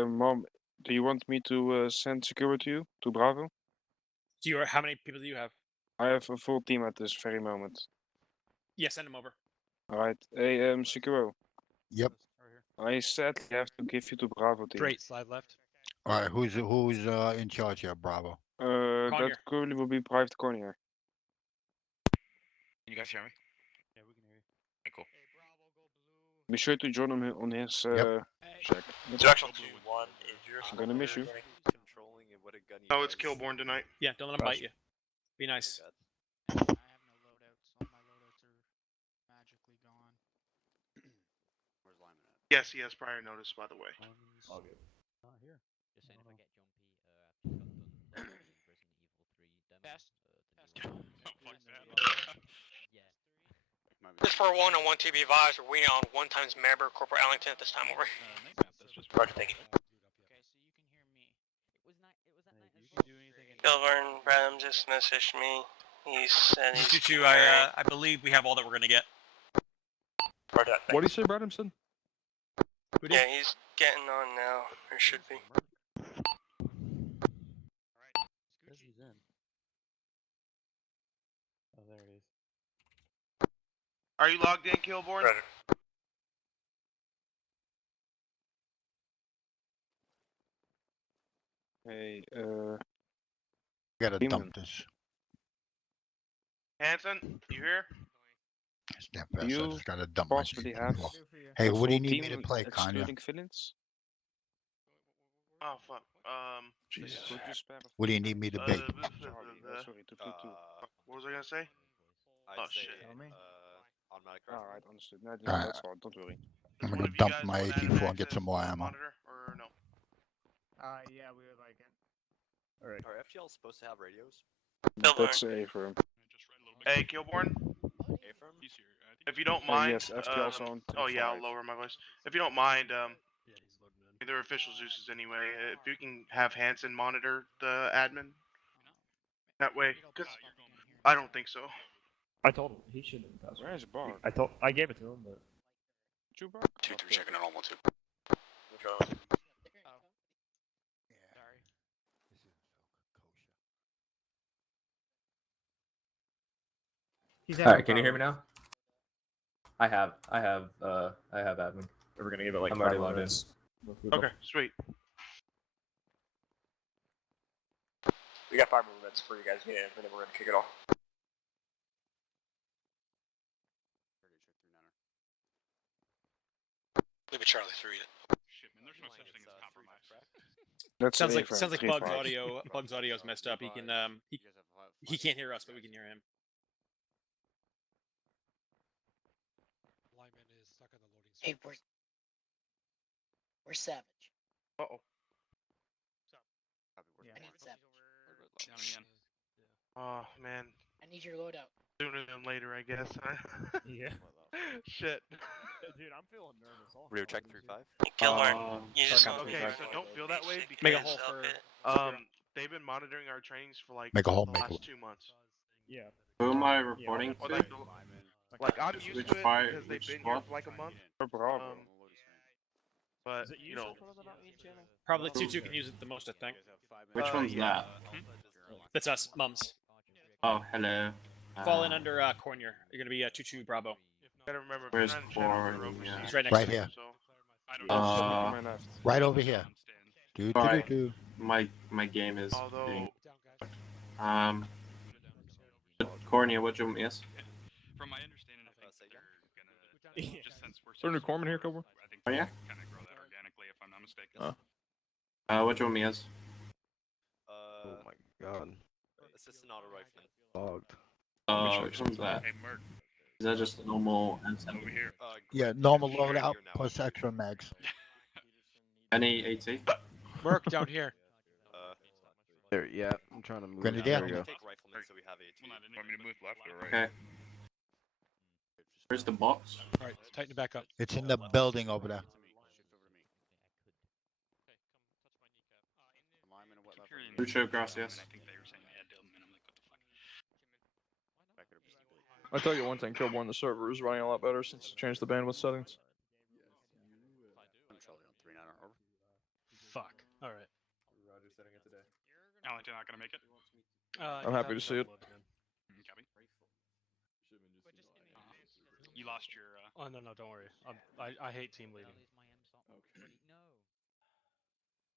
Mom, do you want me to send security to you, to Bravo? How many people do you have? I have a full team at this very moment. Yeah, send them over. Alright. Hey, Securo. Yep. I sadly have to give you to Bravo team. Straight, slide left. All right, who's in charge here, Bravo? That currently will be Private Cornier. Can you guys hear me? Yeah, we can hear you. Okay, cool. Be sure to join him on his check. Directional 2-1, I'm gonna miss you. Oh, it's Kilborn tonight. Yeah, don't let him bite you. Be nice. I have no loadouts. All my loadouts are magically gone. Where's Lyman at? Yes, he has prior notice, by the way. All good. Not here. Just saying, if I get jumpy after Resident Evil 3 demo, Test. yeah. This 4-1 on 1 TB advised, we're waiting on 1 times member, Corporal Allington at this time, over. Roger, thank you. Okay, so you can hear me. It was that night You as can well. do anything. Kilburn, Bram just messaged me. He's sending. Choo-choo, I believe we have all that we're gonna get. Roger, What do you say, Bradhamson? Yeah, he's getting on now. Or should be. Says he's in. Oh, there it is. Are you logged in, Kilborn? Roger. Hey, Gotta Demon. dump this. Hanson, you here? Snap fast. I You just gotta dump my possibly have Hey, a what do you full need me to team play, Kanye? excluding villains? Oh, fuck. Jesus. Could you spare a What do you need me to be? Charlie, sorry, 222. What was I gonna say? Oh, shit. Automatic Alright, understood. No, Alright. that's all, don't worry. I'm One gonna of you dump guys my want added AT4 and get access some more to the ammo. monitor, or no? Yeah, we would like it. Alright. Are FGL supposed to have radios? That's a firm. Hey, Kilborn, A-firm? if you don't mind. Yes, FT also on Oh, yeah, I'll 5. lower my voice. If you don't mind, they're official Zeus's anyway. If you can have Hanson monitor the admin. That way, because I don't think so. I told him he shouldn't have passed. Where's Bog? I gave it to him, but 2-Bog? 2-3 checking on all 1-2. Sorry. Alright, can you hear me now? I have admin. we're gonna give it like I'm already 5 logged in. minutes. Okay, sweet. We got 5 more minutes before you guys get in, and then we're gonna kick it off. Leave it Charlie 3. Shit, man, there's no such thing as compromise. That's Sounds a like firm, 3-5. Bug's audio is messed up. He can he can't hear us, but we can hear him. Lyman is stuck on the loading Hey, screen. we're Savage. Uh-oh. I need Savage. Down again. Oh, man. I need your loadout. Sooner than later, I guess. Yeah. Shit. Dude, I'm feeling nervous. Radio check 3-5. Kilburn, you just want Okay, so don't feel that way because Make a hole for. they've been monitoring our trainings for like Make a hole, the make a last 2 months. Yeah. Who am I reporting Or to? like I'm used Which to it fire- because they've which been here squad? for like a month. Bravo. But Is it you know, Probably 2-2 can use it the most, I think. Which one's yeah. that? That's us, mums. Oh, hello. Fall in under Cornier. You're gonna be 2-2 Bravo. Gotta remember. if Where's you're not in chat, Corn? you're overseas. Yeah. He's right next Right to me. here. So, I don't To know. my left. Right over here. Do do Alright. do. My game is although being Down, guys. Cornea, what you is? From my understanding, I think they're gonna just since we're Is there a Corman here, Kilborn? I think Oh, yeah? kind of grow that organically, if I'm not mistaken. Oh. What you is? Oh my god. Assistant auto rifleman. Logged. Which one's that? Hey, Merc, Is that just a normal M7? over here. Yeah, normal Sure, loadout you're now. plus extra mags. Any AT? Merc down here. There, yeah. I'm trying to move. Grenadier. There I'm we gonna go. take rifleman so we have AT. Well, not want me to move left or right? Okay. Where's the box? Alright, tighten it back up. It's in the building over there. Superior Lucho, gracias. I think they were saying they had Dillman. I'm like, what the fuck? I'll tell you one thing, Kilborn, the server is running a lot better since you changed the bandwidth settings. Fuck. All right. Roger setting it today. Arlington not gonna make it. I'm happy to see it. Copy. You lost your. Oh no, don't worry. I hate team leading.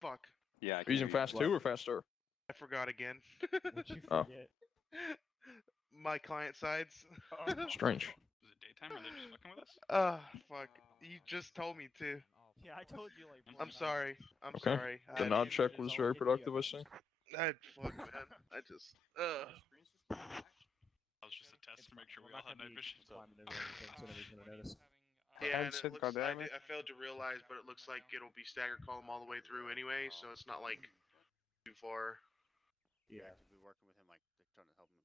Fuck. Yeah. I can Using read fast what- 2 or fast stir? I forgot again. What'd you Oh. forget? My client sides. Strange. Is it daytime or they're just fucking with us? Fuck. You just told me to. Yeah, I told you like. I'm sorry. I'm Okay. sorry. The nod check was very productive, I think. Fuck, man. I just. That was just a test to make sure we all had night vision. Yeah, and That's it, it looks, I, goddammit. I failed to realize, but it looks like it'll be staggered column all the way through anyway, so it's not like too far. Yeah. working with him, like trying to help him.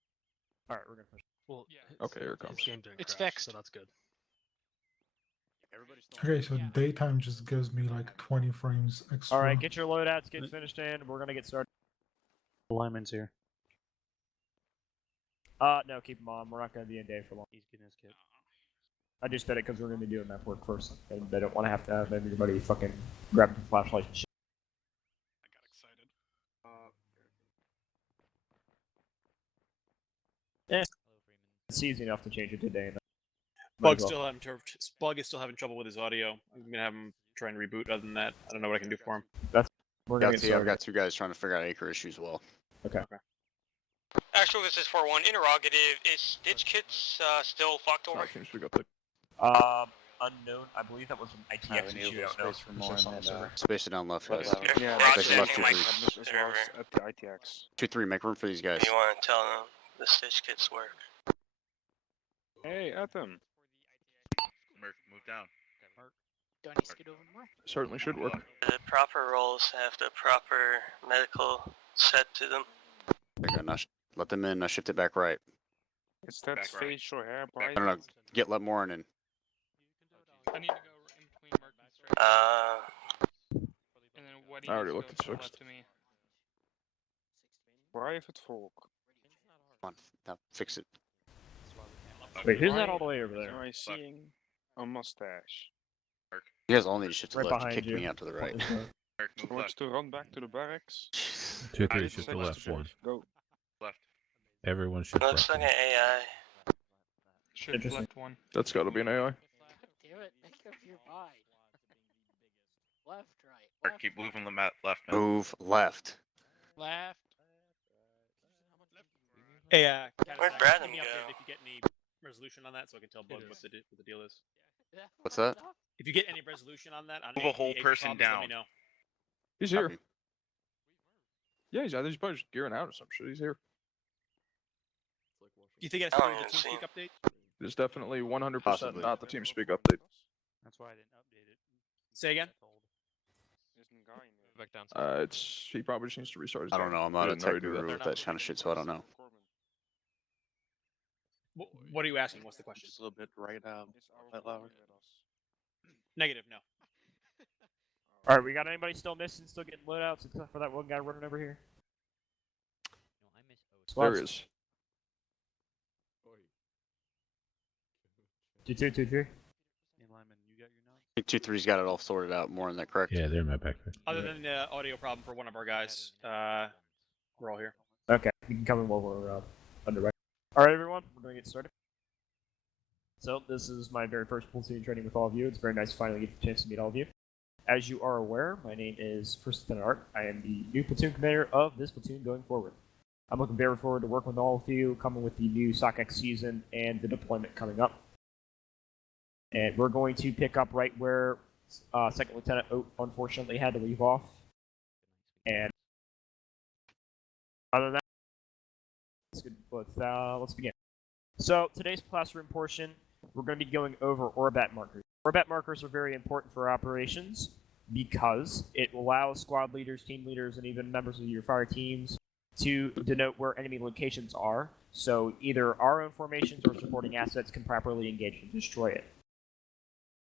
All right, we're gonna push. Well, Okay, here it comes. his game didn't It's crash, fixed. so that's good. Everybody's Okay, so daytime just gives me like 20 frames extra. All right, get your loadouts, get finished in. We're gonna get started. Alignment's here. No, keep them on. We're not gonna be in day for long. He's getting his kit. I just did it because we're gonna be doing map work first, and they don't want to have everybody fucking grab the flashlight and shit. I got excited. It's easy enough to change it today. Bug is still having trouble with his audio. I'm gonna have him try and reboot. Other than that, I don't know what I can do for him. We're gonna I've get started. got two guys trying to figure out acre issues as well. Okay. Actually, this is 4-1. Interrogative. Is Stitch Kits still fucked over? Not team speak update. Unknown. I believe that was an ITX issue. I don't know. Space it down left, guys. Yeah, Roger Space it that, left two, like three. server. At the ITX. 2-3, make room for these guys. You want to tell them the Stitch Kits work? Hey, Atom. Merc, move down. Do I need to scoot over more? Certainly should work. The proper roles have the proper medical set to them. There you go, now let them in, now shift it back right. It's that Back right. facial hair, Back Brian. No, let Morin in. I need to go in between Merc and Straight. And then what I already looked, it's fixed. left to me. Private folk. Come on, now fix it. Wait, who's that all the way over there? Am I seeing a mustache? Merc, You guys all need to shift to Right the left. behind Kick you. me out to the right. Merc, move Wants left. to run back to the barracks. 2-3, shift Six to left to one. Go. Left. Everyone shift Looks left like an AI. Shift Interesting. left one. That's gotta be an AI. Damn it, make up your mind. Left, right. Merc, Left, keep moving the mat left, man. Move left. left. Hey, Where'd Caddyshack, Brandon keep me updated go? if you get any resolution on that, so I can tell Bug what the deal is. What's that? If you get any resolution on that, on Move a any whole acre person problems, let me down. know. He's here. Copy. Yeah, he's probably just gearing out or some shit. He's here. Do you think it's Oh, still yeah, the see. TeamSpeak update? It is definitely 100% Possibly. not the team speak update. That's why I didn't update it. Say again? Back down. He probably just needs to restart his I don't game. know. I'm We not a didn't know tech he'd do guru that. with that kind of shit, so I don't know. What are you asking? What's the question? a little bit right lower. Negative, no. All right, we got anybody still missing? Still getting loadouts except for that one guy running over here. There he is. 2-2, 2-3. I think 2-3's got it all sorted out. More than that, correct? Yeah, they're in my backpack. Other than the audio problem for one of our guys, we're all here. Okay, you can come in while we're underway. All right, everyone, we're gonna get started. So this is my very first platoon training with all of you. It's very nice to finally get the chance to meet all of you. As you are aware, my name is First Lieutenant Art. I am the new platoon commander of this platoon going forward. I'm looking very forward to working with all of you, coming with the new SOC season and the deployment coming up. And we're going to pick up right where Second Lieutenant Oat unfortunately had to leave off. And other than that, let's begin. So today's classroom portion, we're going to be going over Orbat markers. Orbat markers are very important for operations because it allows squad leaders, team leaders, and even members of your fire teams to denote where enemy locations are. So either our own formations or supporting assets can properly engage and destroy it.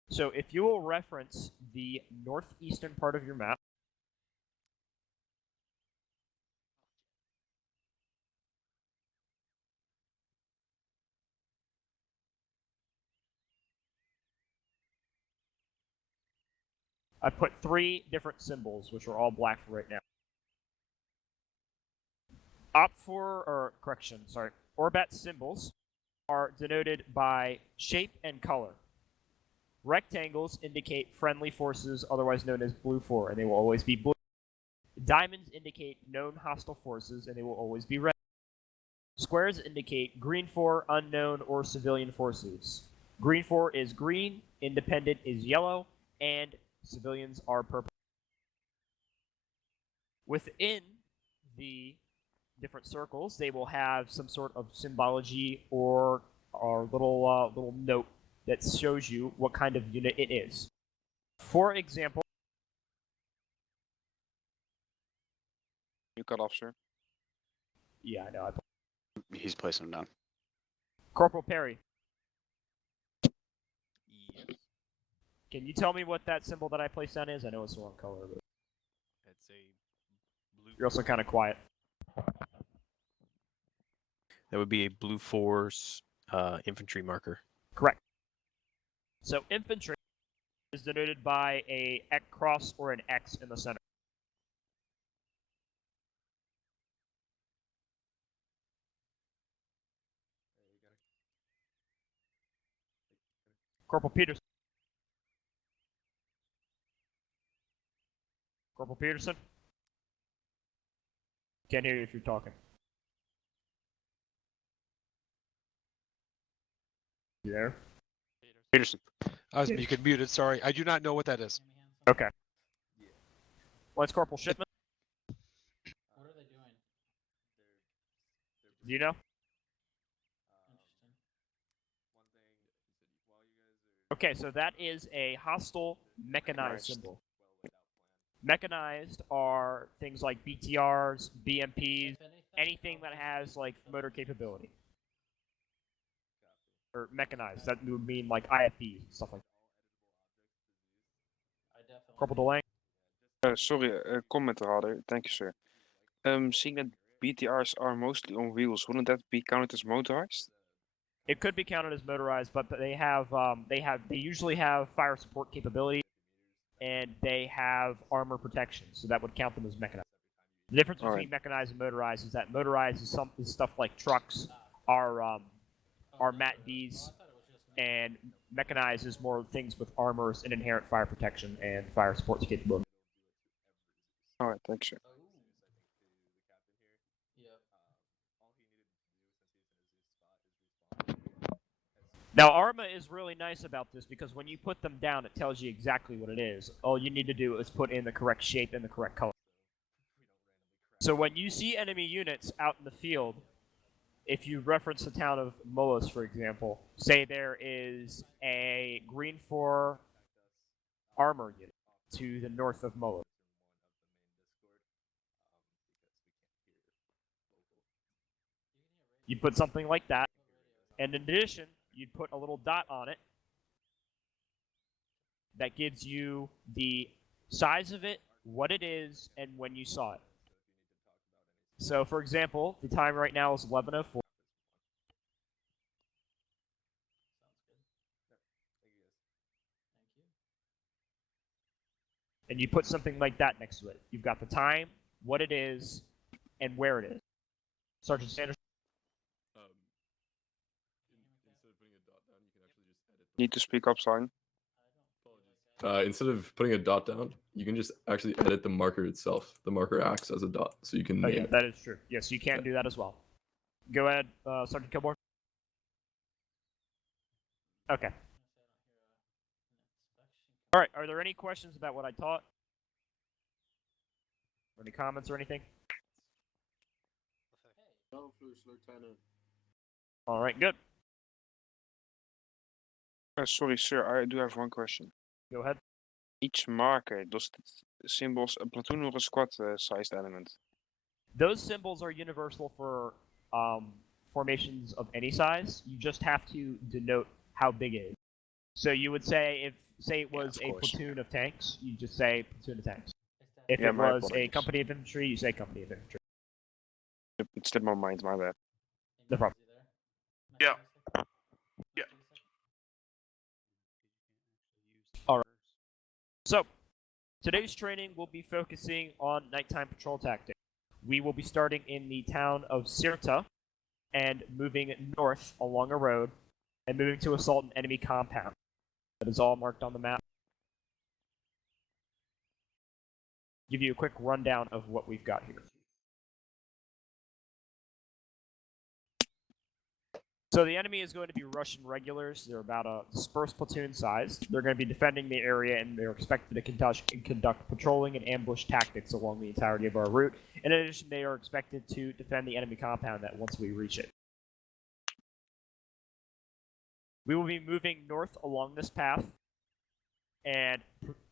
So if you will reference the northeastern part of your map, I put 3 different symbols, which are all black for right now. Orbat symbols are denoted by shape and color. Rectangles indicate friendly forces, otherwise known as blue 4, and they will always be blue. Diamonds indicate known hostile forces, and they will always be red. Squares indicate green 4, unknown, or civilian forces. Green 4 is green, independent is yellow, and civilians are purple. Within the different circles, they will have some sort of symbology or little note that shows you what kind of unit it is. For example, You cut off, sir. yeah, I know. He's placing them down. Corporal Perry, Yes. can you tell me what that symbol that I placed down is? I know it's the wrong color, but It's a blue. you're also kind of quiet. That would be a blue 4's infantry marker. Correct. So infantry is denoted by a cross or an X in the center. Corporal Peterson. Corporal Peterson? Can't hear you if you're talking. You there? Peterson. I was muted, sorry. I do not know what that is. Okay. Lance Corporal Shipman? What are they doing? Do you know? Okay, so that is a hostile mechanized symbol. Mechanized are things like BTRs, BMPs, anything that has like motor capability. Or mechanized, that would mean like IFBs, stuff like that. Corporal Delang? Sorry, comment rather. Thank you, sir. Seeing that BTRs are mostly on wheels, wouldn't that be counted as motorized? It could be counted as motorized, but they usually have fire support capability, and they have armor protection, so that would count them as mechanized. The difference between mechanized and motorized is that motorized is stuff like trucks, are MAT-Bs, and mechanized is more things with armors and inherent fire protection and fire support capability. Alright, thanks, sir. Now, ARMA is really nice about this because when you put them down, it tells you exactly what it is. All you need to do is put in the correct shape and the correct color. So when you see enemy units out in the field, if you reference the town of Molos, for example, say there is a green 4 armor unit to the north of Molos. You'd put something like that, and in addition, you'd put a little dot on it that gives you the size of it, what it is, and when you saw it. So, for example, the time right now is 11:04. And you put something like that next to it. You've got the time, what it is, and where it is. Sergeant Sanders? Need to speak up, sign. Instead of putting a dot down, you can just actually edit the marker itself. The marker acts as a dot, so you can Oh, name yeah, it. that is true. Yes, you can do that as well. Go ahead, Sergeant Kilborn. Okay. All right, are there any questions about what I taught? Or any comments or anything? No, First Lieutenant. All right, good. Sorry, sir, I do have one question. Go ahead. Each marker, does it symbols a platoon or a squad sized element? Those symbols are universal for formations of any size. You just have to denote how big it is. So you would say, say it was a platoon of tanks, you just say platoon of tanks. If it was a company of infantry, you say company of infantry. It slipped my mind, my bad. No problem. Yeah. Yeah. All right. So Today's training will be focusing on nighttime patrol tactics. We will be starting in the town of Sirta and moving north along a road and moving to assault an enemy compound. That is all marked on the map. Give you a quick rundown of what we've got here. So the enemy is going to be Russian regulars. They're about a dispersed platoon size. They're going to be defending the area, and they're expected to conduct patrolling and ambush tactics along the entirety of our route. In addition, they are expected to defend the enemy compound that once we reach it. We will be moving north along this path and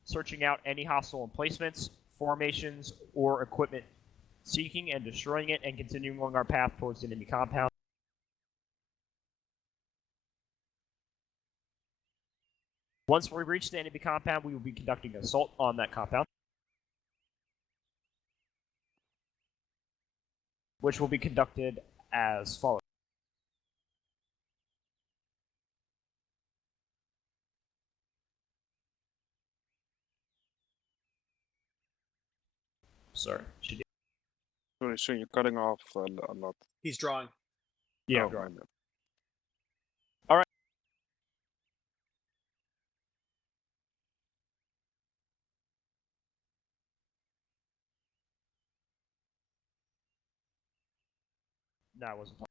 searching out any hostile emplacements, formations, or equipment, seeking and destroying it, and continuing along our path towards the enemy compound. Once we reach the enemy compound, we will be conducting an assault on that compound, which will be conducted as follows. Sorry. Sorry, so you're cutting off a lot. He's drawing. Yeah, Oh, I'm drawing. my bad. Alright. No, I wasn't talking.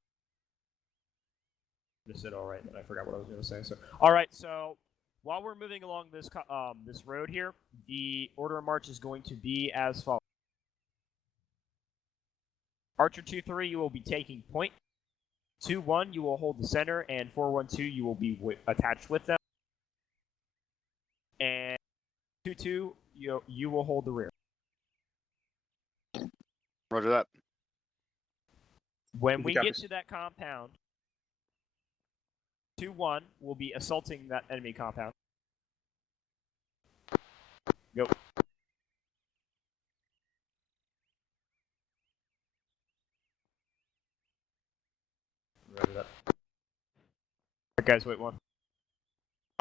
I just said alright, but I forgot what I was going to say. So, alright, so while we're moving along this this road here, the order of march is going to be as follows. Archer 2-3, you will be taking point. 2-1, you will hold the center, and 4-1-2, you will be attached with them. And 2-2, you will hold the rear. Roger that. When we get to that compound, 2-1 will be assaulting that enemy compound. Go. Roger that. Alright, guys, wait one.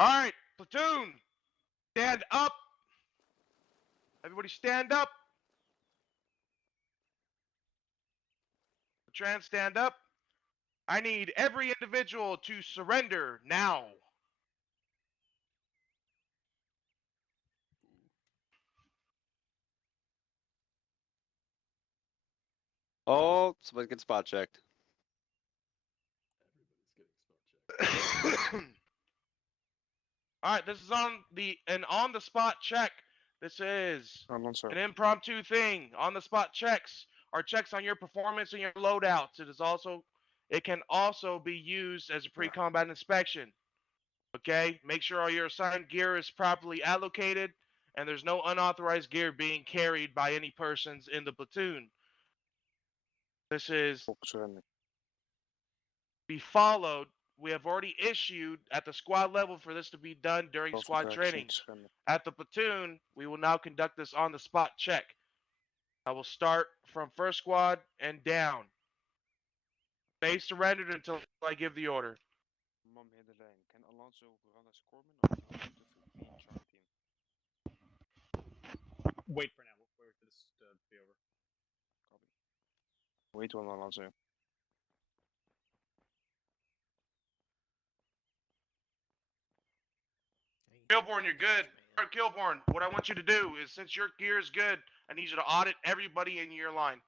Alright, platoon! Stand up! Everybody stand up! Trans, stand up. I need every individual to surrender now. Oh, somebody get spot checked. Alright, this is an on-the-spot check. This is Alonso. an impromptu thing. On-the-spot checks are checks on your performance and your loadouts. It can also be used as a pre-combat inspection. Okay? Make sure all your assigned gear is properly allocated and there's no unauthorized gear being carried by any persons in the platoon. This is be followed. We have already issued at the squad level for this to be done during squad training. At the platoon, we will now conduct this on the spot check. I will start from first squad and down. Stay surrendered until I give the order. Can Alonso run as corpsman or do you want him to be in chart team? Wait for now. We'll wait for this to be over. Copy. Wait one, Alonso. Kilborn, you're good. Alright, Kilborn, what I want you to do is, since your gear is good, I need you to audit everybody in your line.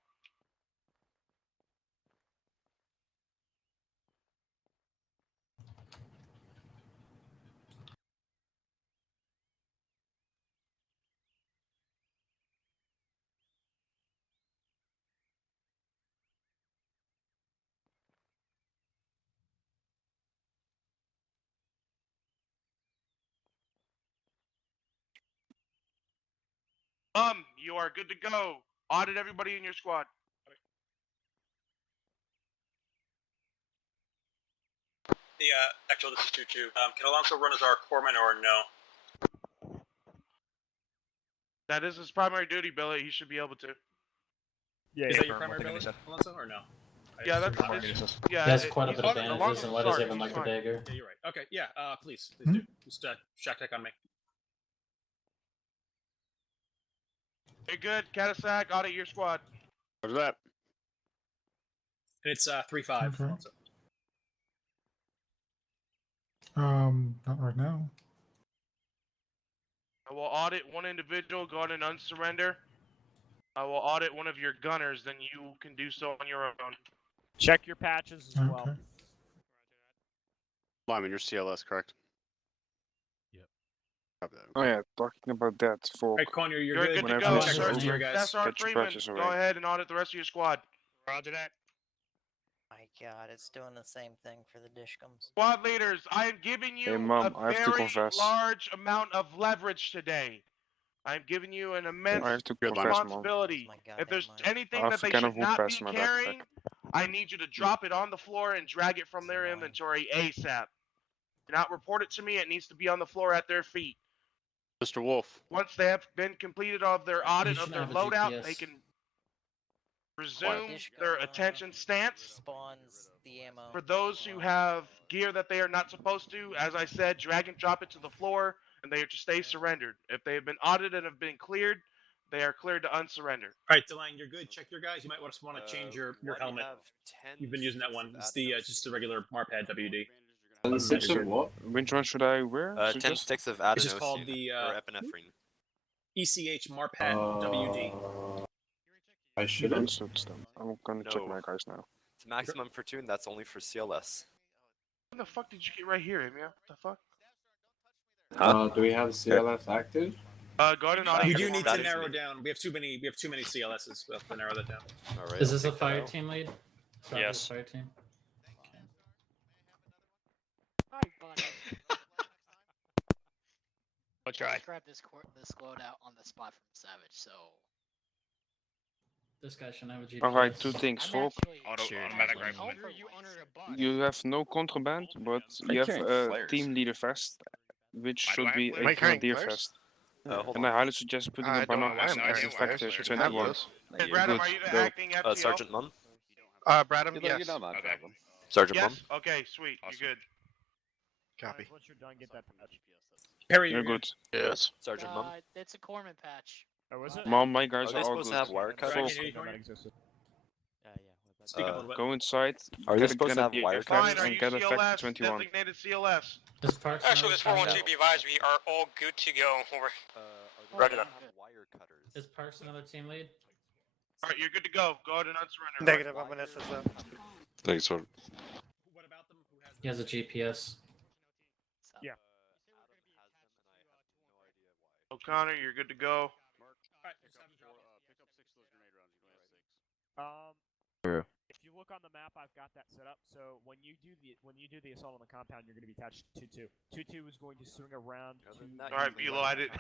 You are good to go. Audit everybody in your squad. Actually, this is 2-2. Can Alonso run as our corpsman or no? That is his primary duty, Billy. He should be able to. Yeah, Is that your primary ability, Alonso, or no? Yeah, that's yeah. He has quite a he's bit of on- advantages Alonso's and let us sarge, have him he's like a fine. dagger. Yeah, you're right. Okay, yeah, please do. Just shack tech on me. You're good. Catasac, audit your squad. Roger that. And it's 3-5. Okay. Also. Not right now. I will audit one individual. Go ahead and unsurrender. I will audit one of your gunners. Then you can do so on your own. Check your patches as well. Okay. Lyman, you're CLS, correct? Yep. Copy that. Oh yeah, talking about that, for Alright, Conor, you're You're good. good to Whenever go. it's Check the rest of over, your guys. SR get your Freeman, patches go away. ahead and audit the rest of your squad. Roger that. My god, it's doing the same thing for the Dishkums. Squad leaders, I am giving you Hey, Mom, a I have to very confess. large amount of leverage today. I'm giving you an immense I have to confess, Mom. responsibility. My If there's goddamn mind. anything I that they forgot a should not pass be in my carrying, backpack. I need you to drop it on the floor and drag it from their inventory ASAP. Do not report it to me. It needs to be on the floor at their feet. Mr. Wolf. Once they have been completed of their audit of should their have a loadout, GPS. they can resume their attention stance. Spawns the ammo. For those who have gear that they are not supposed to, as I said, drag and drop it to the floor, and they are to stay surrendered. If they have been audited and have been cleared, they are cleared to unsurrender. Alright, Delang, you're good. Check your guys. You might want to change your helmet. You've been using that one. It's the just the regular Marpad WD. Which one should I wear? 10 Suggest? sticks of It's just called adenosine the or epinephrine. ECH Marpad WD. I should answer them. I'm gonna check No. my guys now. It's maximum for tune, that's only for CLS. When the fuck did you get right here, Emil? What the fuck? Do we have CLS active? Go ahead and audit. You your do need squad. to narrow down. We have too many CLSs. We'll have to narrow that down. Alright. Is this a fire team lead? Yes. Fire team. I'll try. Grab this loadout on the spot from Savage, so this guy shouldn't have a GPS. Alright, two things, Volk. Automatic rifle. You have no contraband, but you have a team leader vest, which should be a grenadier vest. Hold And on. I highly suggest putting it on as effective 21. Hey, Bradham, are you acting FTO? Sergeant Mum? Bradham, yes. Sergeant Yes? Mum? Okay, sweet. You're good. Copy. Once you're done, get that patch. Perry, You're good. Yes. Sergeant Mum? It's a Corman patch. Oh, was it? Mom, my Are guys they are all supposed good. to have wire Volk, cutters? Speak up a little bit. go inside, Are they get a supposed to have grenadier wire vest, Fine, are and you get effective CLS? 21. Designated CLS. This part's Actually, not this a 412 be advised, we are all good to go. Over. Roger that. Wire cutters. Is Parks another team lead? Alright, you're good to go. Go ahead and unsurrender. Negative, I'm an SSO. Thanks, sir. What about them? Who has He has a GPS. Yeah. O'Connor, you're good to go. If you look on the map, I've got that set up. So when you do the assault on the compound, you're going to be attached to 2-2. 2-2 is going to swing around to. Alright, Bulo, I did.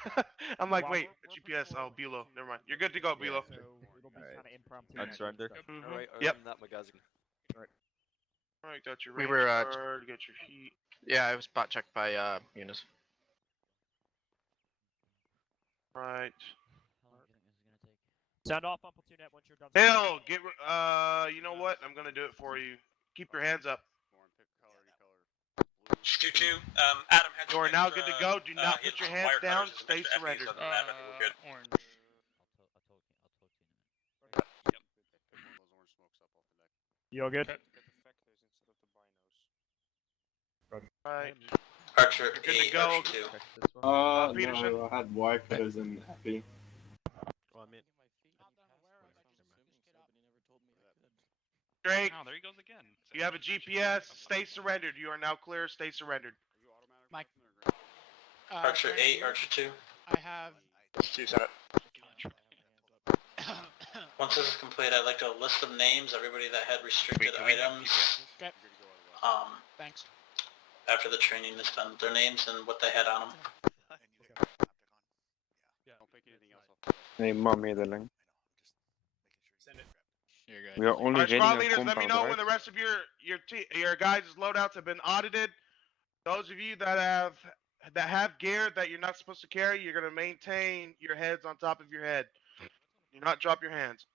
I'm like, wait, GPS. Oh, Bulo. Never mind. You're good to go, Bulo. So it'll be kind of impromptu. Unsurrender. Alright, Yep. that, my guys. Alright, got your We range were, card, got your heat. Yeah, I was spot checked by Eunice. Right. Sound off on platoon net once you're done. Hell, you know what? I'm gonna do it for you. Keep your hands up. 2-2, Adam had You are now good to go. Do not put your hands down. Stay surrendered. Orange. You all good? Right. Archer Good to go. Peterson. No, I had wire cutters and happy. Drake, Oh, there he goes again. you have a GPS. Stay surrendered. You are now clear. Stay surrendered. Mike. Archer 8, Archer 2. I have. 2 Senate. Once this is complete, I'd like to list of names, everybody that had restricted items. Okay. Thanks. After the training is done, their names and what they had on them. Hey, Mom, mededeling. Send it. We are only Alright, raiding squad a leaders, let me compound, know right? when the rest of your guys' loadouts have been audited. Those of you that have gear that you're not supposed to carry, you're gonna maintain your heads on top of your head. Do not drop your hands.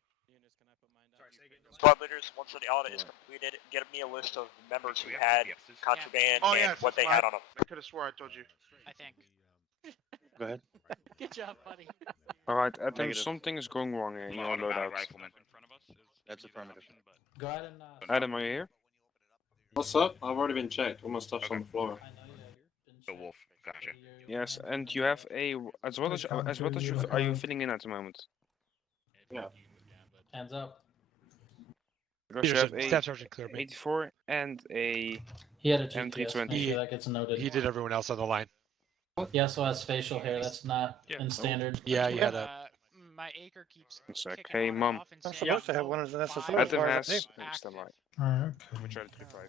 Squad leaders, once the audit is completed, get me a list of members who had contraband Oh and yes, what they that's had fine. on them. I could have swore I told you. I think. Go ahead. Good job, buddy. Alright, Adam, Negative. something is going wrong here in your loadout. That's affirmative. Go ahead and. Adam, are you here? What's up? I've already been checked. All my stuff's on the floor. The wolf. Gotcha. Yes, and you have a as well as you are you filling in at the moment? Yeah. Hands up. Because you have Peterson, Staff Sergeant cleared me. 84 and a He had a M320. Make sure that gets noted. He did everyone else on the line. He also has facial hair. That's not in standard. Yeah, he had a. My acre keeps. It's like, kicking hey on and mom. off and I'm saying supposed to have no one as an SSO. file Adam far as has active. stand by. Alright, We okay. try to 35.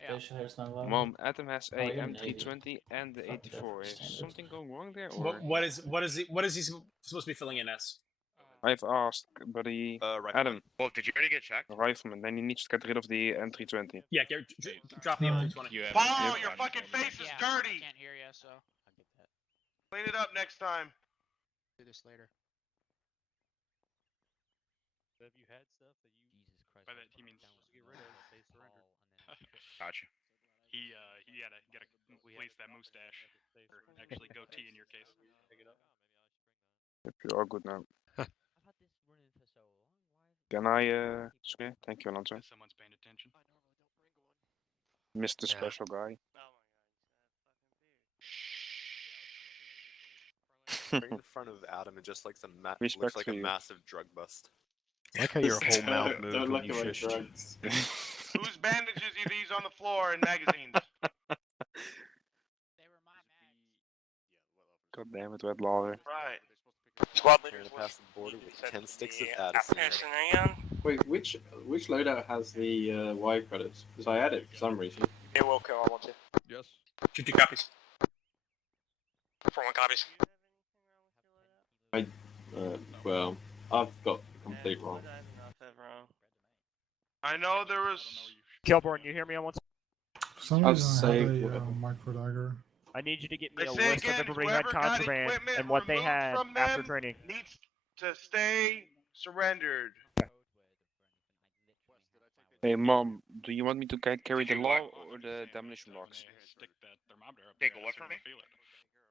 Yeah. Facial hair's not allowed. Mom, Adam has Oh, a you're M320 and the Fuck 84. Is standards. something going wrong there, or What is he supposed to be filling in as? I've asked, but he Adam, Wolf, did you already get checked? a rifleman, then he needs to get rid of the M320. Yeah, drop the Alright. M320. Paul, your fucking face is Yeah, dirty. I can't hear you, so Clean it up next time. do this later. Have you had stuff that you Jesus Christ? By that he means get rid of, they surrendered. Gotcha. he gotta replace that mustache, or actually goatee in your case. Yep, you're all good now. I've had this running for so long. Why? Can I okay, thank you, Alonso. If someone's paying attention. Mr. Yeah. Special Guy. Right in front of Adam and just like Respect looks like to a you. massive drug bust. I like how your whole mouth Don't moved when look you at my shushed. drugs. Whose bandages are these on the floor and magazines? They were my mags. God damn it, Red Lawler. Right. Squad Trying leaders to pass the border with 10 sticks of Addison. Addison. Wait, which loadout has the Y credits? Because I had it for some reason. It will kill, I want to. Yes. 2 copies. 41 copies. Well, I've got the complete wrong. I know there was. Kilborn, you hear me on one? For some I'll reason, I save have a whatever. micro dagger. I need you to get me I a say list again, of everybody who had whoever got contraband equipment and what they removed had from after them training. needs to stay surrendered. Hey mom, do you want me to carry the law or the demolition box? Stick that thermometer up. Take there, a what so from I me? feel it.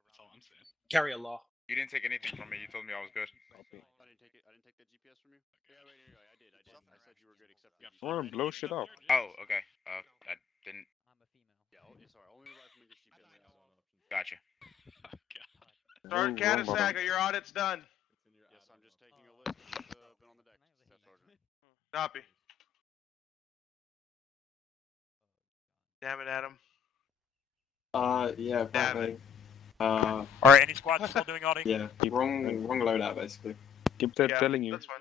That's all I'm saying. Carry a law. You didn't take anything from me. You told me I was good. Copy. I didn't take the GPS from you. Yeah, wait, I did. I said you were good, except Or blow shit up. Oh, okay. I didn't. I'm a female. Yeah, sorry. Only rifleman gets GPS. Gotcha. Sergeant Katasak, are your audits done? Yes, I'm just taking a list of who's been on the deck. Staff Sergeant. Copy. Damn it, Adam. Yeah, apparently. Alright, any squads still doing auditing? Yeah, wrong loadout basically. Keep that Yeah, telling you. that's fine.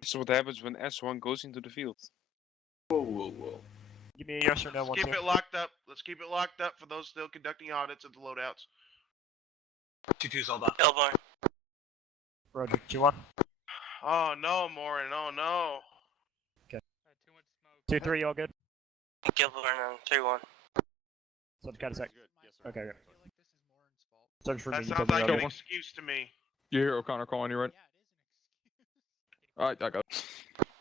This is what happens when S1 goes into the field. Whoa. Give me a yes or no one, Keep too. it locked up. Let's keep it locked up for those still conducting audits of the loadouts. 2-2's all done. Kilborn. Roger, 2-1. Oh no, Morin. Oh no. Too much smoke. 2-3, all good? Kilborn on 3-1. Sergeant Katasak. Good. Yes, sir. Okay, good. I feel like this is Morin's fault. Sergeant Freeman, That you sounds told me like the an other. excuse to me. You hear O'Connor calling you, right? Yeah, it is an excuse. Alright, I got it.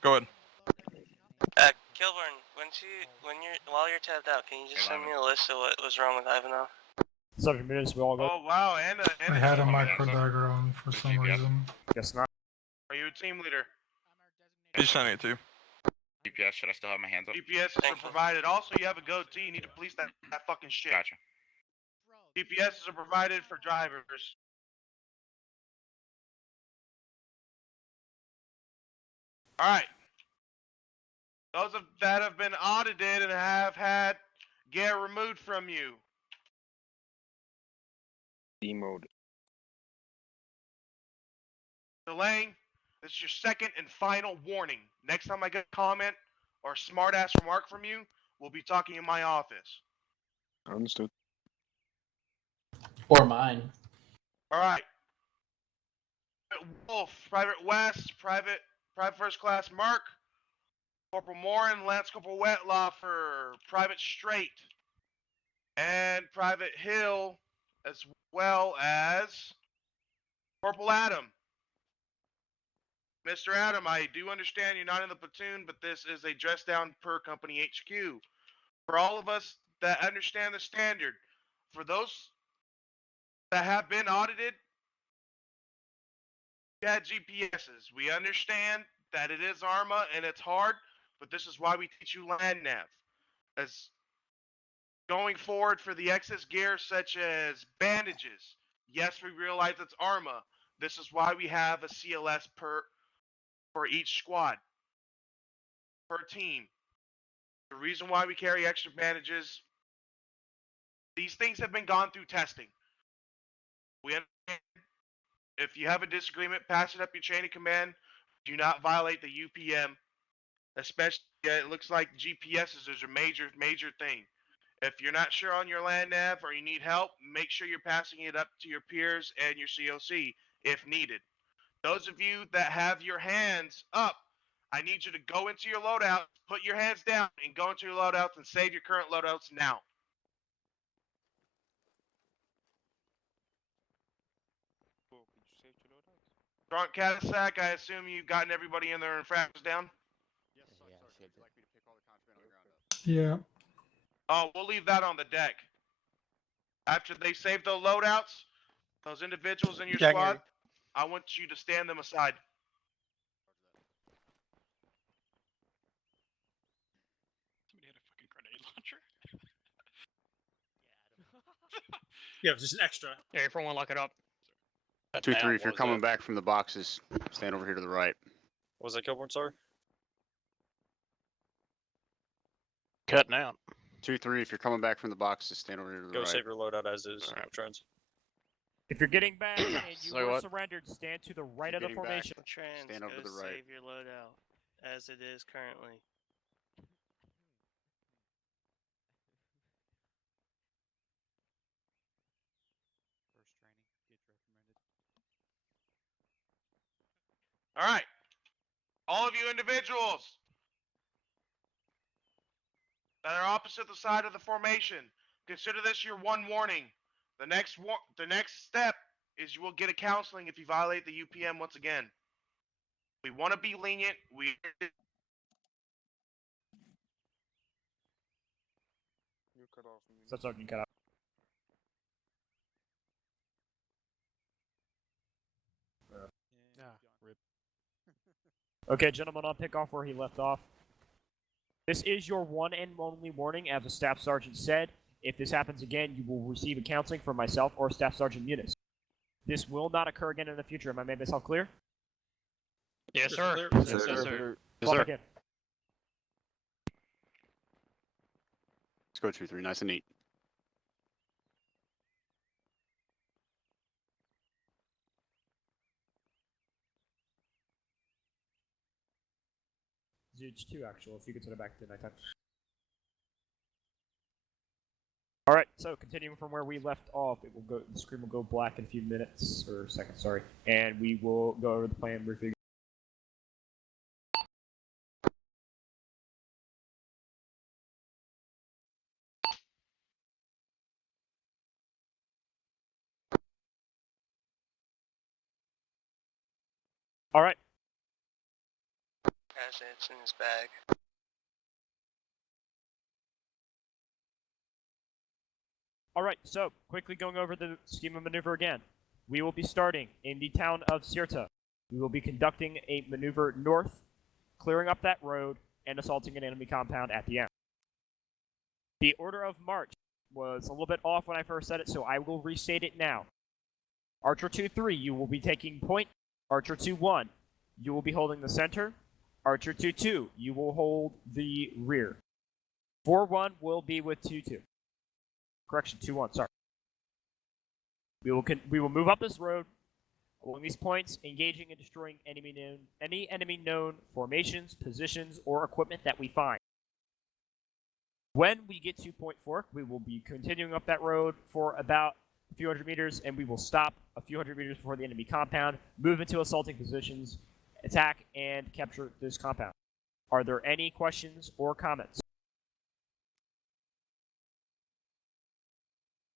Go ahead. Kilburn, while you're tabbed out, can you just send me a list of what was wrong with Ivanhoe? Sergeant Muniz, we all good? Oh wow, and I had a micro dagger on for some reason. Guess not. Are you a team leader? He's sending it to you. GPS, should I still have my hands up? GPSs are provided. Also, you have a goatee. You need to police that fucking shit. Gotcha. GPSs are provided for drivers. Alright. Those that have been audited and have had gear removed from you. D-mode. Delaying, this is your second and final warning. Next time I get a comment or smart ass remark from you, we'll be talking in my office. Understood. Or mine. Alright. Wolf, Private West, Private First Class Mark, Corporal Morin, Lance Corporal Wetlaw for Private Straight, and Private Hill, as well as Corporal Adam. Mr. Adam, I do understand you're not in the platoon, but this is a dress down per company HQ. For all of us that understand the standard, for those that have been audited, Yeah, GPSs. We understand that it is ARMA and it's hard, but this is why we teach you land nav. As going forward for the excess gear such as bandages, yes, we realize it's ARMA. This is why we have a CLS for each squad, per team. The reason why we carry extra bandages, these things have been gone through testing. We understand. If you have a disagreement, pass it up your chain of command. Do not violate the UPM. Especially, it looks like GPSs is a major thing. If you're not sure on your land nav or you need help, make sure you're passing it up to your peers and your COC if needed. Those of you that have your hands up, I need you to go into your loadout, put your hands down, and go into your loadouts and save your current loadouts now. Cool. Could you save your loadouts? Drunk Cadillac, I assume you've gotten everybody in their infractions down? Yes, Would you like me to pick all the contraband on the ground up? Yeah. Oh, we'll leave that on the deck. After they save those loadouts, those individuals in your squad, I want you to stand them aside. Somebody had a fucking grenade launcher. Yeah, just an extra. Yeah, everyone lock it up. 2-3, if you're coming back from the boxes, stand over here to the right. What was that, Kilborn, sorry? Cutting out. 2-3, if you're coming back from the boxes, stand over here to the Go right. save your loadout as is. Right. Trends. If you're getting back and you Say were what? surrendered, stand to the right of the Getting back. formation. Trans, Stand over go to the right. save your loadout as it is currently. First training gets recommended. All right. All of you individuals that are opposite the side of the formation, consider this your one warning. The next step is you will get a counseling if you violate the UPM once again. We want to be lenient. You're cut off. So it's cut out. Rip. Okay, gentlemen, I'll pick off where he left off. This is your one and only warning, as the Staff Sergeant said. If this happens again, you will receive a counseling from myself or Staff Sergeant Muniz. This will not occur again in the future. Am I made myself clear? Yes, sir. Yes, sir. Fall back in. Let's go 2-3, nice and neat. It's 2 actual, if you consider back to nighttime. Alright, so continuing from where we left off, it will go. The screen will go black in a few minutes, or seconds, sorry, and we will go over the plan briefly. Alright. As it's in his bag. Alright, so, quickly going over the scheme of maneuver again. We will be starting in the town of Sirta. We will be conducting a maneuver north, clearing up that road, and assaulting an enemy compound at the end. The order of march was a little bit off when I first said it, so I will restate it now. Archer 2-3, you will be taking point. Archer 2-1, you will be holding the center. Archer 2-2, you will hold the rear. 4-1 will be with 2-2. Correction, 2-1, sorry. We will move up this road along these points, engaging and destroying any enemy known formations, positions, or equipment that we find. When we get to Point Fork, we will be continuing up that road for about a few hundred meters, and we will stop a few hundred meters before the enemy compound, move into assaulting positions, attack, and capture this compound. Are there any questions or comments?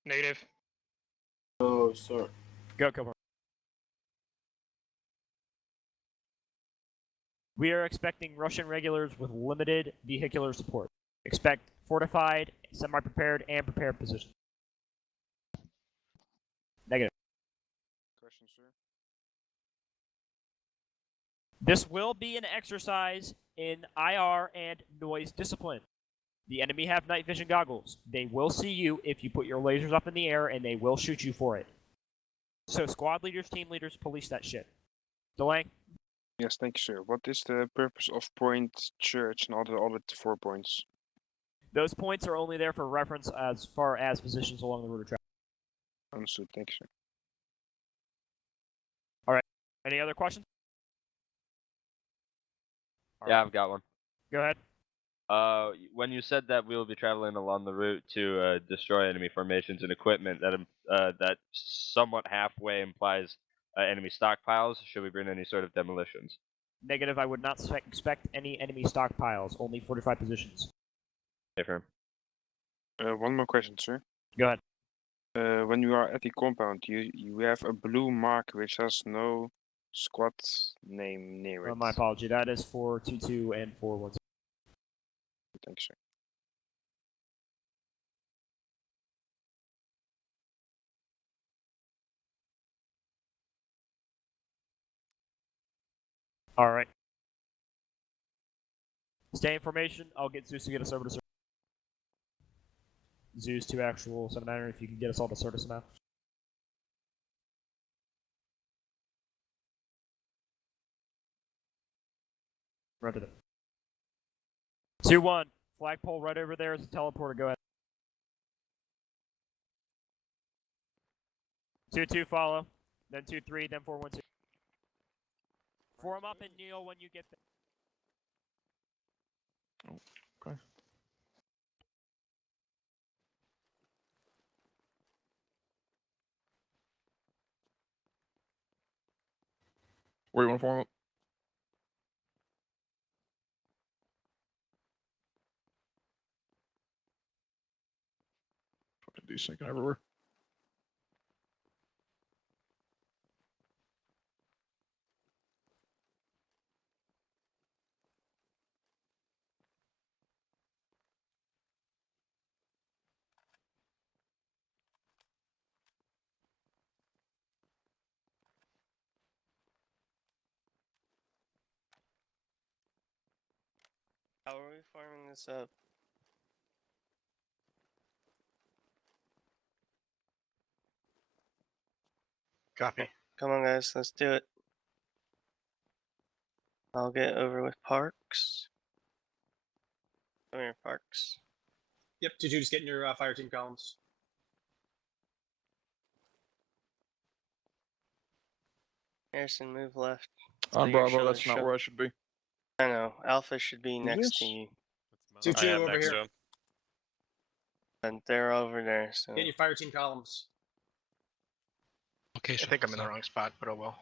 Native. Oh, sorry. Go, Kilborn. We are expecting Russian regulars with limited vehicular support. Expect fortified, semi-prepared, and prepared positions. Negative. Question, sir. This will be an exercise in IR and noise discipline. The enemy have night vision goggles. They will see you if you put your lasers up in the air, and they will shoot you for it. So squad leaders, team leaders, police that shit. Delang? Yes, thank you, sir. What is the purpose of point, church, and all the other 4 points? Those points are only there for reference as far as positions along the route of travel. Understood, thank you, sir. Alright, any other questions? Yeah, I've got one. Go ahead. When you said that we will be traveling along the route to destroy enemy formations and equipment, that somewhat halfway implies enemy stockpiles. Should we bring any sort of demolitions? Negative, I would not expect any enemy stockpiles, only fortified positions. Affirm. One more question, sir. Go ahead. When you are at the compound, you have a blue mark which has no squad name near it. My apology, that is 422 and 412. Thank you, sir. Alright. Stay in formation. I'll get Zeus to get us over to Certus. Zeus to actual 79er if you can get us all to Certus now. Rented it. 2-1. Flagpole right over there is a teleporter. Go ahead. 2-2 follow. Then 2-3, then 4-1-2. Form up and kneel when you get there. Okay. Where you want to form up? Fucking desyncing everywhere. How are we farming this up? Copy. Come on, guys, let's do it. I'll get over with Parks. Come here, Parks. Yep, 2-2, just getting your fire team columns. Harrison, move left. On Bravo, that's not where I should be. I know. Alpha should be next this? to you. 2-2 over here. And they're over there, so. Get your fire team columns. I think I'm in the wrong spot, but oh well.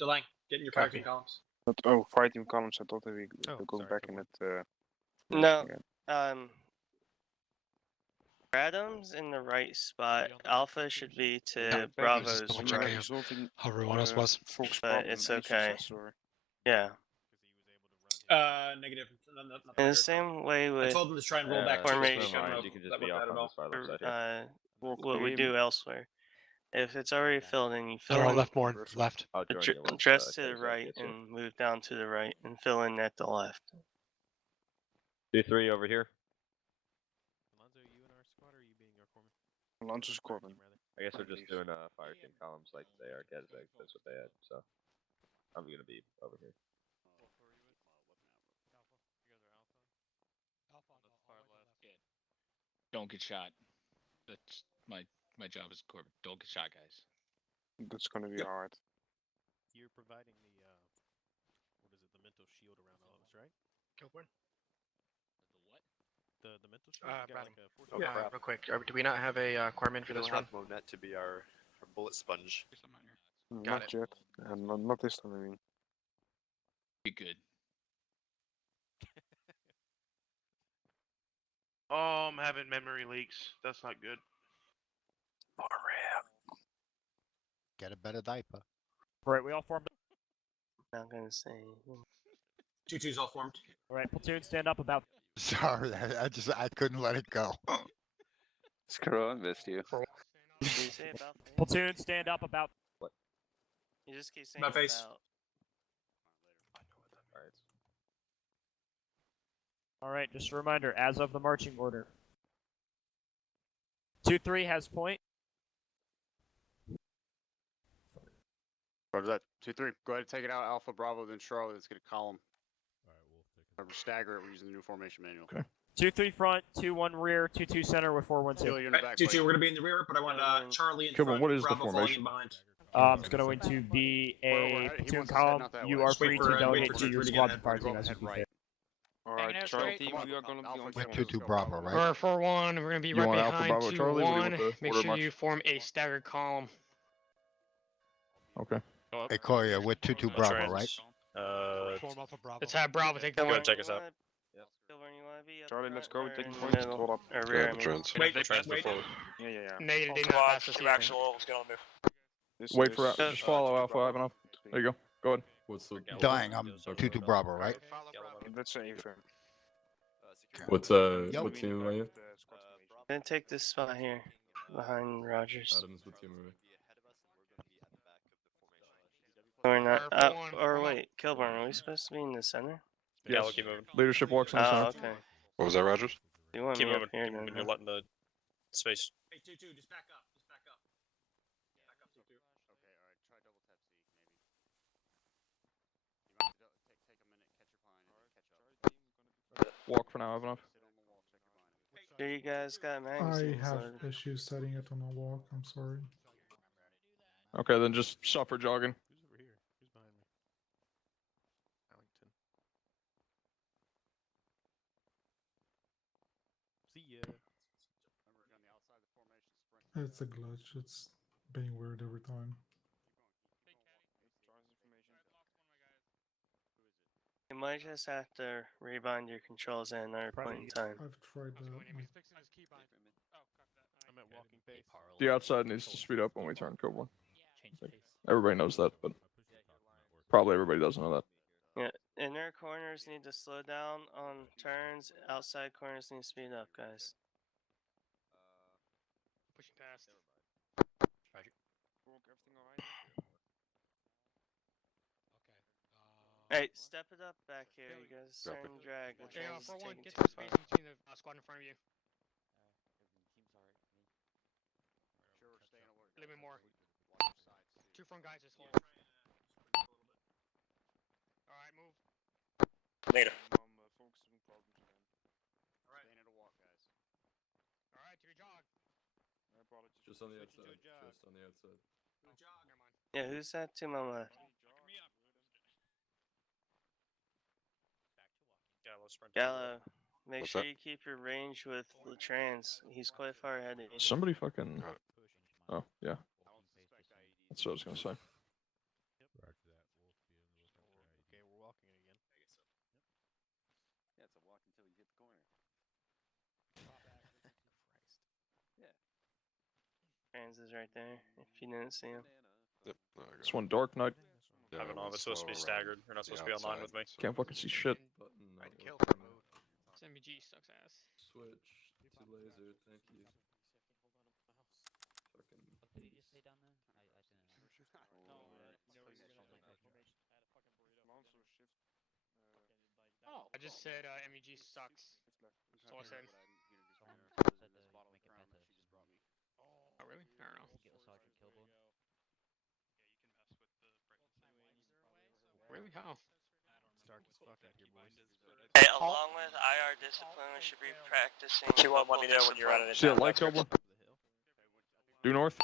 Delang, getting your fire team columns. Oh, fire team columns. I thought that we go back in it. No, Adam's in the right spot. Alpha should be to Bravo's right. How everyone else was. But it's okay. Yeah. Negative. In the same way with I told them to try and roll back formation, You can just be off on this far left side here. what we do elsewhere. If it's already filled in, you fill They're all in left more left. dress to the right and move down to the right and fill in at the left. 2-3 over here. Alonso's Corbin. I guess we're just doing fire team columns like they are. That's what they had. So I'm gonna be over here. Don't get shot. That's my job as Corbin. Don't get shot, guys. That's gonna be hard. You're providing the what is it? The mental shield around all of us, right? Kilborn? The mental shield. You got Batting. like a Yeah, real quick. Do we not have a corpsman for this run? Monet to be our bullet sponge. Not yet. Not this time, I mean. Be good. Oh, I'm having memory leaks. That's not good. Get a better diaper. Alright, we all formed. Not gonna say. 2-2's all formed. Alright, platoon, stand up about. Sorry, I couldn't let it go. Screw, I missed you. Platoon, stand up about. What? You just keep saying My face. about. Alright, just a reminder, as of the marching order. 2-3 has point. Roger that. 2-3. Go ahead and take it out. Alpha, Bravo, then Charlie. Let's get a column. Stagger it. We're using the new formation manual. Okay. 2-3 front, 2-1 rear, 2-2 center with 4-1-2. Steely, you're in the back. 2-2, we're gonna be in the rear, but I want Charlie in Kilborn, front. what is the Bravo falling formation? in behind. It's going to be a He platoon wants us heading column. out that You way. are Just wait free for, to wait delegate for to your 2-3 to get squad ahead. and party Go as you see right. fit. Alright, Hanging out Charlie straight. team, we are gonna be on With front. 2-2 Bravo, right? We're 4-1. We're gonna be You right want Alpha behind Bravo Charlie? What do you 2-1. want the Make order sure march? you form a staggered column. Okay. Hey, Corey, with 2-2 Bravo, right? Form Alpha Bravo. Let's have Bravo take the Kilburn, lead. check us out. Kilburn, you wanna be up Charlie, front let's go. or Taking in points. the middle? Hold up. Or rear, I mean. Wait, Transfer forward. Yeah. Negative, did not pass us here. let's get on the move. This Wait for is, just follow Alpha Ivanov. There you go. Go ahead. What's the Dying, I'm 2-2 Bravo, right? That's an A-frame. what's Yo. what team are you? I'm gonna take this spot here, behind Rogers. Adams, what team are you? We're not. Or 4-1, Or form up. wait, Kilburn, are we supposed to be in the center? Yeah, we'll keep moving. Leadership walks in the Oh, center. okay. What was that, Rogers? You want Keep me up moving. here Keep then? moving. Huh? You're letting the space. Hey, 2-2, just back up. Just back up. Back up, 2-2. Okay, alright. Try double tap C, maybe. You might have to take a minute, catch your pine, and catch up. Walk for now, Ivanov. Sit on the wall, check your pine. Sure, you guys got I magazines have loaded. issues setting it on a walk. I'm sorry. Okay, then just suffer jogging. Who's over here? Who's behind me? Allington. See ya. Remember, on the outside of the formation, sprint. It's a glitch. It's being weird every time. You might just have to rebind your controls at another point in time. I've tried that. I'm at walking pace. The outside needs to speed up when we turn Kilborn. Everybody knows that, but probably everybody doesn't know that. Yeah, inner corners need to slow down on turns. Outside corners need to speed up, guys. Pushing past. Hey, step it up back here. You guys are starting to drag. The Hey, train's for one, taking get too some far. space between the squad in front of you. Sure, we're staying alert. A little bit more. Watch your sides. 2 front guys, just hold. Alright, move. Later. Staying at a walk, guys. Alright, to your jog. Just on the outside. Just on the outside. Jog. Never mind. Yeah, who's that to my left? Gallo sprint. Gallo, make What's sure that? you keep your range with Latrans. He's quite far ahead of you. Somebody fucking. Oh, yeah. That's what I was gonna say. Okay, we're walking it again. Yeah, it's a walk until you hit the corner. Trans is right there, if you didn't see him. Yep. There we go. This one Dark Knight. I don't know. It's supposed to be staggered. You're not supposed to be online with me. Can't fucking see shit. Right, kill for move. This MBG sucks ass. Switch to laser. Thank you. Fucking. What did you just say down there? Oh. I just said MEG sucks. That's all I said. Oh, really? I don't know. Sergeant Kilborn. Really? How? It's dark as fuck out here, boys. Hey, along with IR discipline, we should be practicing. Q1, let me know when you're out of See that light, Kilborn? Due north.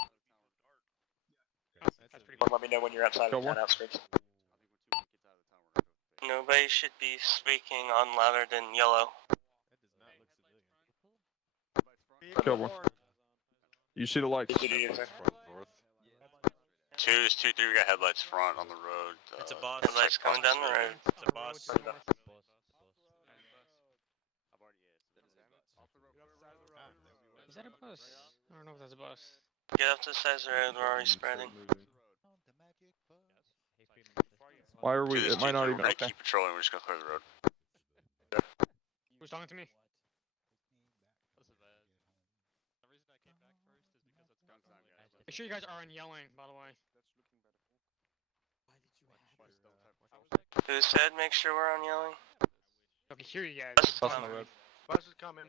That's pretty cool. Let me know when you're outside of the Kilborn? town outskirts. Nobody should be speaking on louder than yellow. Kilborn. You see the lights. North. 2 is 2-3, we got headlights front on the road. It's a bus. Headlights coming down the road. It's a bus. Is that a bus? I don't know if that's a bus. Get up to the side of the road, we're already spreading. Why are we? It might not even. Okay. Keep patrolling, we're just gonna clear the road. Who's talking to me? Make sure you guys aren't yelling, by the way. Who said make sure we're on yelling? Okay, hear you guys. Bus is Bus coming. Bus is coming.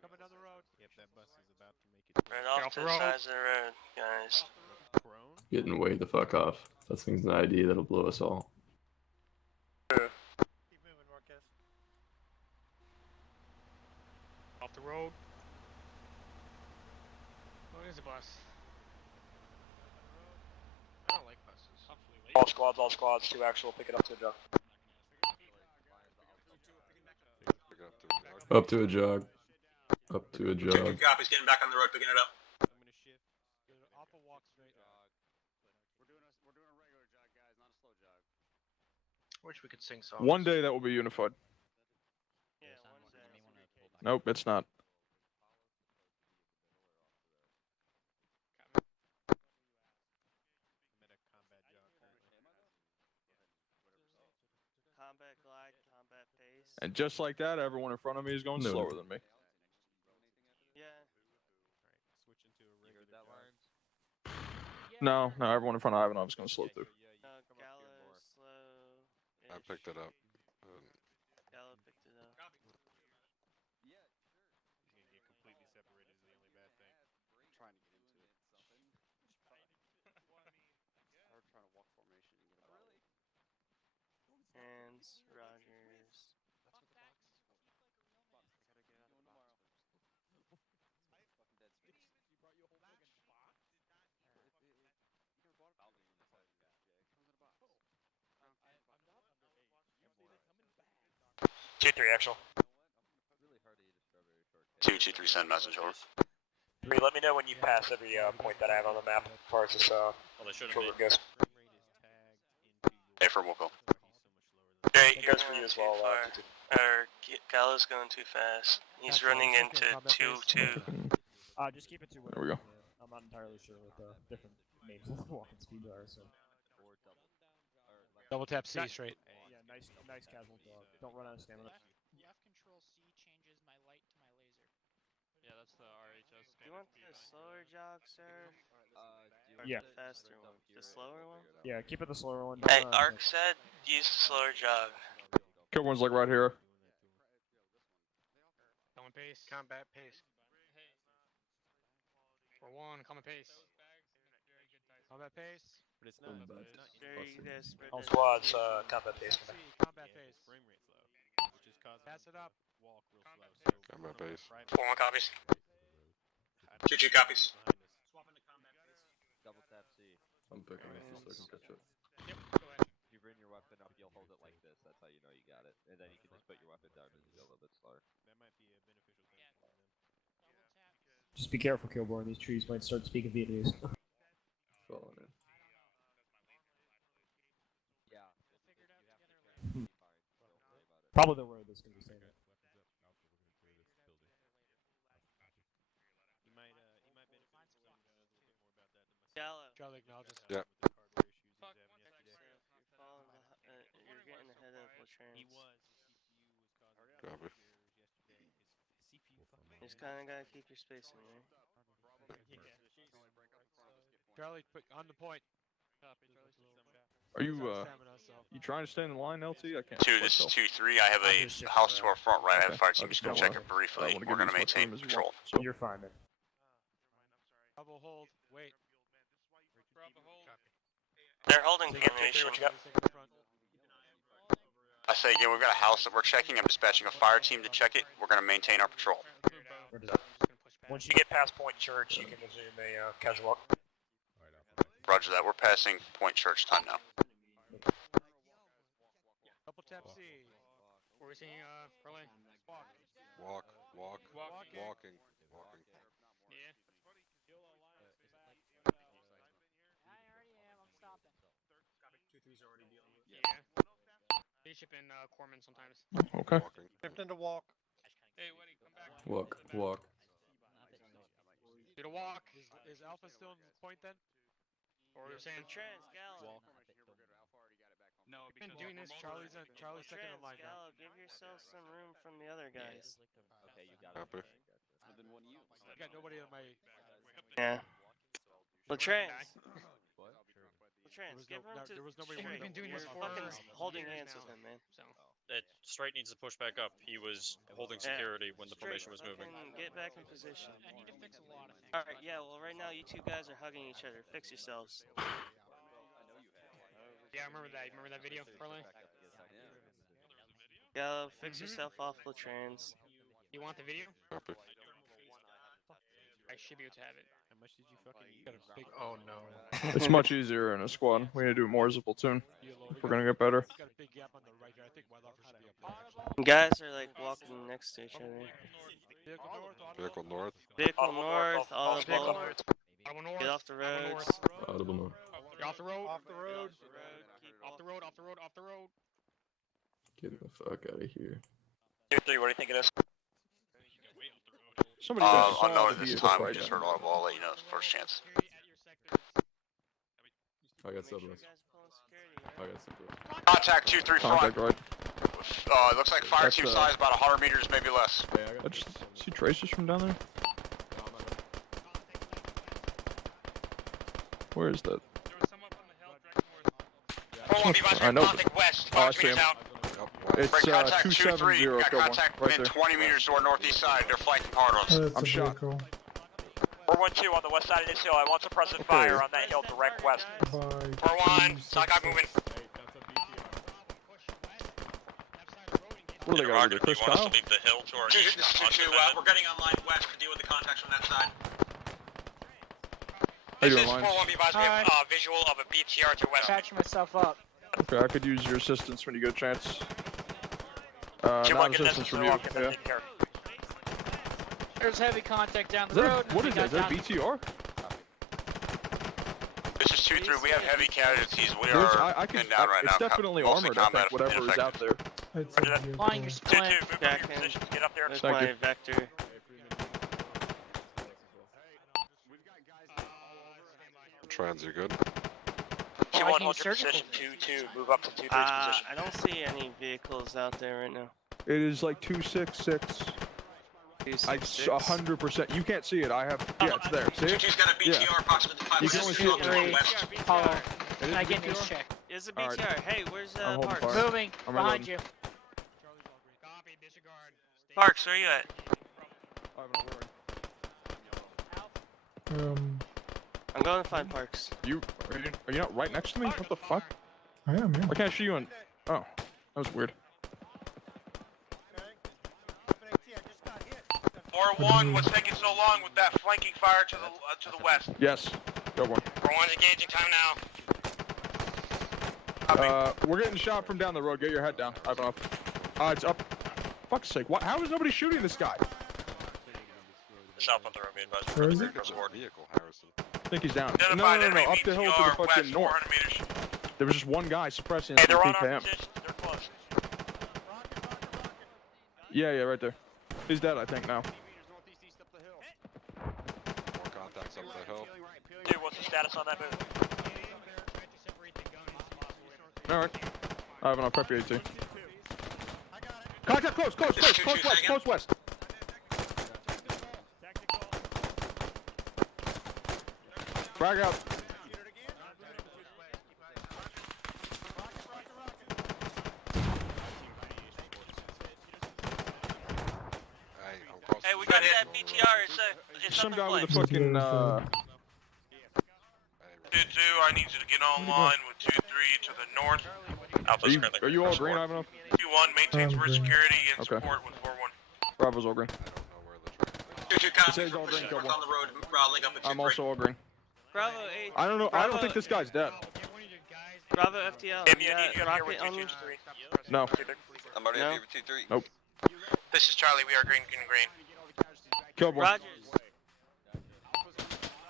Coming down the road. Yep, that bus is about to make its Right way. off to the sides of the road, guys. Getting way the fuck off. That thing's an ID that'll blow us all. Keep moving, Marquez. Off the road. Oh, there's a bus. I don't like buses. All squads, 2 actual, pick it up to a jog. Up to a jog. Up to a jog. Copies, getting back on the road, picking it up. I'm gonna shift. Off a walk straight. We're doing a regular jog, guys, not a slow jog. Wish we could sing songs. One day that will be unified. Yeah, one day. Nope, it's not. Combat glide, combat pace. And just like that, everyone in front of me is going No. slower than me. Yeah. Switching to a regular that jog. lines? No, everyone in front of Ivanov is going to slow through. No, Gallo slow. I picked it up. Gallo picked it up. He's gonna get completely separated is the only bad thing. I'm trying to get into it. Hard trying to walk formation and get a bottle. Hands, Rogers. Two, 3, actual. 223 send message over. 3, let me know when you pass every point that I have on the map as far as this Well, they shouldn't short be. goes. Hey, for Wilco. Hey, you guys for you as well. Gallo's going too fast. He's running into 2-2. Just keep it to what. There we go. I'm not entirely sure what the different names of the walking speeds are, so. Double tap C straight. Yeah, nice casual dog. Don't run out of stamina. F control C changes my light to my laser. Yeah, that's the RHS. Do you want the slower jog, sir? Or Yeah. the faster one? The slower one? Yeah, keep it the slower one. Hey, Arc said use the slower jog. Kilborn's like right here. Common pace. Combat pace. For 1, common pace. Combat pace. But it's not. It's not Sure, you guys spread All that squads, information. combat pace. C, combat pace. Frame rate slow, which is causing Pass it up. walk real slow. So Combat pace. 4, 1 copies. 2 copies. Double tap C. I'm picking this so I can catch it. Yep, go ahead. If you bring your weapon up, you'll hold it like this. That's how you know you got it. And then you can just put your weapon down and go a little bit slower. that might be a beneficial thing for them. Just be careful, Kilborn. These trees might start speaking Vietnamese. Falling in. Yeah. Probably the word that's gonna be saying it. He might benefit from learning a little bit more about that than myself. Gallo. Charlie acknowledges. Yeah. With the hardware issues he was having yesterday. You're falling you're getting ahead of Latrans. He was. His CPU was causing Copy. errors yesterday. His CPU fucking. You just kind of gotta keep your spacing, right? Charlie, put on the point. Are you Stamina, so. you trying to stay in the line, LT? I can't. 2, quite this tell. is 2-3. I have I'm just a house to our front right. I have a fire Okay. team. Just gonna check it briefly. wanna We're give gonna you as much maintain time as you control. want, so. You're fine, man. Bravo hold. Wait. Bravo hold. They're holding Take it, formation. take it in front. I say again, we've got a house that we're checking. I'm dispatching a fire team to check it. We're gonna maintain our patrol. Once You get past Point Church, you can resume a casual walk. Roger that. We're passing Point Church time now. Double tap C. What are we seeing, Carly? Walk. Walking. Walking. Yeah. Yeah. Bishop and Corman sometimes. Okay. Shift into walk. Hey, Weddy, come back. Walk. Did a walk. Is Alpha still in point then? Or you're saying Trans, Gallo. No, been because doing this. Charlie's second in line now. Gallo, give yourself some room from the other guys. Okay, you got it. Copy. I got nobody on my. Yeah. Latrans. What? Trans, give him to there was nobody straight. we've been doing You're this for fucking holding years hands now. with him, man. So. That straight needs to push back up. He was holding security when the Straight, formation was moving. Get back in position. I need to fix a lot of things. Alright, yeah, well, right now you two guys are hugging each other. Fix yourselves. Yeah, I remember that. You remember that video, Parlay? Gallo, fix yourself off Trans. You want the video? I should be able to have it. How much did you fucking use? Oh no. It's much easier in a squad. We need to do more as a platoon. If we're gonna get better. Got a big gap on the right here. I think White Officer should be up there. Guys are like walking next to each other. Vehicle north. Vehicle north, audible. Audible north. Get off the roads. Audible north. You're off the road. Off the road. Off the road. Off the road. Off the road. Get the fuck out of here. 2-3, what do you think it is? Somebody just saw Unknown the at this vehicle time. We right just now. heard audible. I'll let you know first chance. I got sublist. I got sublist. Contact 2-3 front. Contact right. Looks like fire That's, team size about 100 meters, maybe less. I just see traces from down there. Where is that? 4-1, be advised, I know. contact west. Oh, I 5 see meters him. out. It's Break contact 270. 2-3. We got Kilborn, contact right within there. 20 meters to our northeast side. They're flanking hard on us. I'm shot. 4-1-2 on the west side of this hill. I want suppressive fire on that hill direct west. 4-1, SOC moving. What do they got over there? Chris Kyle? Leave the hill to our east. This is 2-2. We're getting online west to deal with the contacts from that side. How you This doing, is Lines? 4-1, be advised. We have visual of a BTR to west. Patching myself up. Okay, I could use your assistance when you get a chance. Do you Not want to get assistance from you. necessary Yeah. There's heavy contact down Is the that road. what is that? Is that BTR? This is 2-3. We have heavy casualties. We There's- are I can, pinned down right it's now. definitely Mostly armored, I combat think, whatever is ineffective. out there. Flying your splint. 2-2, move from your position. Get up there. There's Thank my you. vector. Trans, you good? T1, hold your position. 2-2, move up to 2-3's position. I don't see any vehicles out there right now. It is like 266. I 100%. You can't see it. I have. Yeah, it's there. See it? 2-2's got a BTR Yeah. approximately 5 You can only meters see it to the northwest. Apollo. It Can is I get BTR? this check? It's a Alright. BTR. Hey, where's I'm holding Parks? fire. Moving. I'm Behind reloading. you. Copy, disregard. Parks, where you at? I'm going to find Parks. Are you not right next to me? What the fuck? I am, yeah. Why can't I see you on? Oh, that was weird. 4-1, what's taking so long with that flanking fire to the west? Yes. Go one. 4-1's engaging time now. We're getting shot from down the road. Get your head down. I've up. It's up. Fuck's sake! What? How is nobody shooting this guy? South of the road, be advised. Where is it? Vehicle, Harrison. I think he's down. Identified No, enemy up the hill to the BTR fucking west, north. 400 meters. There was just one guy suppressing Hey, us. they're We on beat our him. position. They're close. Yeah, right there. He's dead, I think now. More contacts up the hill. Dude, what's the status on that move? All right. I have an prep AT. Contact close west. Frag out. Hey, we got that BTR. It's Some up guy in with a place. fucking 2-2, I need you to get online with 2-3 to the north. Alpha's currently. Are you all green, Ivanov? 2-1 maintains I'm bridge green. security and Okay. support with 4-1. Bravo's all green. 2-2 It says all green, contact Kilborn. on the road, link up at 2-3. I'm also all green. Bravo 8. I don't know. I don't think this guy's dead. Bravo FTL. Maybe You I need got you up here with rocket on 2-3. No. I'm already No? up here with 2-3. Nope. This is Charlie, we are green. Kilborn. Rogers.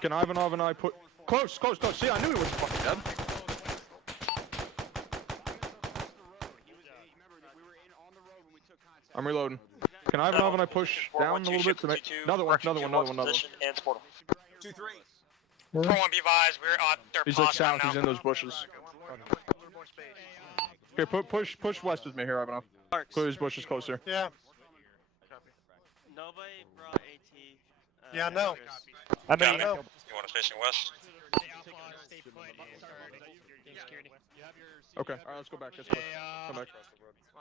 Can Ivanov and I put close? See, I knew he wasn't fucking dead. I'm reloading. Can Ivanov and I push down a little bit to make another one. And support him. 2-3. Where? 4-1 be advised, we're on their He's like posse south. now. He's in those bushes. Okay, push west with me here, Ivanov. Parks. Clear these bushes closer. Yeah. Nobody brought AT. Yeah, no. I Got mean, it. You want us facing west? security. Okay, alright, let's go back. Let's go back. Come back.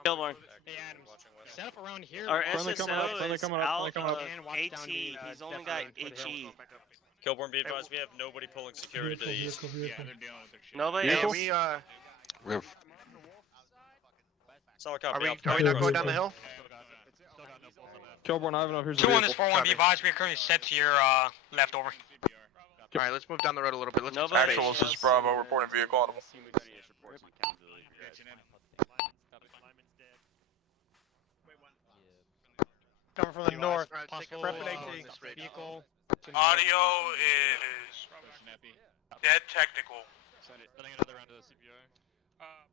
Kilborn. Hey, Adams. Set up around here. Our Friendly coming up, SSO friendly is coming up, friendly out coming up. of AT. He's only got HE. Kilborn, be advised, we have nobody pulling security to the east. Yeah, they're dealing with their shit. Nobody Yeah, else. we We have Solid copy. are we not going down the hill? Kilborn, I have enough. Here's the 2-1, this vehicle. 4-1, be advised, we are currently set to your left over. Alright, let's move down the road a little bit. Let's Nobody. Actual, this is Bravo, reporting vehicle audible. Coming from the north. Possible Vehicle. Audio is dead technical. Sending another round to the CPO.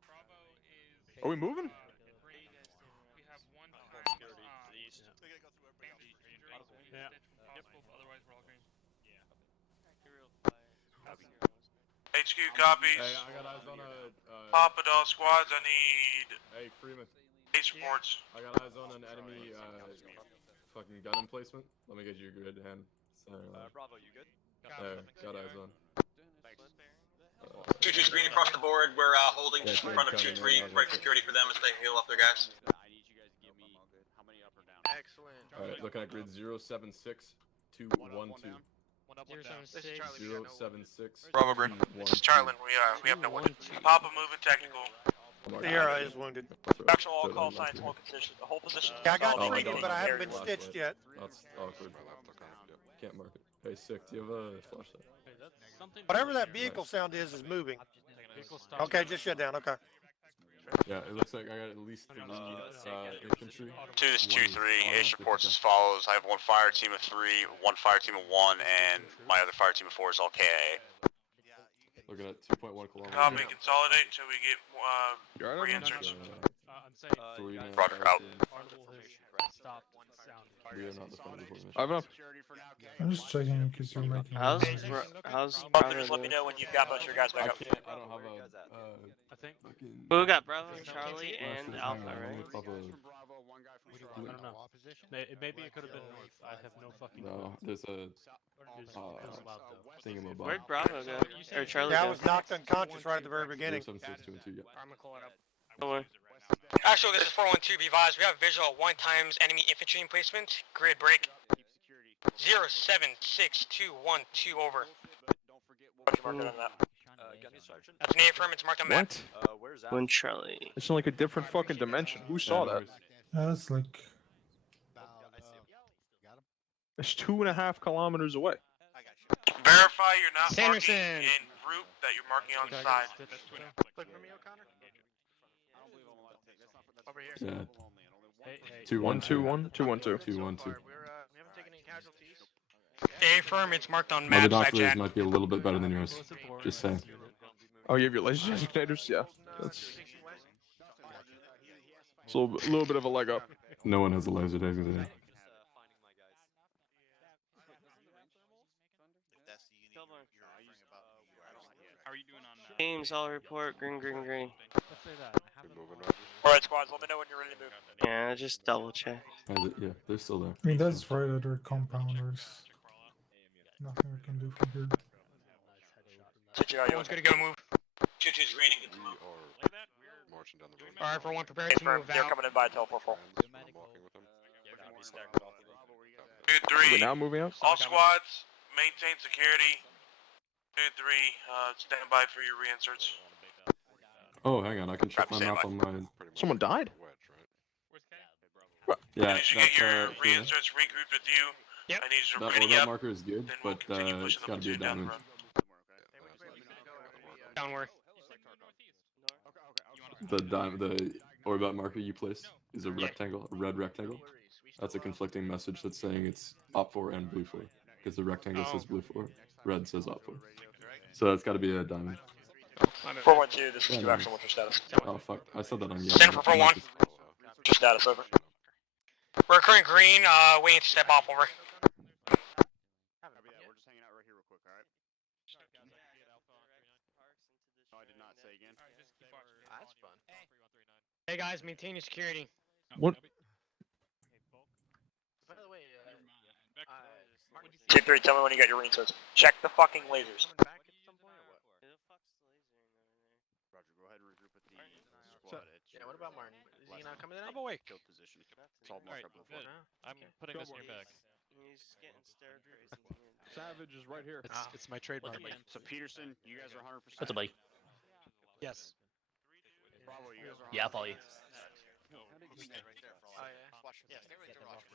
Bravo is. Are we moving? We have one Security to the east. Yeah. Otherwise, we're all green. HQ copies. Hey, I got eyes on a. Papadol squads, I need Hey, Freeman. 8 supports. I got eyes on an enemy fucking gun emplacement. Let me get you a good hand. Bravo, you good? There, got eyes on. 2-2's green across the board. We're holding just in front of 2-3. Break security for them as they heal up their guys. I need you guys to give me how many up or down. Excellent. Alright, looking at grid 076 212. 076. Bravo green. This is Charlie. We have no one. Papa moving technical. Sierra is wounded. Actual all call signs, hold position. The whole position. Yeah, I got Oh, treated, don't but I haven't have been a stitched flashlight. yet. That's awkward. Can't mark it. Hey, sick. Do you have a flashlight? Whatever that vehicle sound is moving. Okay, just shut down. Okay. Yeah, it looks like I got at least 3 infantry. 2 is 2-3. Ace reports as 50. follows. I have 1 fire team of 3, 1 fire team of 1, and my other fire team of 4 is all KIA. Looking at 2.1 kilometers. Copy, consolidate until we get You alright, re-inserts. Three man Roger, fire out. team. We are not the front of the formation. I have enough. I'm just checking because you're making. How's Bravo? Just let me know when you've got most of your guys I back up. can't. I don't have a. fucking Who got Bravo, Charlie, and flashlight. Alpha, Hang on, let me right? pop a- I don't know. Maybe it could have been north. I have no fucking. No, there's a thingamabob. Where'd Bravo go? Or Charlie Yeah, I go? was knocked unconscious right at the very beginning. 076 2 and 2, yeah. I'm gonna call it up. Don't worry. Actually, this is 412. Be advised, we have visual 1 times enemy infantry emplacement. Grid break. 076212 over. What's marked on that? That's an affirm. It's marked on map. What? When Charlie. It's in like a different fucking dimension. Who saw that? That's like. It's 2.5 kilometers away. Verify you're not Sanderson. marking in group, that you're marking on side. Click for me, O'Connor. Over here. Yeah. 2 1 2 1 2 1 2. 2 1 2. We haven't taken any casualties. Affirm. It's marked on My map. binoculars might be a little bit better than yours. Just saying. Oh, you have your laser designators? Yeah. That's. It's a little bit of a leg up. No one has a laser designator. How are you doing on Teams all report green, green, green. Alright, squads, let me know when you're ready to move. Yeah, just double check. Yeah, they're still there. I mean, that's right at our compounders. Nothing we can do from here. Everyone's gonna go move. 2-2's green and good to move. Alright, for 1, prepare to Affirm. move They're out. coming in by teleport 4. We're 2-3. now moving out. All squads, maintain security. 2-3, stand by for your reinserts. Oh, hang on. I can check my map on my. Someone died? Yeah, As soon as you get your Freeman. reinserts regrouped with you, Yep. I need you to That, ready that up. marker is good, Then we'll but continue it's pushing the gotta be a platoon down the diamond. road. Downward. The orbit marker you placed is a rectangle, a red rectangle. That's a conflicting message that's saying it's op 4 and blue 4, because the rectangle says blue 4, red says op 4. So it's got to be a diamond. 412, this is Yeah, 2 no. action. What's your status? Oh fuck, I said that on yellow. Send for 4-1. Your status, over. We're current green, waiting to step off, over. We're just hanging out right here real quick, alright? No, I did not say again. That's fun. Hey guys, maintain your security. What? By the way, 2-3, tell me when you got your reinserts. Check the fucking lasers. Yeah, what about Martin? Is he not coming tonight? I'm awake. Kill position. It's all Alright, marked up good. before. I'm putting this in your bag. He's getting stir crazy. Savage is right here. It's my trademark. So Peterson, you guys are 100%. What's up, buddy? Yes. Bravo, you guys are 100%. Yeah, I'll follow you.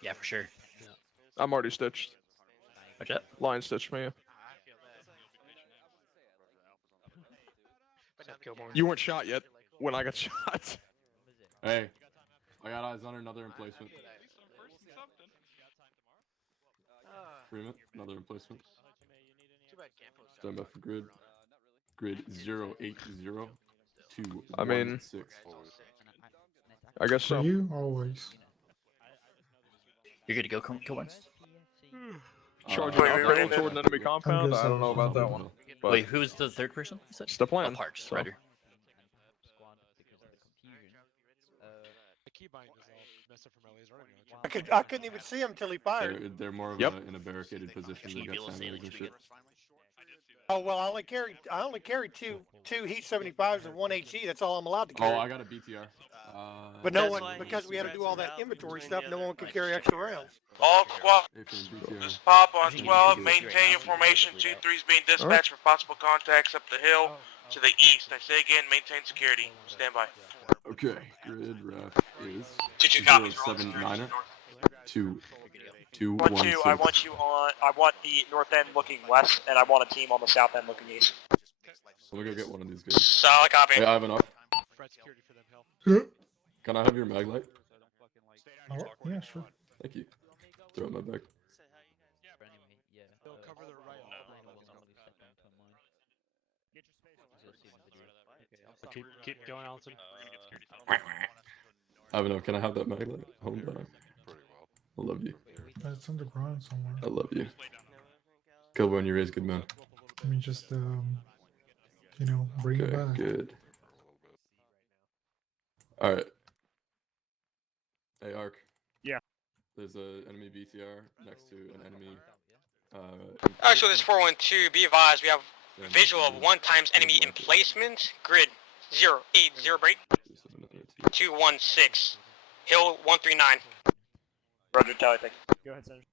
Yeah, for sure. I'm already stitched. What's that? Lion stitched me. You weren't shot yet when I got shot. Hey, I got eyes on another emplacement. Freeman, another emplacement. Stand by for grid. Grid 080216. I mean, I guess For so. you, always. You're good to go, Kilborn? Charging uphill toward an enemy compound. I don't know about that one. But Wait, who's the third person? it's the plan. Oh, Parks, so. Ryder. The keybind is all messed up from my laser. I couldn't even see him till he fired. They're more of in a barricaded position. Can you They've be able got to say, signals like, and should we shit. Oh well, I only carry two Heat-75s and one HE. That's all I'm allowed to carry. Oh, I got a BTR. But no one, because we had to do all that inventory stuff, no one could carry extra rounds. All squad. BTR. Just pop on 12. Maintain your formation. 2-3 is being dispatched for possible contacts up the hill to the east. I say again, maintain security. Stand by. Okay, grid ref is 079er 2216. I want you on. I want the north end looking west, and I want a team on the south end looking east. Let me go get one of these guys. Solid copy. Hey, I have enough. Security for them, hell. Can I have your mag light? Oh, yeah, sure. Thank you. Throw it in my bag. They'll cover the right. Keep going, Allison. I have enough. Can I have that mag light? Hold on. I love you. It's on the ground somewhere. I love you. Kilborn, you raise good man. Let me just, bring it Okay, back. good. Alright. Hey, Ark. Yeah. There's a enemy BTR next to an enemy. Actually, this 412. Be advised, we have visual of 1 times enemy emplacement. Grid 080 break. 216. Hill 139. Roger, Tyler, thank you. Go ahead, Senator.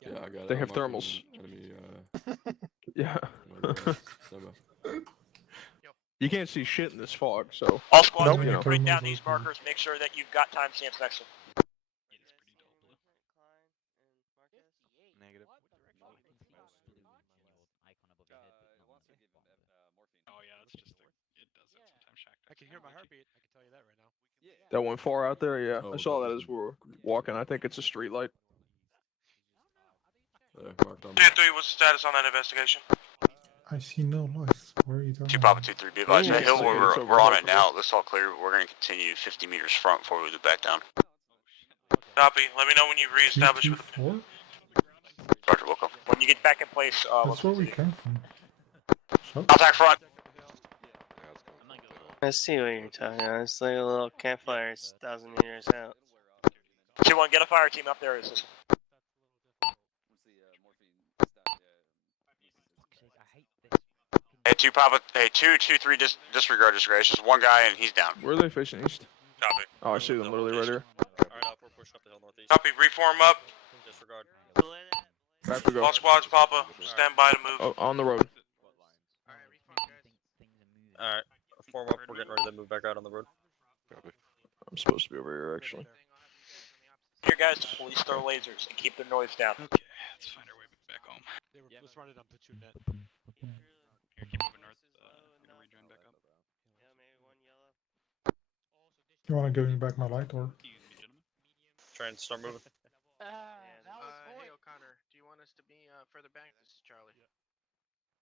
Yeah, I got it. They have I'm marking thermals. Enemy, Yeah. You can't see shit in this fog, so. All squads, Nope. when you're You putting know. down these markers, make sure that you've got timestamps next to them. Negative. Oh yeah, that's just it does that sometimes. I can hear my heartbeat. I can tell you that right now. That one far out there, yeah. Oh, I saw that that was as we were walking. I think it's a street light. Marked on. 2-3, what's the status on that investigation? I see no lights. Where are you talking 2 about? Bravo 2-3, be advised. Ooh, The hill it's where over we're on there it for now, this. this all clear. We're going to continue 50 meters front before we move back down. Copy. Let me know when you've reestablished with the 224? Roger, welcome. When you get back in place, That's where we came from. So, contact front. I see what you're talking about. It's like a little campfire. It's 1,000 meters out. 2-1, get a fire team up there. Assist. Hey, 2 Papa, hey, 2-2-3, disregard. It's just one guy and he's down. Where are they facing east? Copy. Oh, I see them literally right here. Alright, Alpha, we're pushing up the hill northeast. Copy. Reform up. Disregard. Back we go. All squads, Papa. Stand by to move. Oh, on the road. Alright, form up. We're getting ready to move back out on the road. I'm supposed to be over here, actually. Your guys, police throw lasers and keep their noise down. Okay, let's find our way back home. Let's run it on Platoon net. Here, keep moving north. Gonna rejoin back up. you want to give me back my light or? Try and start moving. Hey O'Connor, do you want us to be further back? This is Charlie.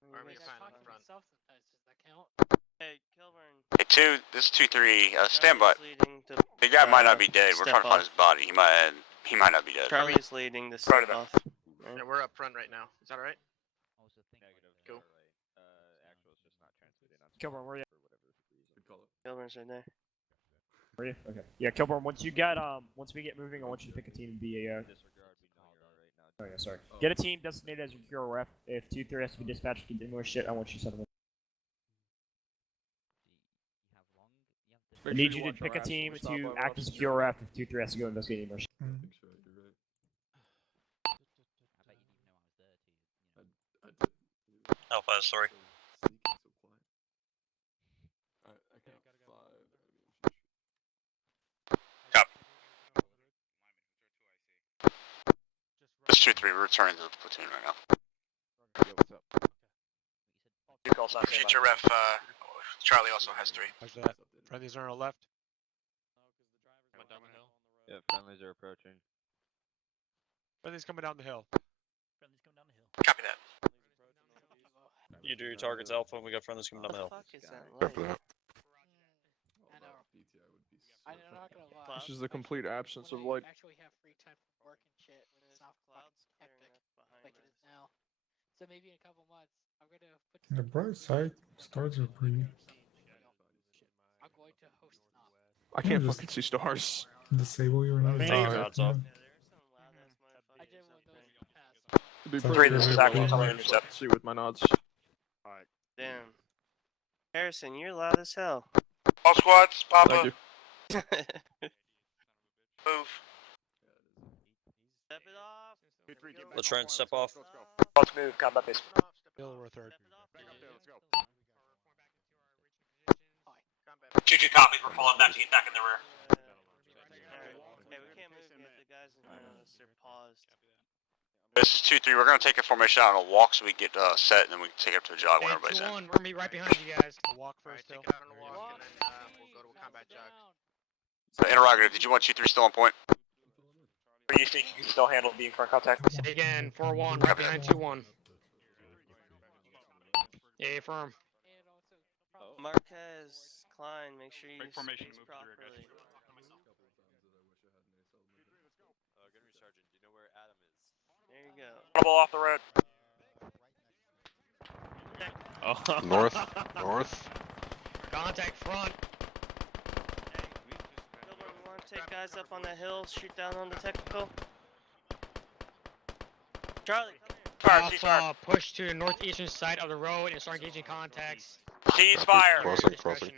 Or are we kind of in front? Hey, Kilborn. Hey, 2, this is 2-3, stand by. The guy might not be dead. We're trying to find his body. He might not be dead. Charlie's leading the step off. Yeah, we're up front right now. Is that alright? Cool. Kilborn, where are you? Kilborn's right there. Where are you? Okay. Yeah, Kilborn, once we get moving, I want you to pick a team and be a, oh yeah, sorry. Get a team designated as your hero ref. If 2-3 has to be dispatched, get more shit, I want you to send them. I need you to pick a team to act as QRF if 2-3 has to go investigate immersion. Alpha, sorry. Copy. It's 2-3, we're returning to the platoon right now. You call sign. Future ref, Charlie also has 3. How's that? Friendlies are on our left. Went down the hill. Yeah, friendlies are approaching. Friendlies coming down the hill. Copy that. You do your targets alpha, and we got friendlies coming down the hill. This is the complete absence of light. Actually have free time from work and shit when it's not fucking hectic like it is now. So maybe in a couple months, I'm gonna put. The bright side, stars are pretty. I'm going to host an op. I can't just fucking see stars. Disable your noise. Take your nods off. I did one of those in the past. To be Sorry, perfectly this is honest, actually I can't fucking see with my nods. Alright. Damn. Harrison, you're loud as hell. All squads, pop Thank up. you. Move. Step it off. Let's try and step off. Let's move, combat base. Hill, we're third. 2-2 copies, we're falling back to get back in the rear. Okay, we can't move yet. The guys in front of us are paused. This is 2-3, we're gonna take a formation out on a walk so we get set, and then we can take it up to a jog when Hey, everybody's in. 2-1, we're gonna be right behind you guys. Walk first, Take Hill. it out on the walk, and then we'll go to a combat jog. So, interrogative, did you want 2-3 still on point? Or you think you can still handle being front contact? Say again, 4-1, right behind 2-1. Yeah, firm. Marquez, Klein, make sure you Break formation, space move to the rear, guys. properly. There you go. Trouble off the road. North. Contact front. Kilborn, we want to take guys up on the hill, shoot down on the technical. Charlie, come here. Fire, ceasefire. Push to the northeastern side of the road and start engaging contacts. Ceasefire. Crossing.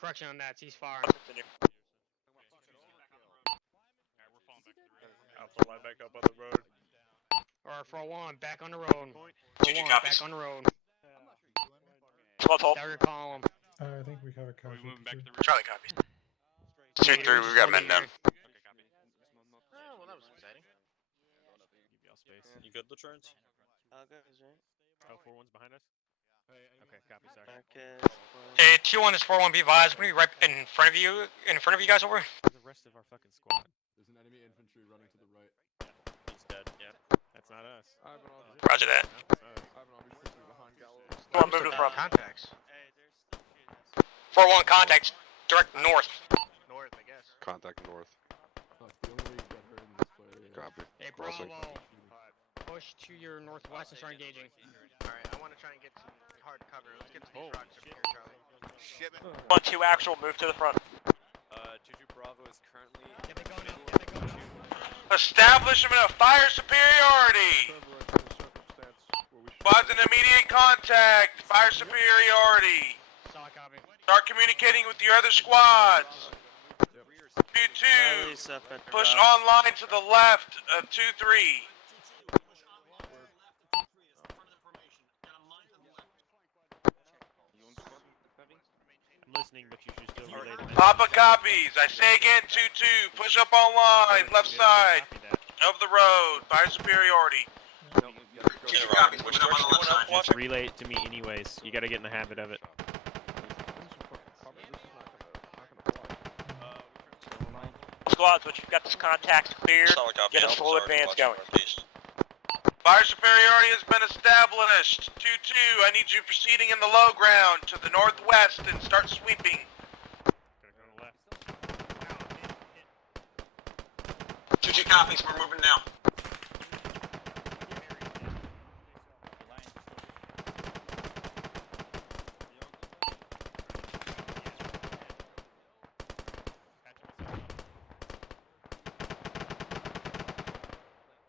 Correction on that, ceasefire. Alpha, line back up on the road. Or 4-1, back on the road. 2-2 copies. Back on the road. Squad hold. Stagger column. I think we have a casualty. Moving back to too. the rear. Charlie copies. 2-3, we've got men down. Oh, well, that was exciting. You good, Latrans? All goes, right? Oh, 4-1's behind us? Okay, copy, sorry. Marquez, Hey, 2-1 is 4-1, be advised. We're gonna be right in front of you guys over. Where's the rest of our fucking squad? There's an enemy infantry running to the right. He's dead, yeah. That's not us. Roger that. No, it's not us. Come on, move to the front. Contacts. 4-1 contacts, direct north. North, I guess. Contact north. Fuck, the only way you get hurt in this play. Copy. Hey, Crossing. Bravo. Push to your northwest and start engaging. Alright, I want to try and get some hard cover. Let's get some rocks up here, Charlie. 1-2 actual, move to the front. 2-2 Bravo is currently... Get the gun out, get the gun out. Establishment of fire superiority. Squads in immediate contact. Fire superiority. Solid copy. Start communicating with your other squads. 2-2. Charlie's up at the Push rock. online to the left of 2-3. I'm listening, but you should still relay the message. Papa copies. I say again, 2-2. Push up online, left side of the road. Fire superiority. 2-2 copies. Push up on the left side. Just relay it to me anyways. You gotta get in the habit of it. Squads, once you've got this contact clear, get a full advance going. Fire superiority has been established. 2-2, I need you proceeding in the low ground to the northwest and start sweeping. Gotta go to the left. 2-2 copies, we're moving now.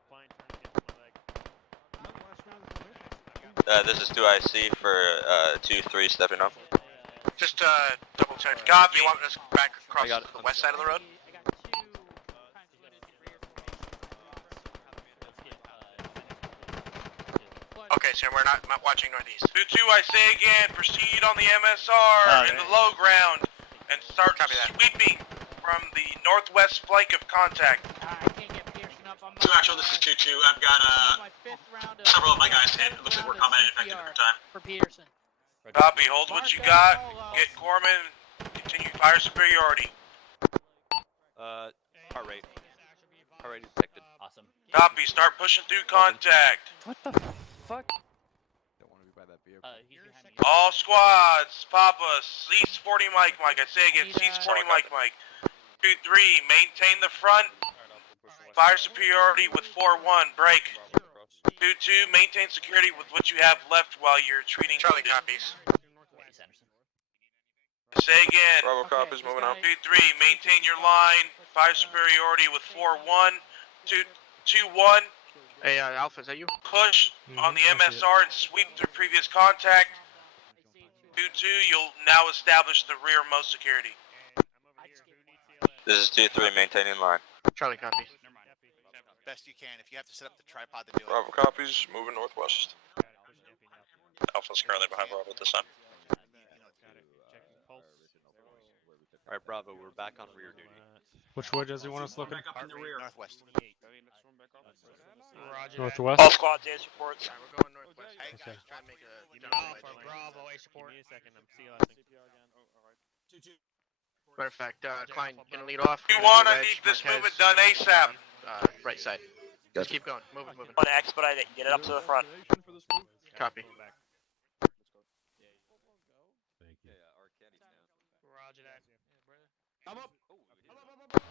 Fine, trying to get my leg. This is 2IC for 2-3 stepping up. Just double check. Copy. You want us back across the west side of the road? Okay, so we're not watching northeast. 2-2, I say again, proceed on the MSR in the low ground and start sweeping from the northwest flank of contact. Two actual, this is 2-2. I've got several of my guys hit. It looks like we're combat effective every time. For Peterson. Copy, hold what you got, get Corman, continue fire superiority. Heart rate. Heart rate detected. Awesome. Copy, start pushing through contact. What the fuck? Don't want to be by that vehicle. All squads, Papa, cease 40 Mike. I say again, cease 40 Mike. 2-3, maintain the front. Fire superiority with 4-1, break. 2-2, maintain security with what you have left while you're treating. Charlie copies. Say again. Bravo copies, moving out. 2-3, maintain your line. Fire superiority with 4-1. 2-1. Hey, Alpha, is that you? Push on the MSR and sweep through previous contact. 2-2, you'll now establish the rearmost security. This is 2-3, maintaining line. Charlie copies. Best you can. If you have to set up the tripod to do it. Bravo copies, moving northwest. Alpha's currently behind Bravo this time. Alright, Bravo, we're back on rear duty. Which way does he want us looking? Back up in the rear. Northwest. Roger. Northwest? All squads, A's reports. Alright, we're going northwest. Hey, Okay. guys, try to make a... Alpha, Bravo, A support. Give me a second, I'm CLSing. Matter of fact, Klein, gonna lead off. 2-1, I need this movement done ASAP. Right side. Just keep going. Moving. Want to expedite it. Get it up to the front. Copy. Roger that.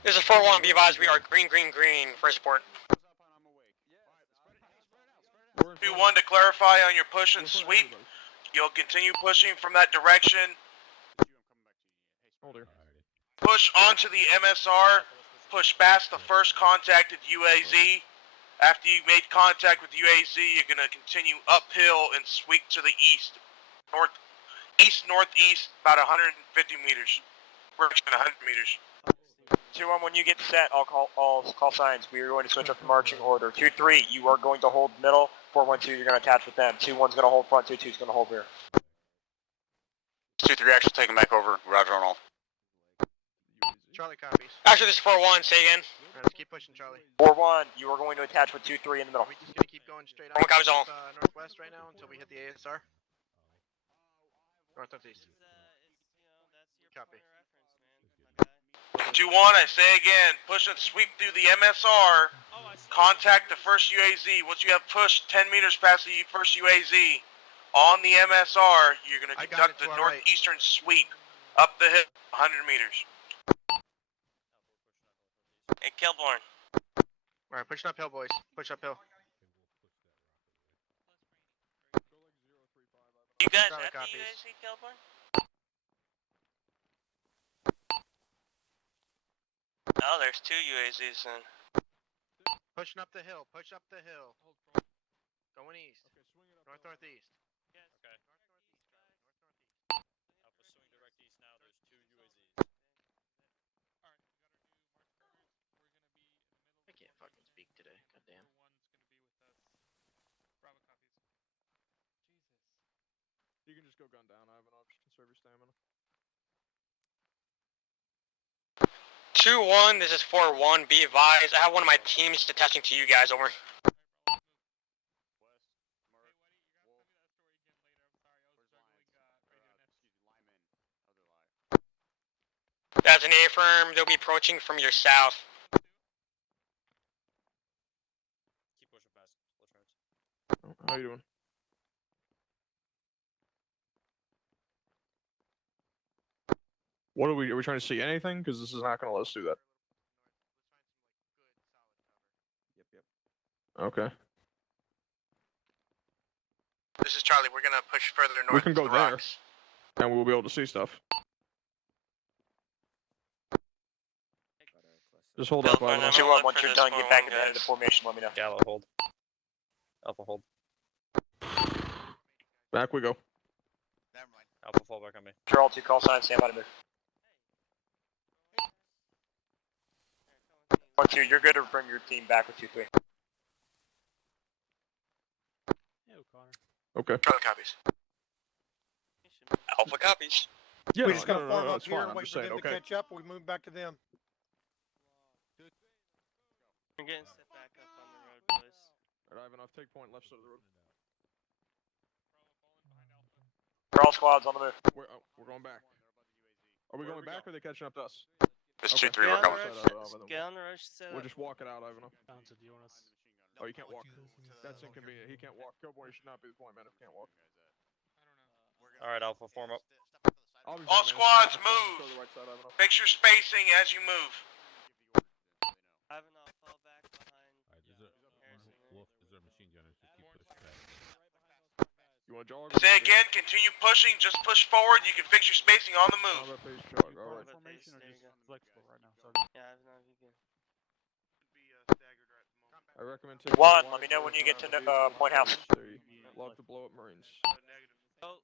This is 4-1, be advised, we are green, first report. 2-1, to clarify on your push and sweep. You'll continue pushing from that direction. Push onto the MSR. Push past the first contacted UAZ. After you made contact with UAZ, you're going to continue uphill and sweep to the east. Northeast, about 150 meters. Direction 100 meters. 2-1, when you get set, I'll call signs. We are going to switch up the marching order. 2-3, you are going to hold middle. 4-1-2, you're going to attach with them. 2-1's going to hold front. 2-2's going to hold rear. 2-3, actually taking back over. Roger on all. Charlie copies. Actually, this is 4-1, say again. Alright, let's keep pushing, Charlie. 4-1, you are going to attach with 2-3 in the middle. Are we just gonna keep going straight on? Copies all. Northwest right now until we hit the ASR? Northeast. Copy. 2-1, I say again, push and sweep through the MSR. Contact the first UAZ. Once you have pushed 10 meters past the first UAZ, on the MSR, you're going to conduct the northeastern sweep up the hill, 100 meters. Hey, Kilborn. Alright, pushing uphill, boys. Push uphill. You guys Charlie at the copies. UAC, Kilborn? Oh, there's two UAZs then. Pushing up the hill. Push up the hill. Going east. Northeast. I can't fucking speak today. Goddamn. You can just go gun down. I have an option. Conserve your stamina. 2-1, this is 4-1, be advised. I have one of my teams detaching to you guys, over. That's an A-firm, they'll be approaching from your south. How you doing? What are we trying to see anything? Because this is not going to let us do that. Okay. This is Charlie. We're going to push further north. We can go to the there, rocks. and we'll be able to see stuff. Just hold up. 2-1, once you're done, get back at the end of the formation, let me know. Gallo, hold. Alpha, hold. Back we go. Alpha, fall back on me. Control 2, call sign, stand by to move. 1-2, you're good to bring your team back with 2-3. Okay. Charlie copies. Alpha copies. Yeah, We no, just gotta no, form no, up it's here fine. and I'm wait just for saying, them okay. to catch up. We move back to them. We're getting set back up on the road, boys. Alright, Ivanov, take point left side of the road. All squads on the move. We're going back. Are we going back or are they catching up to us? It's Okay. 2-3, we're coming. Get on the rush, set We'll up. just walk it out, Ivanov. Bouncer, do you want us? Oh, you can't walk. That's inconvenient. He can't walk. Kilborn, you should not be the point man if he can't walk. Alright, Alpha, form up. I'll be All fine, man. squads, It's fine. move. Go to the right side, Ivanov. Fix your spacing as you move. Ivanov, fall back behind. You want to jog? Say again, continue pushing, just push forward, you can fix your spacing on the move. Combat pace jog, alright. Yeah, Ivanov, you good. I recommend taking 1, the let me wide know when you get to side Point House. There you love to blow up Marines. Oh,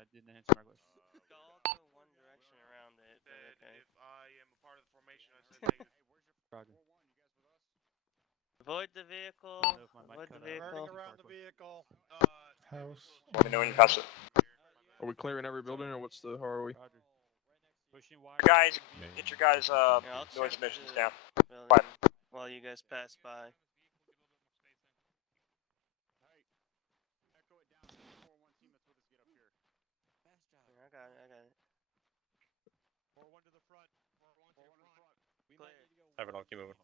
I didn't answer my question. go all go one direction around it. Okay. If I am a part of the formation, I said negative. Avoid the vehicle. Avoid the vehicle. Turning around the vehicle. House. Let me know when you pass it. Are we clearing every building or what's the, how are we? Guys, get your guys' I'll noise check emissions the down. building Quiet. while you guys pass by. I got it. I got it. 4-1 to the front. 4-1 to the front. Clear. Ivanov, keep moving.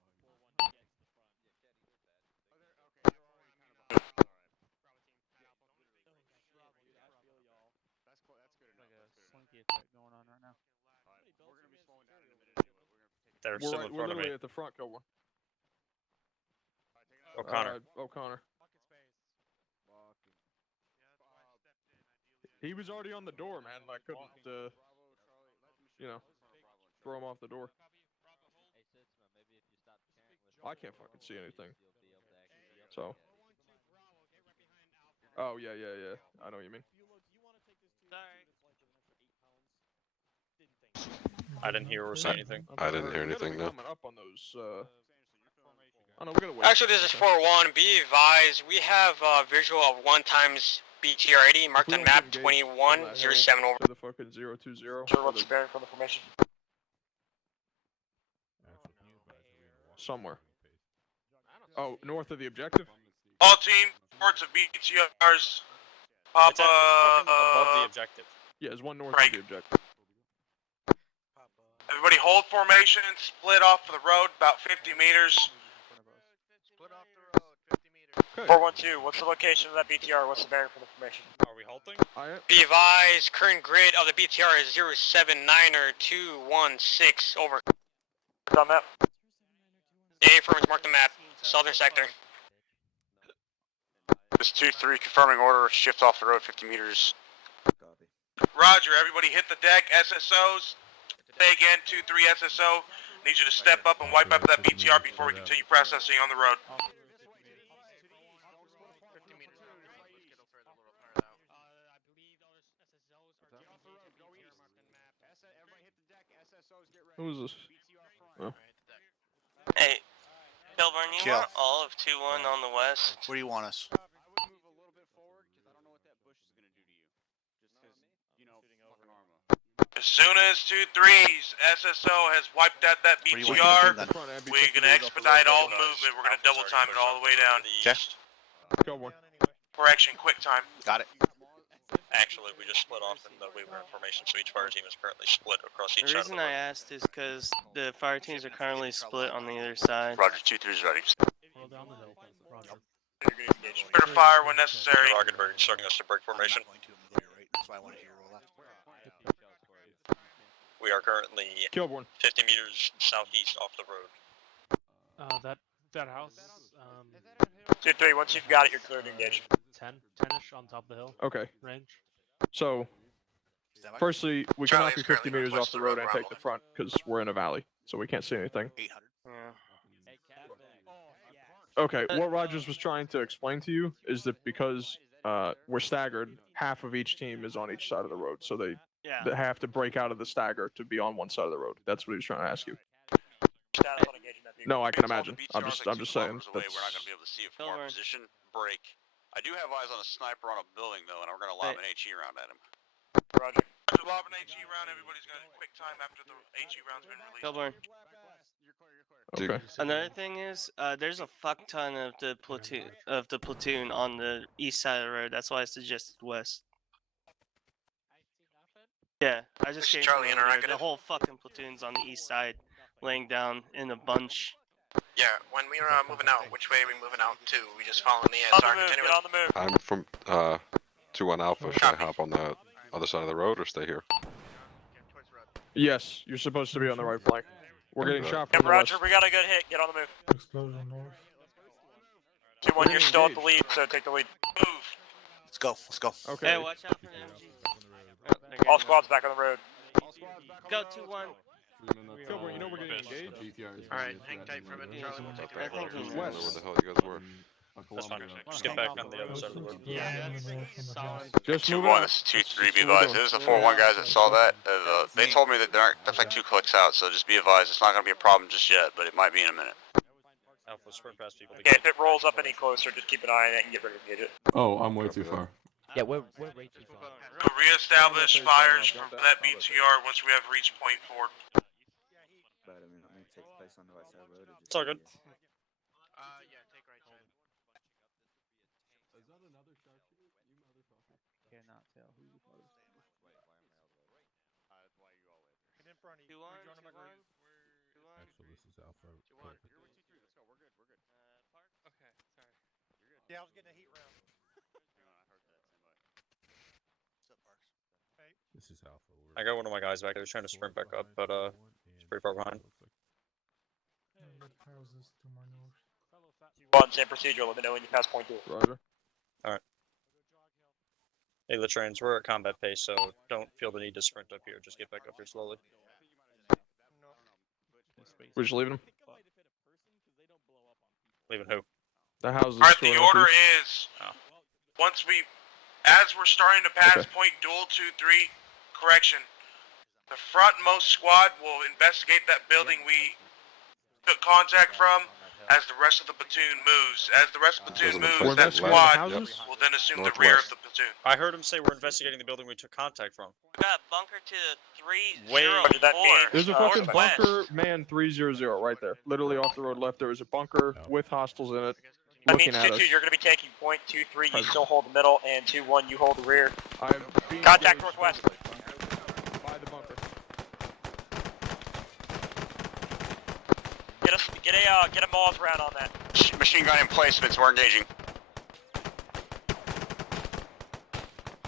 They're still in We're front of me. literally at the front, Kilborn. O'Connor. O'Connor. He was already on the door, man. I couldn't, you know, throw him off the door. I can't fucking see anything. So. Oh, yeah. I know what you mean. Sorry. I didn't hear or see anything. I didn't hear anything, no. Coming up on those, I know, we gotta wait. Actually, this is 4-1. Be advised, we have visual of 1 times BTR 80, marked on map 2107 over. To the fucking 020. Sure, what's the bearing from the formation? Somewhere. Oh, north of the objective? All team, reports of BTRs. Papa, It's fucking above the objective. Yeah, there's one north Frank. of the objective. Everybody hold formation, split off of the road, about 50 meters. Split off the road, 50 meters. 412, what's the location of that BTR? What's the bearing from the formation? Are we halting? Be advised, current grid of the BTR is 079er216, over. On map. A affirmative, mark the map, southern sector. This 2-3 confirming order, shift off the road 50 meters. Roger, everybody hit the deck, SSOs. Say again, 2-3 SSO. Need you to step up and wipe up that BTR before we continue processing on the road. Who is this? Oh. Hey, Kilborn, you Kill. want all of 2-1 on the west? Where do you want us? As soon as 2-3's SSO has wiped out that BTR, we're gonna expedite all movement. We're gonna double time it all the way down. Go one. Correction, quick time. Got it. Actually, we just split off and we were in formation, so each fire team is currently split across each The side of the reason I road. asked is because the fire teams are currently split on the other side. Roger, 2-3's ready. Roll down the hill. Roger. Clear to fire when necessary. Roggenberg instructing us to break formation. We are currently Kilborn. 50 meters southeast off the road. That house, 2-3, once you've got it, you're clear to engage. 10-ish on top of the hill. Okay. Range. So, firstly, we cannot be 50 meters off the road and take the front because we're in a valley, so we can't see anything. Yeah. Okay, what Rogers was trying to explain to you is that because we're staggered. Half of each team is on each side of the road, so they Yeah. have to break out of the stagger to be on one side of the road. That's what he was trying to ask you. Status on engaging that vehicle. No, I can It's all imagine. the I'm BTR's just like I'm 2 just saying. kilometers away. That's... We're not going to be able to see it from our Kilborn. position. Break. I do have eyes on a sniper on a building though, and we're going to lob an HE round at him. Roger. After lob an HE round, everybody's got a quick time after the HE round's been released. Kilborn. Okay. Another thing is, there's a fuck ton of the platoon on the east side of the road. That's why I suggested west. Yeah, I just This is came Charlie from over there. Interactive. The whole fucking platoon's on the east side, laying down in a bunch. Yeah, when we were moving out, which way are we moving out to? We just following the On SR the move, continuing? get on the move. I'm from 2-1 Alpha. Should I hop on the other side of the road or stay here? Yes, you're supposed to be on the right flank. We're getting shot Yeah, from the Roger, west. we got a good hit. Get on the move. Explosion north. 2-1, you're still at the lead, so take the lead. Let's go, let's go. Okay. Hey, watch out for the MG. All squads back on the road. Go 2-1. Kilborn, you know we're getting engaged. Alright, hang tight for a minute, Charlie. We'll take the I think he's Where the hell you guys were? That's fine. Just get back on the other side of the road. Just move 2-1, on. this is 2-3, be advised. It was the 4-1 guys that saw that. They told me that that's like 2 clicks out, so just be advised. It's not going to be a problem just yet, but it might be in a minute. Alpha, sprint past people. Okay, if it rolls up any closer, just keep an eye on it and get ready to engage it. Oh, I'm way too far. Yeah, we're way too far. We'll reestablish fires for that BTR once we have reached point 4. It's all good. Yeah, take right side. Cannot tell who the fuck. In front of you. 2-1, Join my 2-1. group. 2-1. Actually, this is Alpha. Okay, sorry. Yeah, I was getting a heat round. This is Alpha. I got one of my guys back there trying to sprint back up, but he's pretty far behind. Houses to my north. 1, same procedure. Let me know when you pass point 2. Roger. Alright. Hey, Latrans, we're at combat pace, so don't feel the need to sprint up here. Just get back up here slowly. We're just leaving them. Leaving who? The houses. Alright, to the our order northeast. is, once as we're starting to pass Okay. point dual 2-3, correction, the frontmost squad will investigate that building we took contact from as the rest of the platoon moves. As the rest of the platoon Those are the moves, that places left. squad Yep. will then assume the rear of Northwest. the platoon. I heard him say we're investigating the building we took contact from. We got a bunker to 304. What did that mean? There's a fucking Northwest. bunker, man, 300 right there. Literally off the road left. There is a bunker with hostiles in it, That looking means at us. 2-2, you're going to be taking point 2-3, you still hold the middle, and 2-1, you hold the rear. I'm being Contact engaged northwest. by the bunker. Get a Maws round on that. Machine gun in placements, we're engaging.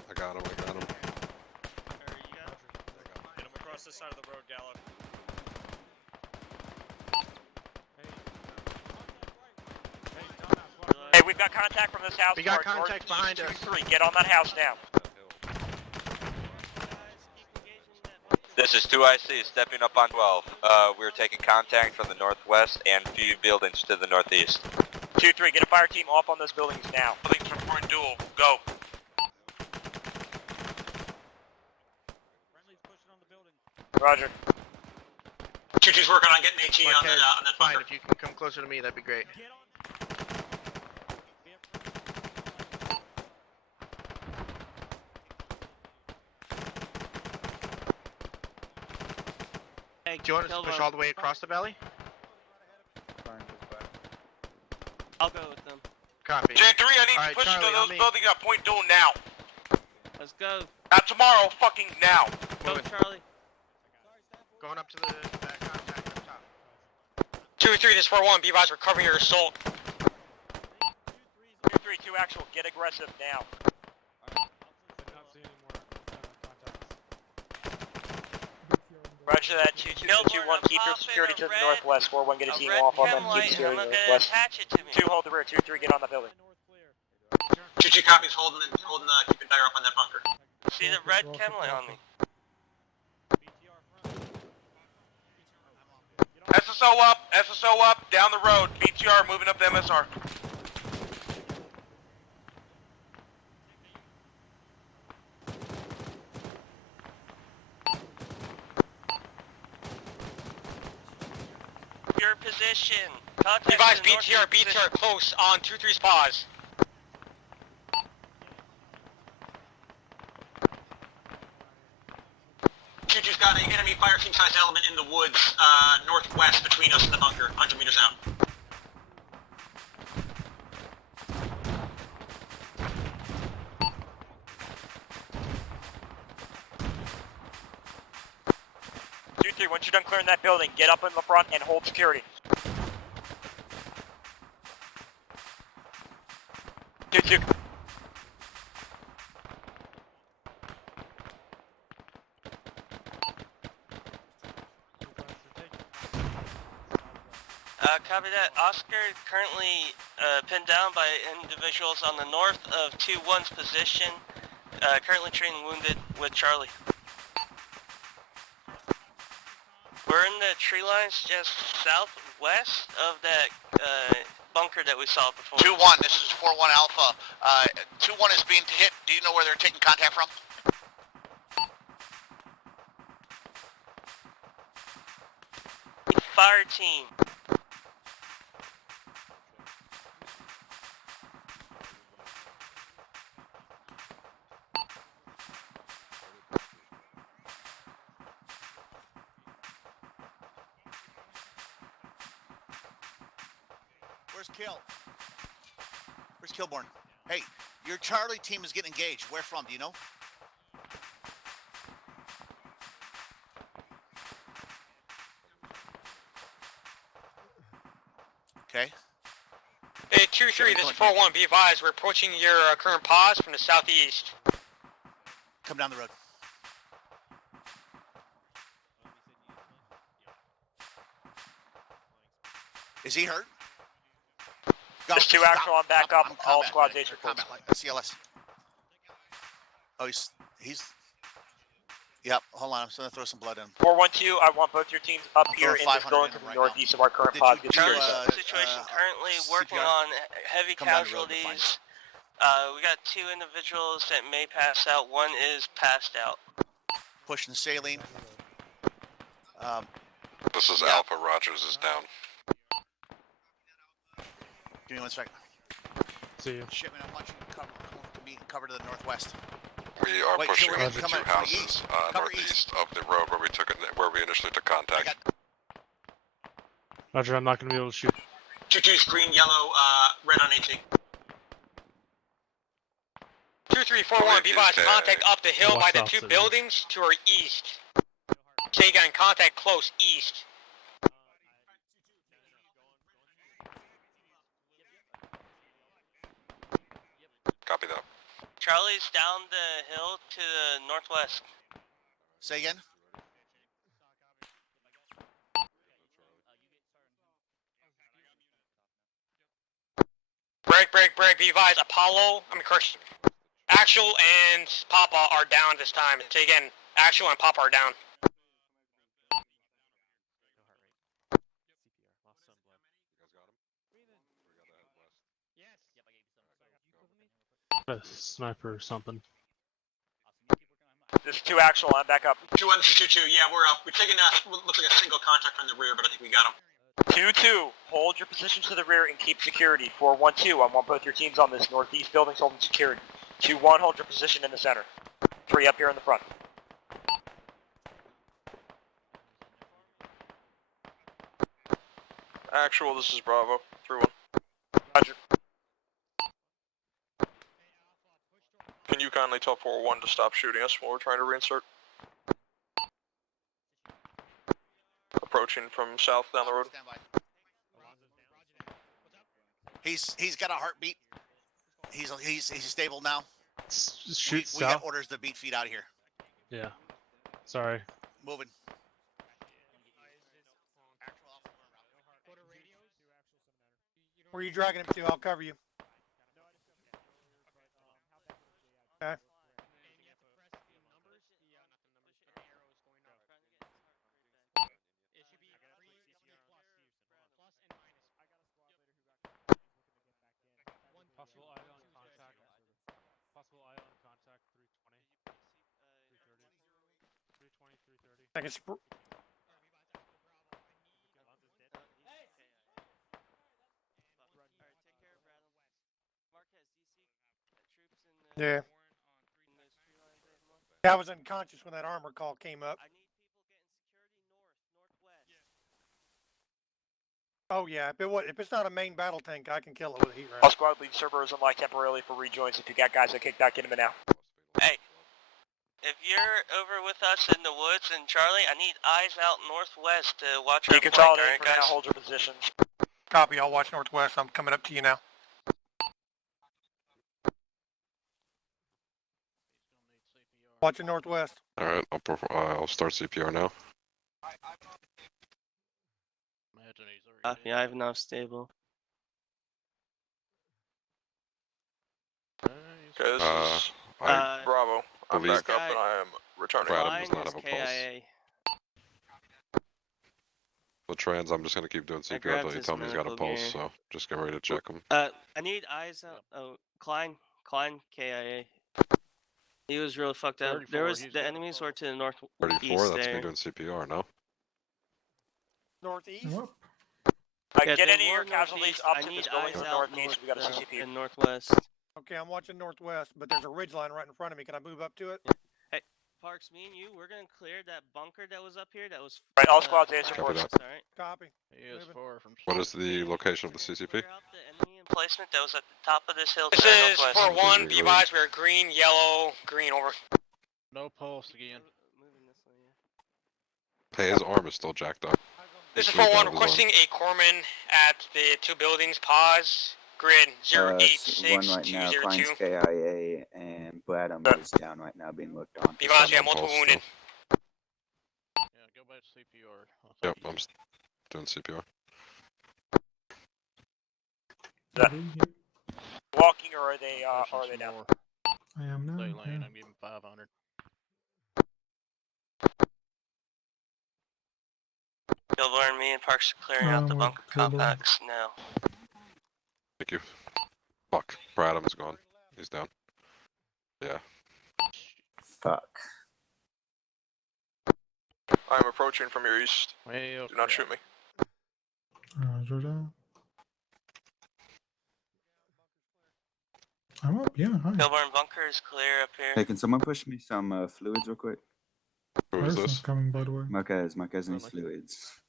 I got him. Get him across this side of the road, Gallo. Hey, we've got contact from this house. We got to our north, contact behind us. 2-3, get on that house now. This is 2IC, stepping up on 12. We're taking contact from the northwest and few buildings to the northeast. 2-3, get a fire team off on those buildings now. Buildings from point dual, go. Roger. 2-2's working on getting HE on Marquez, that fine, bunker. if you can come closer to me, that'd be great. Hey, Do you want us to push all the way across the valley? I'll go with them. Copy. J3, I need Alright, you pushing Charlie, to on those me. buildings at point dual now. Let's go. Not tomorrow, fucking now. Go, Charlie. Going up to the contact up top. 2-3, this is 4-1. Be advised, we're covering your assault. 2-3, 2 actual, get aggressive now. Roger that, 2-2, 2-1, keep your security to the northwest, 4-1, get a team off on them, keep security to the northwest. Attach it to me. 2, hold the rear, 2-3, get on the building. 2-2 copies, keeping fire up on that bunker. See the red Chemley on me. SSO up, down the road, BTR moving up the MSR. position. Contact Advise to the northeast BTR, position. BTR close on 2-3's pause. Choo-choo's got an enemy fire team size element in the woods, northwest between us and the bunker, 100 meters out. Once you're done clearing that building, get up in the front and hold security. 2-2. Copy that. Oscar currently pinned down by individuals on the north of 2-1's position. Currently treating wounded with Charlie. We're in the tree lines just southwest of that bunker that we saw before. 2-1, this is 4-1 Alpha. 2-1 is being hit. Do you know where they're taking contact from? Fire team. Where's Kill? Where's Kilborn? Hey, your Charlie team is getting engaged. Where from? Do you know? Okay. Hey, 2-3, this is 4-1, be advised, we're approaching your current pause from the southeast. Come down the road. Is he hurt? There's 2 actual on backup, all squad days combat like CLS. Oh, he's. Yep. Hold on, I'm just gonna throw some blood in. 4-1-2, I want both your teams up here in this building to the northeast of our current pod. Situation currently working on heavy casualties. We got 2 individuals that may pass out. One is passed out. Pushing saline. This is Alpha. Rogers is down. Give me 1 second. See you. Shipment, I want you to cover to the northwest. We are pushing so into 2 houses northeast of the road where we initially took contact. Roger, I'm not going to be able to shoot. 2-2's green, yellow, red on AT. 2-3-4-1, be advised, contact up the hill by the 2 buildings to our east. Take on contact close east. Copy that. Charlie's down the hill to the northwest. Say again? Break, be advised, correction. Actual and Papa are down this time. Say again, Actual and Papa are down. A sniper or something. There's 2 actual on backup. 2-1, 2-2, yeah, we're up. We're taking looks like a single contact from the rear, but I think we got him. 2-2, hold your position to the rear and keep security. 4-1-2, I want both your teams on this northeast building holding security. 2-1, hold your position in the center. 3 up here in the front. Actual, this is Bravo. 3-1. Roger. Can you kindly tell 4-1 to stop shooting us while we're trying to reinsert? Approaching from south down the road. He's got a heartbeat. He's stable now. Shoot we got orders to beat feet out of here. Yeah. Sorry. Moving. Where are you dragging him to? I'll cover you. Okay. Possible eye on contact. Possible eye on contact. 320. 330. 320. 330. I can Yeah. I was unconscious when that armor call came up. Oh yeah, if it's not a main battle tank, I can kill it with a heat round. All squad lead servers unlock temporarily for rejoins. If you got guys that kicked out, get them in now. Hey, if you're over with us in the woods and Charlie, I need eyes out northwest to watch our flank, Deconsolidate alright for guys? now. Hold your positions. Copy. I'll watch northwest. I'm coming up to you now. Watching northwest. All right, I'll start CPR now. Yeah, I have enough stable. Okay, this is I Bravo. I'm believe back up and I am returning. Bradham does not have a pulse. KIA. The trans, I'm just gonna keep doing CPR until grabbed you his tell me he's got a medical pulse. gear. So just get ready to check him. I need eyes out. Oh, Klein KIA. He was really fucked up. There was the enemies were to the northeast 34. That's there. me doing CPR. No. Northeast. Yeah, Get they any of your were casualties northeast. up I to need this building eyes from out northeast. We got a CCP. and northwest. Okay, I'm watching northwest, but there's a ridge line right in front of me. Can I move up to it? Hey, Parks, me and you, we're gonna clear that bunker that was up here. That was. Right, all squads answer Copy for us. that. Alright. Copy. What is the location of the CCP? Emplacement that was at the top of this hill. This is northwest. 4-1, be advised, we are green, yellow, green, over. No pulse again. Hey, his arm is still jacked up. This is He's bleeding 4-1, out of his arm. requesting a corpsman at the two buildings, pause, grid One right now, 086202. Klein's KIA, and Bradham is down right now being looked on. Be advised, we have multiple wounded. Yeah, go back to CPR. Yep, I'm doing CPR. Walking or are they down? I am now. Lane, Yeah. I'm giving 500. Kilborn, me and Parks are clearing out the with bunker Kilborn. complex now. Thank you. Fuck. Bradham's gone. He's down. Yeah. Fuck. I'm approaching from your east. Well, Do not shoot me. Roger that. I'm up. Yeah. Hi. Kilborn bunker is clear up here. Hey, can someone push me some fluids real quick? Who is Harrison's this? coming, by the way. Marquez needs fluids.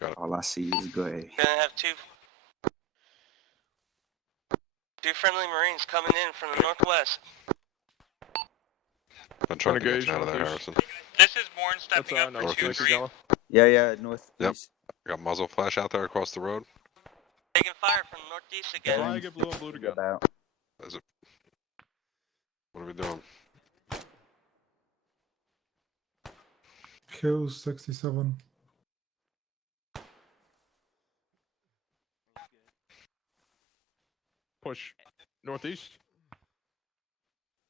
Got it. All I see is gray. Gonna have two friendly Marines coming in from the northwest. I'm trying to get Engage you out of there, northeast. Harrison. This is Bourne stepping up for northeast. 2-3. Yeah, north. Yep. East. I got muzzle flash out there across the road. Taking fire from the northeast again. Flag it blue and blue together. About. Is it? What are we doing? Kills 67. Push northeast.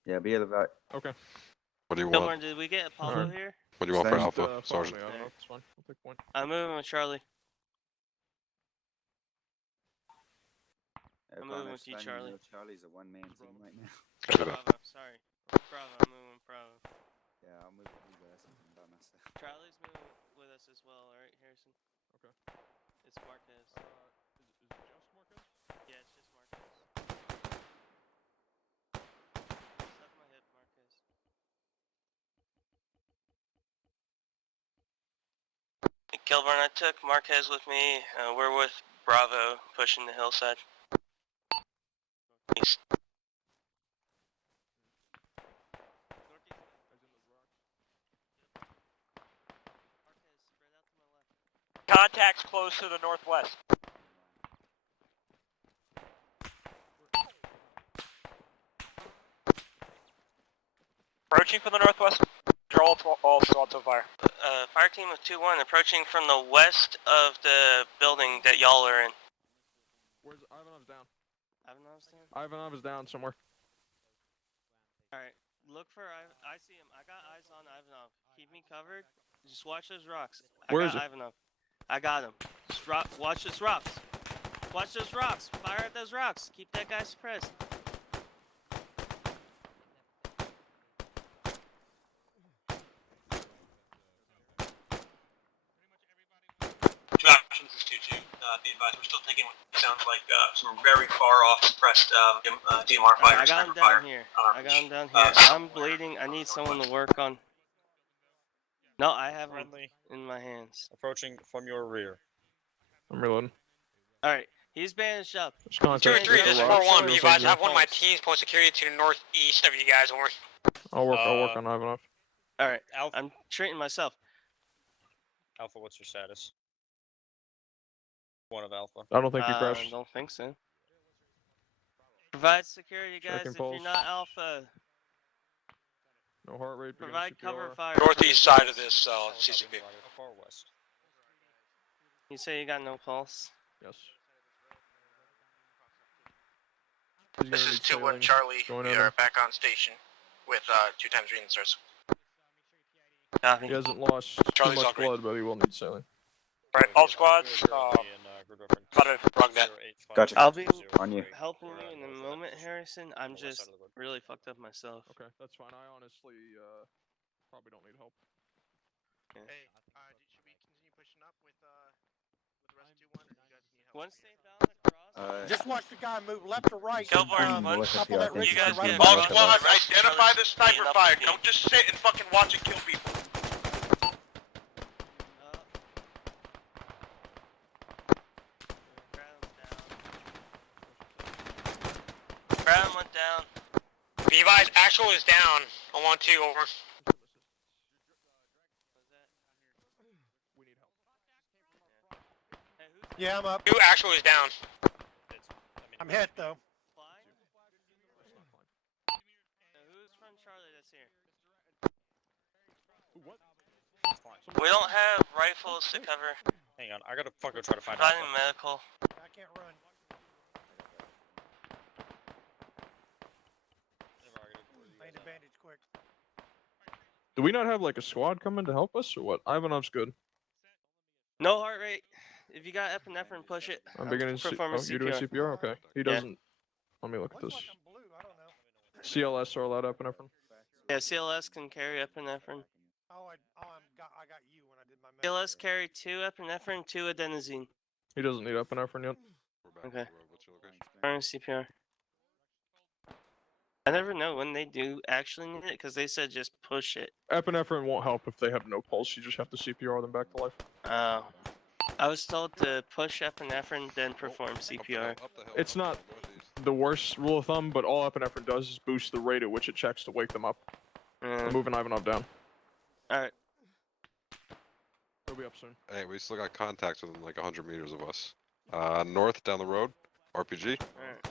Yeah, be about. Okay. What do you want? Kilborn, did we get Apollo here? What do you want for Same. Alpha, Follow Sergeant? me, I don't know if it's fine. I'll take point. I'm moving with Charlie. I'm Connor, moving with you, standing Charlie. there. Charlie's a one-man team right now. Copy that. Bravo, sorry. Bravo, I'm moving with Bravo. Yeah, I'll move with you guys. I'm by myself. Charlie's moving with us as well, alright, Harrison? Okay. It's Marquez. Is it just Marquez? Yeah, it's just Marquez. Suck my hip, Marquez. Hey, Kilburn, I took Marquez with me. We're with Bravo, pushing the hillside. East. Contacts close to the northwest. Approaching from the northwest. Draw all squads on fire. Fire team of 2-1 approaching from the west of the building that y'all are in. Where's Ivanov's down? Ivanov's down? Ivanov is down somewhere. Alright, look for I see him. I got eyes on Ivanov. Keep me covered. Just watch those rocks. Where I is got it? Ivanov. I got him. Just watch those rocks. Watch those rocks. Fire at those rocks. Keep that guy suppressed. Two options is 2-2. be advised, we're still taking what sounds like some very far off suppressed DMR fire. I got him down here. I got him down here. I'm bleeding. I need someone to work on. No, I have him in my hands. Approaching from your rear. I'm reloading. Alright, he's bandaged up. 2-3, this is 4-1. Be advised, I have one of my teams point security to the northeast of you guys. Over. I'll work on Ivanov. Alright, I'm treating myself. Alpha, what's your status? One of Alpha. I don't think you I crashed. don't think so. Provide security, guys, Checking if pulse. you're not Alpha. No heart rate. Provide cover fire. Northeast side of this CCP. Far west. You say you got no pulse? Yes. This is 2-1 Charlie. We are back on station with 2 times reading stars. Copy. He hasn't lost Charlie's too all much green. blood, but he will need sailing. Right, all squads. Gotcha. I'll be On you. helping you in a moment, Harrison. I'm just really fucked up myself. Okay, that's fine. I honestly probably don't need help. Yeah. Hey, should we continue pushing up with the rest of 2-1, or do you guys need help? Once they found the cross, Just watch the guy move left or right. Kilborn, Up on that ridge you guys right get All above us. squads, identify the sniper fire. Don't just sit and fucking watch it kill people. Brown went down. Be advised, actual is down. I want 2 over. Yeah, I'm up. 2 actual is down. I'm hit though. who's from Charlie that's here? We don't have rifles to cover. Hang on, I gotta fucking try to find out. Providing medical. I can't run. I need a bandage quick. Do we not have like a squad coming to help us or what? Ivanov's good. No heart rate. If you got epinephrine, push it. I'm beginning to you're doing CPR? Okay. He doesn't. Let me look at this. CLS are allowed epinephrine? Yeah, CLS can carry epinephrine. I got you when I did my CLS carry 2 epinephrine, 2 adenosine. He doesn't need epinephrine yet. Okay. Burn CPR. I never know when they do actually need it because they said just push it. Epinephrine won't help if they have no pulse. You just have to CPR them back to life. Oh. I was told to push epinephrine, then perform CPR. It's not the worst rule of thumb, but all epinephrine does is boost the rate at which it checks to wake them up. I'm moving Ivanov down. Alright. He'll be up soon. Hey, we still got contacts within like 100 meters of us. North down the road. RPG. Alright.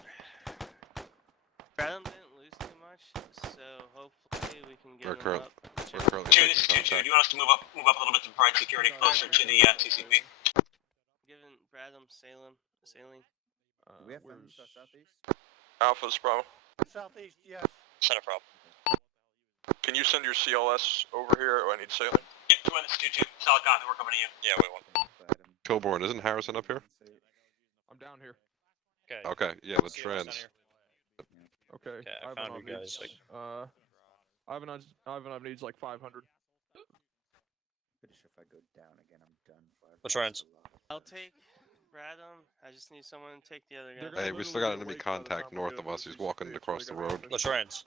Bradham didn't lose too much, so hopefully we can get him up. We're currently Two, making this is 2-2. contact. Do you want us to move up a little bit to provide security closer to the TCP? Giving Bradham sailing. Do we have friends southeast? Alpha's Bravo. Southeast, yes. Center problem. Can you send your CLS over here, or I need sailing? Yep, 2-1, this is 2-2. Solid copy, we're coming to you. Yeah, we want. Kilborn, isn't Harrison up here? I'm down here. Okay. Okay, yeah, the trans. Okay. I found you guys. Ivanov needs like 500. Pretty sure if I go down again, I'm done. The trans. I'll take Bradham. I just need someone to take the other guy. Hey, we still got enemy contact north of us. He's walking across the road. Latrans.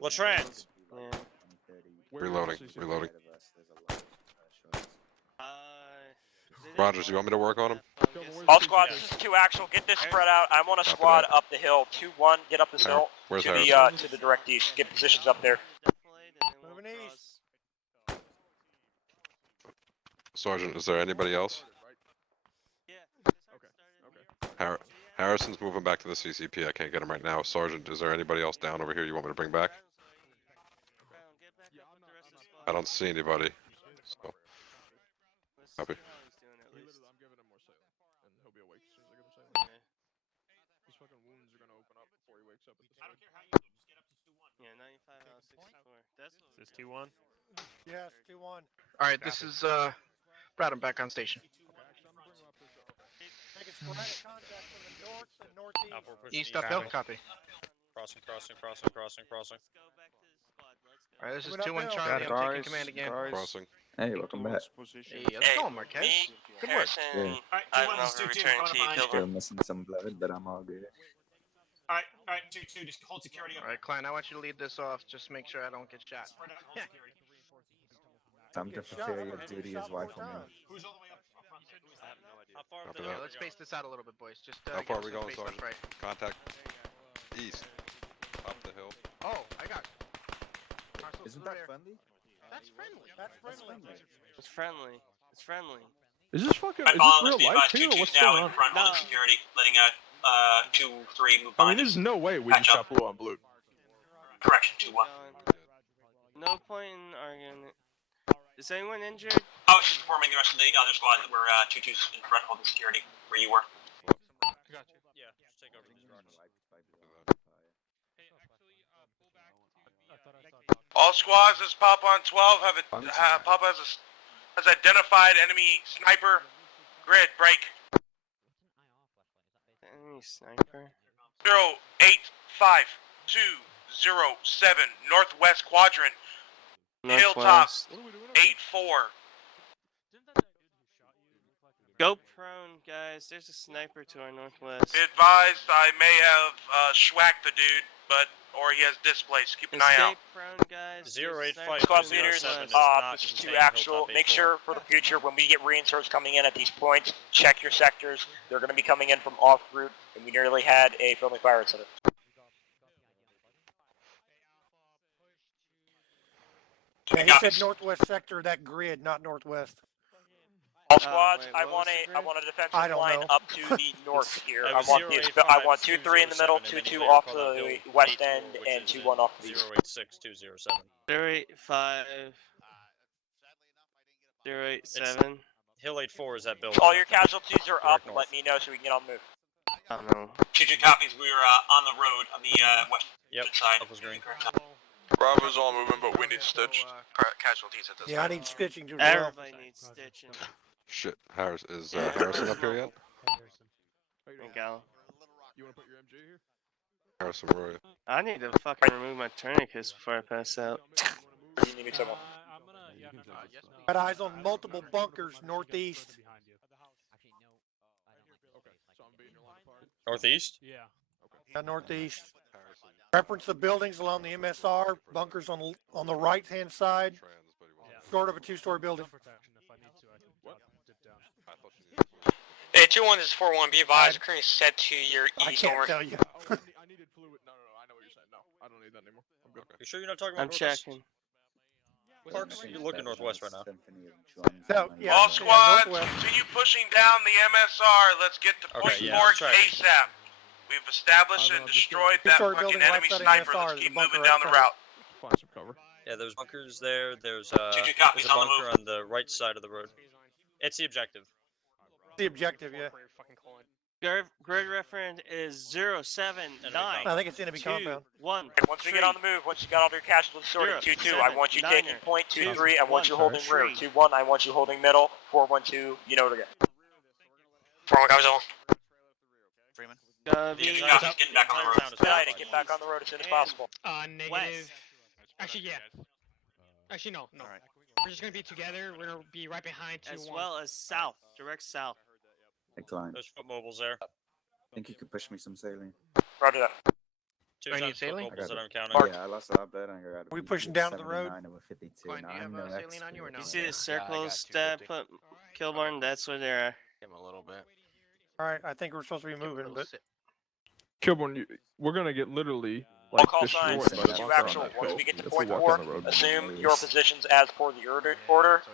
Latrans. Yeah. Reloading. Reloading. Uh, Rogers, you want me to work on him? All squads, this is 2 actual. Get this spread out. I'm on a squad up the hill. 2-1, get up this hill Where's to the direct east. Get positions up there. Moving east. Sergeant, is there anybody else? Harrison's moving back to the CCP. I can't get him right now. Sergeant, is there anybody else down over here you want me to bring back? I don't see anybody. So. Copy. I'm giving him more sailing, and he'll be awake as soon as I give him sailing. His fucking wounds are gonna open up before he wakes up at this rate. Yeah, 95 out of 64. That's what Is this 2-1? Yes, 2-1. Alright, this is Brad, I'm back on station. Make a sporadic contact from the north and northeast. East uphill, copy. Crossing. Alright, this is 2-1 Charlie, I'm taking command again. Crossing. Hey, welcome back. Hey, how's it going, Marquez? Good work. Harrison, Yeah. I don't know if we're returning to you, Still Kilborn. missing some blood, but I'm all good. Alright, 2-2, just hold security up. All right, Klein, I want you to lead this off. Just make sure I don't get shot. Spread out, hold security. Time to fulfill your duty as wife man. Who's all the way up front? Who is that? How far Copy are that. Yeah, let's space this out a little bit, boys. Just How get far are us we some going, space left, Sergeant? right. Contact east. Up the hill. Oh, I got. Isn't that friendly? That's friendly. That's friendly. It's friendly. It's friendly. Is this fucking? Is this real life here? What's going on? front holding security, letting 2-3 move I by. mean, there's no way we just got blue on blue. Correction, Keep 2-1. going. No point in arguing it. Is anyone injured? I was just informing the rest of the other squads that were 2-2s in front holding security, where you were. Got you. Yeah, just take over these rocks. All squads, this Pop on 12 Pop has identified enemy sniper. Grid break. Enemy sniper. 085-207 northwest quadrant. Hilltop Northwest. 8-4. Go prone, guys. There's a sniper to our northwest. Be advised, I may have schwacked the dude, or he has displaced. Keep an eye out. Stay prone, guys. 085 Squad leaders, 207 is not this is 2 contained actual. Hilltop Make 8-4. sure for the future when we get reinserts coming in at these points, check your sectors. They're going to be coming in from off route, and we nearly had a friendly fire incident. Yeah, he said northwest sector, that grid, not northwest. All squads, wait, I what was want a I defensive don't line know. up to the north here. I I was want 2-3 in the middle, 085-207, 2-2 and then off you later the call west that end, hill and 8-4, 2-1 off the east. 086-207. 085. 087. Hill 8-4 is that building. All your casualties are up. Direct north. Let me know so we can get on the move. I don't know. 2-2 copies, we were on the road on the west side. Uncle's green. Bravo's all moving, but we need stitch. Casualties at this Yeah, I need stitching as well. Everybody needs stitching. Shit, is Harrison up here yet? Thank God. You want to put your MG here? Harrison, where are you? I need to fucking remove my tourniquets before I pass out. You need me someone. Got eyes on multiple bunkers northeast. Northeast? Yeah, northeast. Reference the buildings along the MSR. Bunkers on the right-hand side. Short of a 2-story building. Hey, 2-1, this is 4-1. Be advised, we're currently set to your I east can't over. tell you. I needed fluid. No, I know what you're saying. No, I don't need that anymore. I'm good. You sure you're not talking about I'm northwest? checking. Parks, you're looking northwest right now. So, yeah, All yeah, squads, northwest. continue pushing down the MSR. Let's get to point Okay, yeah, fork I'm tracking. ASAP. We've established and destroyed that Two-story fucking building enemy right side of sniper. MSR, Let's there's a keep bunker moving down right the there. route. Find some cover. Yeah, there's bunkers there. There's 2-2 copies, there's a on the bunker move. on the right side of the road. It's the objective. The objective, yeah. Grid reference is 079. I think it's enemy 2, compound. 1. Once we get on the move, once you got all your casualties sorted, 2-2, I want you taking point, 2-3, I want you holding rear, 2-1, I want you holding middle, 4-1-2, you know what to get. 4-1 copies all. Freeman. Gotta be Getting back on the road. United, get back on the road as soon as possible. Negative. West. Actually, yeah. Actually, no. We're just gonna be together. We're gonna be right behind 2-1. As well as south. Direct south. Hey, Klein. There's foot mobiles there. Think you could push me some saline? Roger that. Two Do I need times foot saline? mobiles that I'm counting. Yeah, I lost a lot better. I got We pushing down to the road? 79 over 52. Klein, do you Now, I'm have, no saline on you or expert. no? You see the Yeah, circles that put Kilborn? That's where they're at. Give him a little bit. Alright, I think we're supposed to be moving, but Kilborn, we're gonna get literally All like call signs, destroyed by the 2 bunker on actual, that once hill. we get to If point we walk 4, down the road. assume your positions as per the order.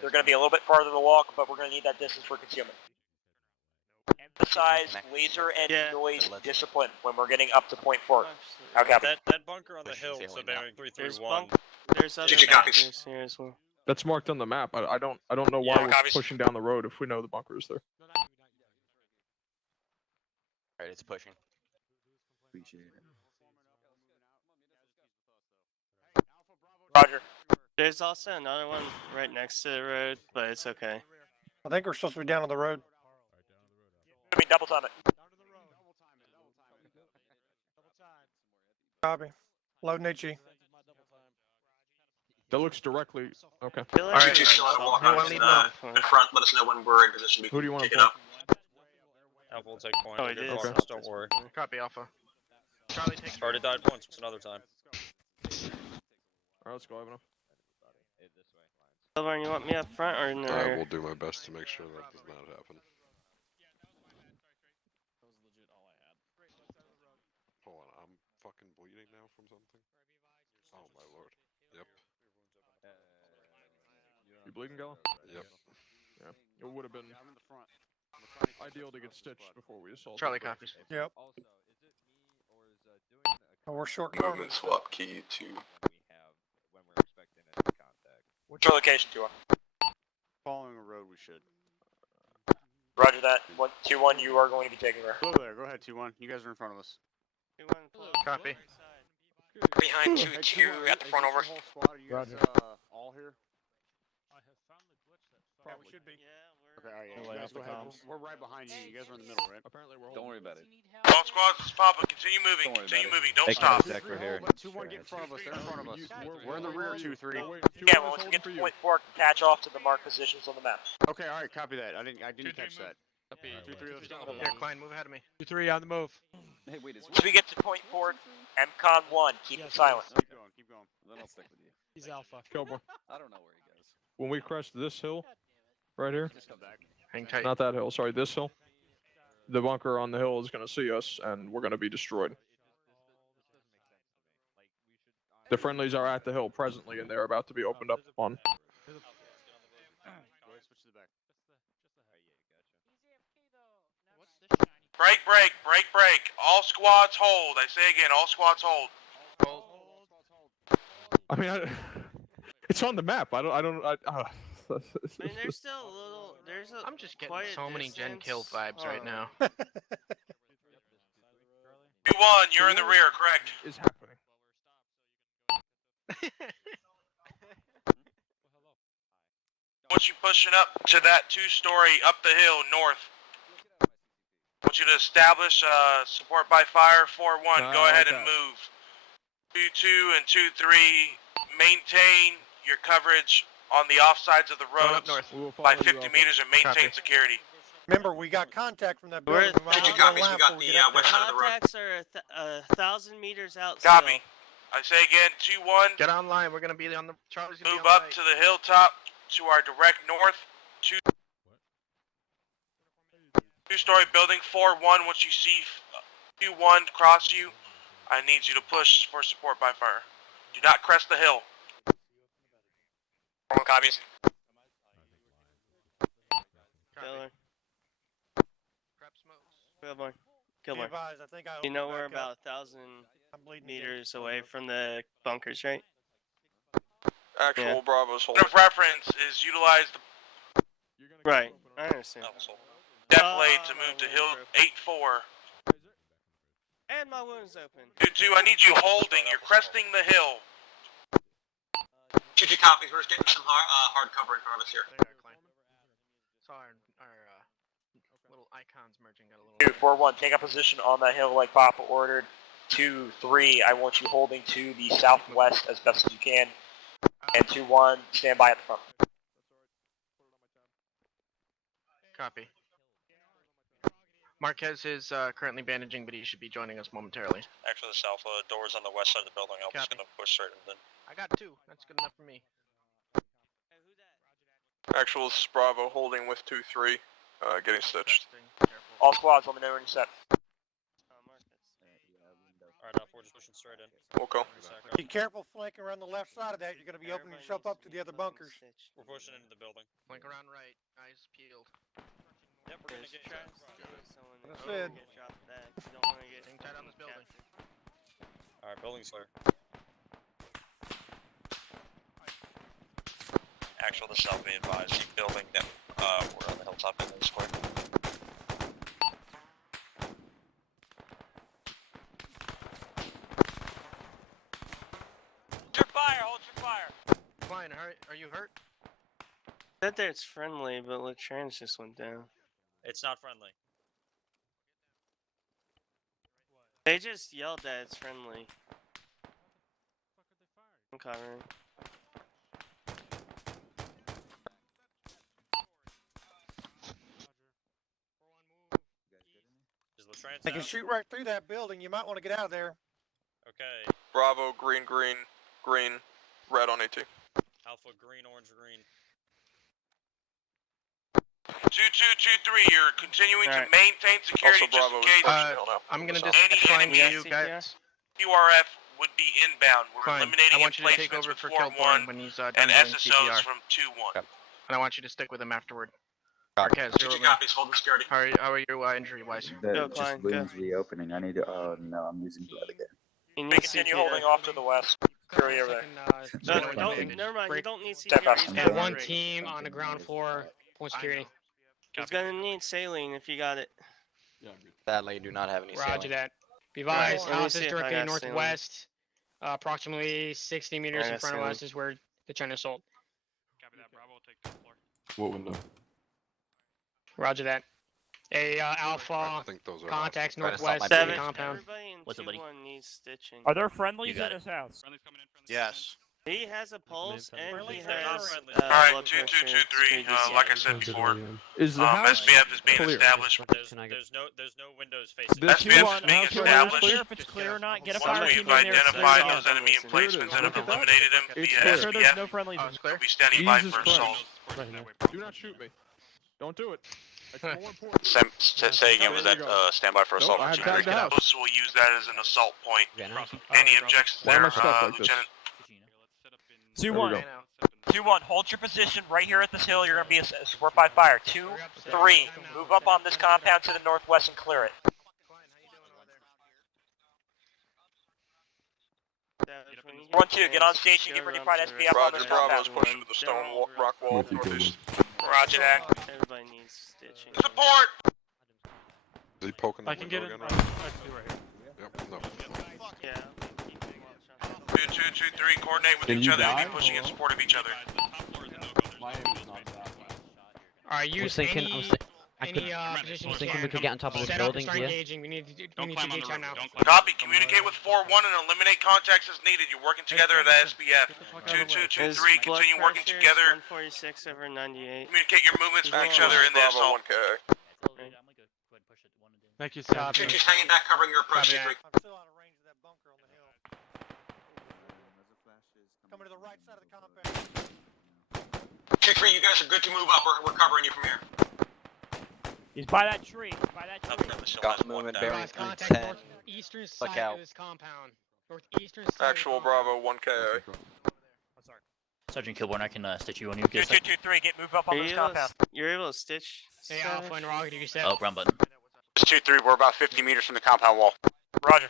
They're going to be a little bit farther to walk, but we're going to need that distance for concealment. Emphasize laser and noise discipline when we're getting up to point 4. How copy? That bunker on the hill, so bearing 331. There's other 2-2 copies. bunkers here as well. That's marked on the map. I don't know why we're pushing down the road if we know the bunker is there. Alright, it's pushing. Appreciate it. Roger. There's also another one right next to the road, but it's okay. I think we're supposed to be down on the road. I mean, double time it. Copy. Loading HE. That looks directly. Okay. Alright, 2-2 still want to walk on in front. Let us know when we're in position. We Who do you can want kick to it up. Alpha will take point. Oh, We'll he get did. points, don't worry. Copy Alpha. Charlie takes. Already died once. It's another time. Alright, let's go, Ivanov. Kilborn, you want me up front or in the I rear? will do my best to make sure that does not happen. Hold on, I'm fucking bleeding now from something? Oh my lord. Yep. You bleeding, Gala? Yep. Yeah. It would have been ideal to get stitched before we assaulted. Charlie copies. Yep. Oh, we're short Movement swap key to. What's your location, 2-1? Following a road, we should. Roger that. 2-1, you are going to be taking her. Hello there. Go ahead, 2-1. You guys are in front of us. Copy. Behind 2-2 at the front over. Whole squad, are you guys all here? Yeah, we should be. Okay, alright, yeah. You guys go ahead. We're right behind you. You guys are in the middle, right? Apparently we're Don't worry about it. All squads, it's Papa. Continue moving. Continue moving. Don't stop. But 2-1, get in front of us. They're in front of us. We're in the rear, 2-3. Yeah, well, once we get to point 4, catch off to the marked positions on the map. Okay, alright, copy that. I didn't catch that. 2-3, let's go. Here, Klein, move ahead of me. 2-3 on the move. Hey, wait, Once we get to point 4, MCON 1, keep it silent. Keep going, keep going. Then I'll stick with you. He's Alpha. Kilborn. I don't know where he goes. When we crest this hill, right here. Just come back. Hang tight. Not that hill, sorry, this hill. The bunker on the hill is going to see us, and we're going to be destroyed. The friendlies are at the hill presently, and they're about to be opened up on. Go ahead, switch to the back. Break. All squads hold. I say again, all squads hold. I mean, it's on the map. I mean, there's still a little. There's a. I'm just getting quite a so many Gen distance. Kill vibes right now. 2-1, you're in the rear, correct? Is happening. Want you pushing up to that 2-story up the hill north. Want you to establish support by fire 4-1. Go ahead and move. 2-2 and 2-3. Maintain your coverage on the off sides of the roads by 50 meters and maintain security. Remember, we got contact from that We're building. at We 2 copies. We got the west side of the road. Contacts are 1,000 meters out. Copy. I say again, 2-1. Get online. We're gonna be on the. Charlie's gonna Move be on up to the hilltop to our direct north. 2-story building 4-1. Once you see 2-1 cross you, I need you to push for support by fire. Do not crest the hill. 1 copies. Killer. Prep smokes. Kilborn. Be Kilborn. advised, I think I You know opened we're back up. about 1,000 I'm bleeding again. meters away from the bunkers, right? Actual Bravo's hold. The preference is utilize the Right. I understand. depth blade to move to hill 8-4. And my wound's open. 2-2, I need you holding. You're cresting the hill. 2-2 copies. We're just getting some hard cover in front of us here. There you go, Klein. Saw our little icons merging. Got a little. 2-4-1, take a position on that hill like Papa ordered. 2-3, I want you holding to the southwest as best as you can. And 2-1, stand by at the front. Copy. Marquez is currently bandaging, but he should be joining us momentarily. Actually, this Alpha doors on the west side of the building. Alpha's Copy. gonna push straight in. I got 2. That's good enough for me. Actual this is Bravo holding with 2-3, getting stitched. All squads, let me know when you're set. Alright, Alpha, we're just pushing straight in. Okay. Be careful flanking around the left side of that. You're going to be opening yourself up to the other bunkers. We're pushing into the building. Flank around right. Eyes peeled. Yep, we're gonna get you. I said. Hang tight on this building. Alright, building's clear. Actual, the south be advised. The building that we're on the hilltop in the square. Hold your fire. Klein, are you hurt? Said that it's friendly, but Latran's just went down. It's not friendly. They just yelled that it's friendly. I'm covering. They can shoot right through that building. You might want to get out of there. Okay. Bravo, green, green, green, red on AT. Alpha, green, orange, green. 2223, you're continuing to maintain security Also, Bravo just in case I'm gonna just any find enemy you guys. URF would be inbound. We're Fine. eliminating I want you to take emplacements over with for 4-1 Kilborn when he's done and doing SSOs CPR. from 2-1. And I want you to stick with him afterward. Copy. Marquez, you're 2 over. copies, hold security. How are you injury-wise? Just wounds reopening. I need to. Oh no, I'm using blood again. You We need continue CPR. holding off to the west. Security over there. Never mind, you don't need Step CPR. up. He's I'm got going. One team on the ground floor, point security. He's gonna need saline if you got it. Sadly, do not have any Roger sailing. that. Be advised, Let me house see is if I directly got northwest. Approximately 60 meters I in got front of sailing. us is where the China assault. What window? Roger that. Alpha I think those are contacts Trying to stop northwest my of the bleeding. compound. Everybody in What's up, buddy? 2-1 needs stitching. Are there friendlies You got at it. his house? Yes. He has a pulse and he They're not has friendly. Alright, blood pressure. 2223, like I said before, Is the house SBF is being clear? established. There's no windows facing. This SBF one is being house over established. there? If it's clear or not, get a Once fire we've team in there. identified Yeah. those enemy emplacements and have Look at that. eliminated them It's via clear. Sure, there's no SBF, friendlies. we'll be standing by Jesus for Christ. assault. Do not shoot me. Don't do it. It's more important. Say again, was that standby for assault? I have tagged the house. We'll use that as an assault point. Any objections Why am there, I stuck like this? Lieutenant? 2-1. 2-1, hold your position right here at this hill. You're going to be a support by fire. 2-3, move up on this compound to the northwest and clear it. When you 1-2, get on chance, station. Get go ready to around fight to SBF on this compound. pushing to the stone wall, rock wall. With you, Kilborn. Roger that. Everybody needs stitching. Support! Is he poking the I can get window it. again? I can do right here. Yep, no. Yeah. 2223, coordinate with Can each you other and die? be pushing in support of each other. Alright, use any position you can. we could get on top of this Set up and building start here. engaging. We need to engage right now. Copy, communicate with 4-1 and eliminate contacts as needed. You're working together at SBF. His 2223, blood continue working pressure is together. 146 over 98. Communicate your movements with each other in the Bravo assault. 1K. Thank you, Sam. Copy. hanging back, covering your approach. Copy that. I'm still out of range of that bunker on the hill. Coming to the right side of the compound. 2-3, you guys are good to move up. We're covering you from here. He's by that tree. He's by that tree. Got movement bearing Guys, contact 310. northeastern Look side out. of this compound. Northeastern side. Actual of the compound. Bravo 1K. Sergeant Kilborn, I can stitch you when you 2-2-2-3, get moved up on this compound. You're able to stitch. Hey, Alpha and Rocket, you said. Oh, wrong button. 2-3, we're about 50 meters from the compound wall. Roger.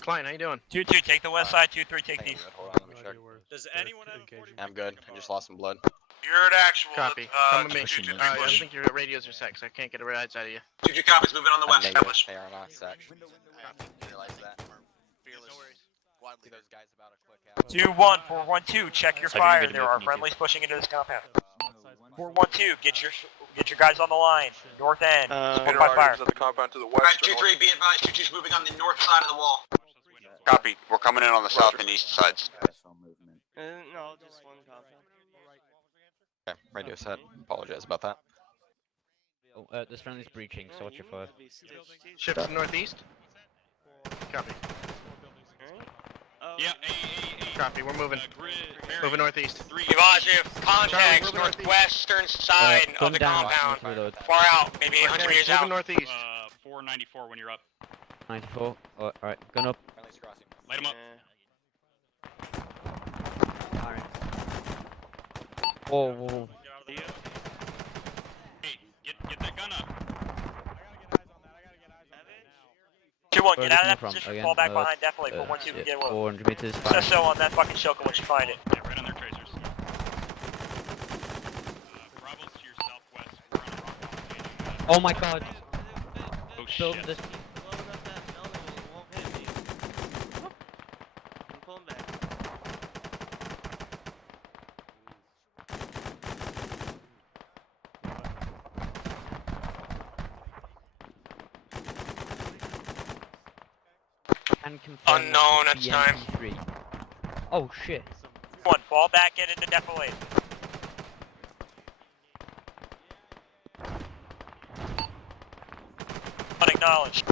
Klein, how you doing? 2-2, take the west side. 2-3, take the east. Hold on, let me check. Does anyone have a 40? I'm good. I just lost some blood. You're at actual. Copy. Come with me. 2-2-3 I push. think your radios are set, 'cause I can't get a rides out of you. 2-2 copies, moving on the west. Negative. Establish. They are not set. Realize that. See those guys about to click out. 2-1, 4-1-2, check your Sergeant, fire. good to There move are if you need friendlies pushing into this compound. 4-1-2, get your guys on the line. North end. Support by fire. At the compound to the west. Alright, 2-3, be advised. 2-2's moving on the north side of the wall. Copy. We're coming in on the south and east sides. No, just one copy. Okay, radio set. Apologize about that. Oh, this friendly's breaching, so watch your fire. Shift to northeast. Copy. Yeah, Copy, we're moving. Moving northeast. Positive. Contacts Charlie, moving northwestern side of the down. compound. Reload. Far out, maybe 800 meters Moving out. northeast. 494 when you're up. 94. Oh, alright, gun up. Light him up. Whoa, whoa, whoa. Hey, get that gun up. 2-1, Where get out of did it that come from? position, Again, fall back behind, definitely. 4-1-2, shit. get away. 400 meters. Fire. SSO on that fucking shilka once you find it. Yeah, right on their tracers. Bravo's to your southwest. We're on a rock wall engaging that. Oh my god. Oh Build shit. this. Blowing up that building and it won't hit me. I'm pulling back. And confirm Unknown that at it's time. BMP3. Oh shit. 1, fall back, get into defilade. acknowledged.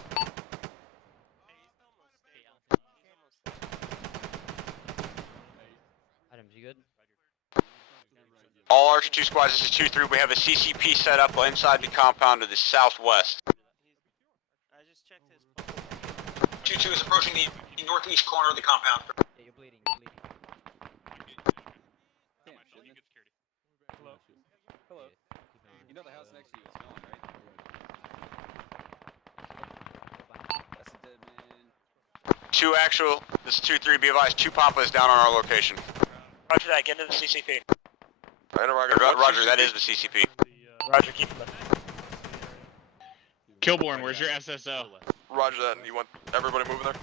Adams, you good? All Archer 2 squads, this is 2-3. We have a CCP set up inside the compound to the southwest. 2-2 is approaching the northeast corner of the compound. Yeah, you're bleeding, Hello. Hello. You know the house next to you is gone, right? That's a dead man. 2 actual, this is 2-3, be advised, 2 Pampas down on our location. Roger that, get into the CCP. Roger, that is the CCP. Roger, keep them. Kilborn, where's your SSO? Roger that. You want everybody moving there?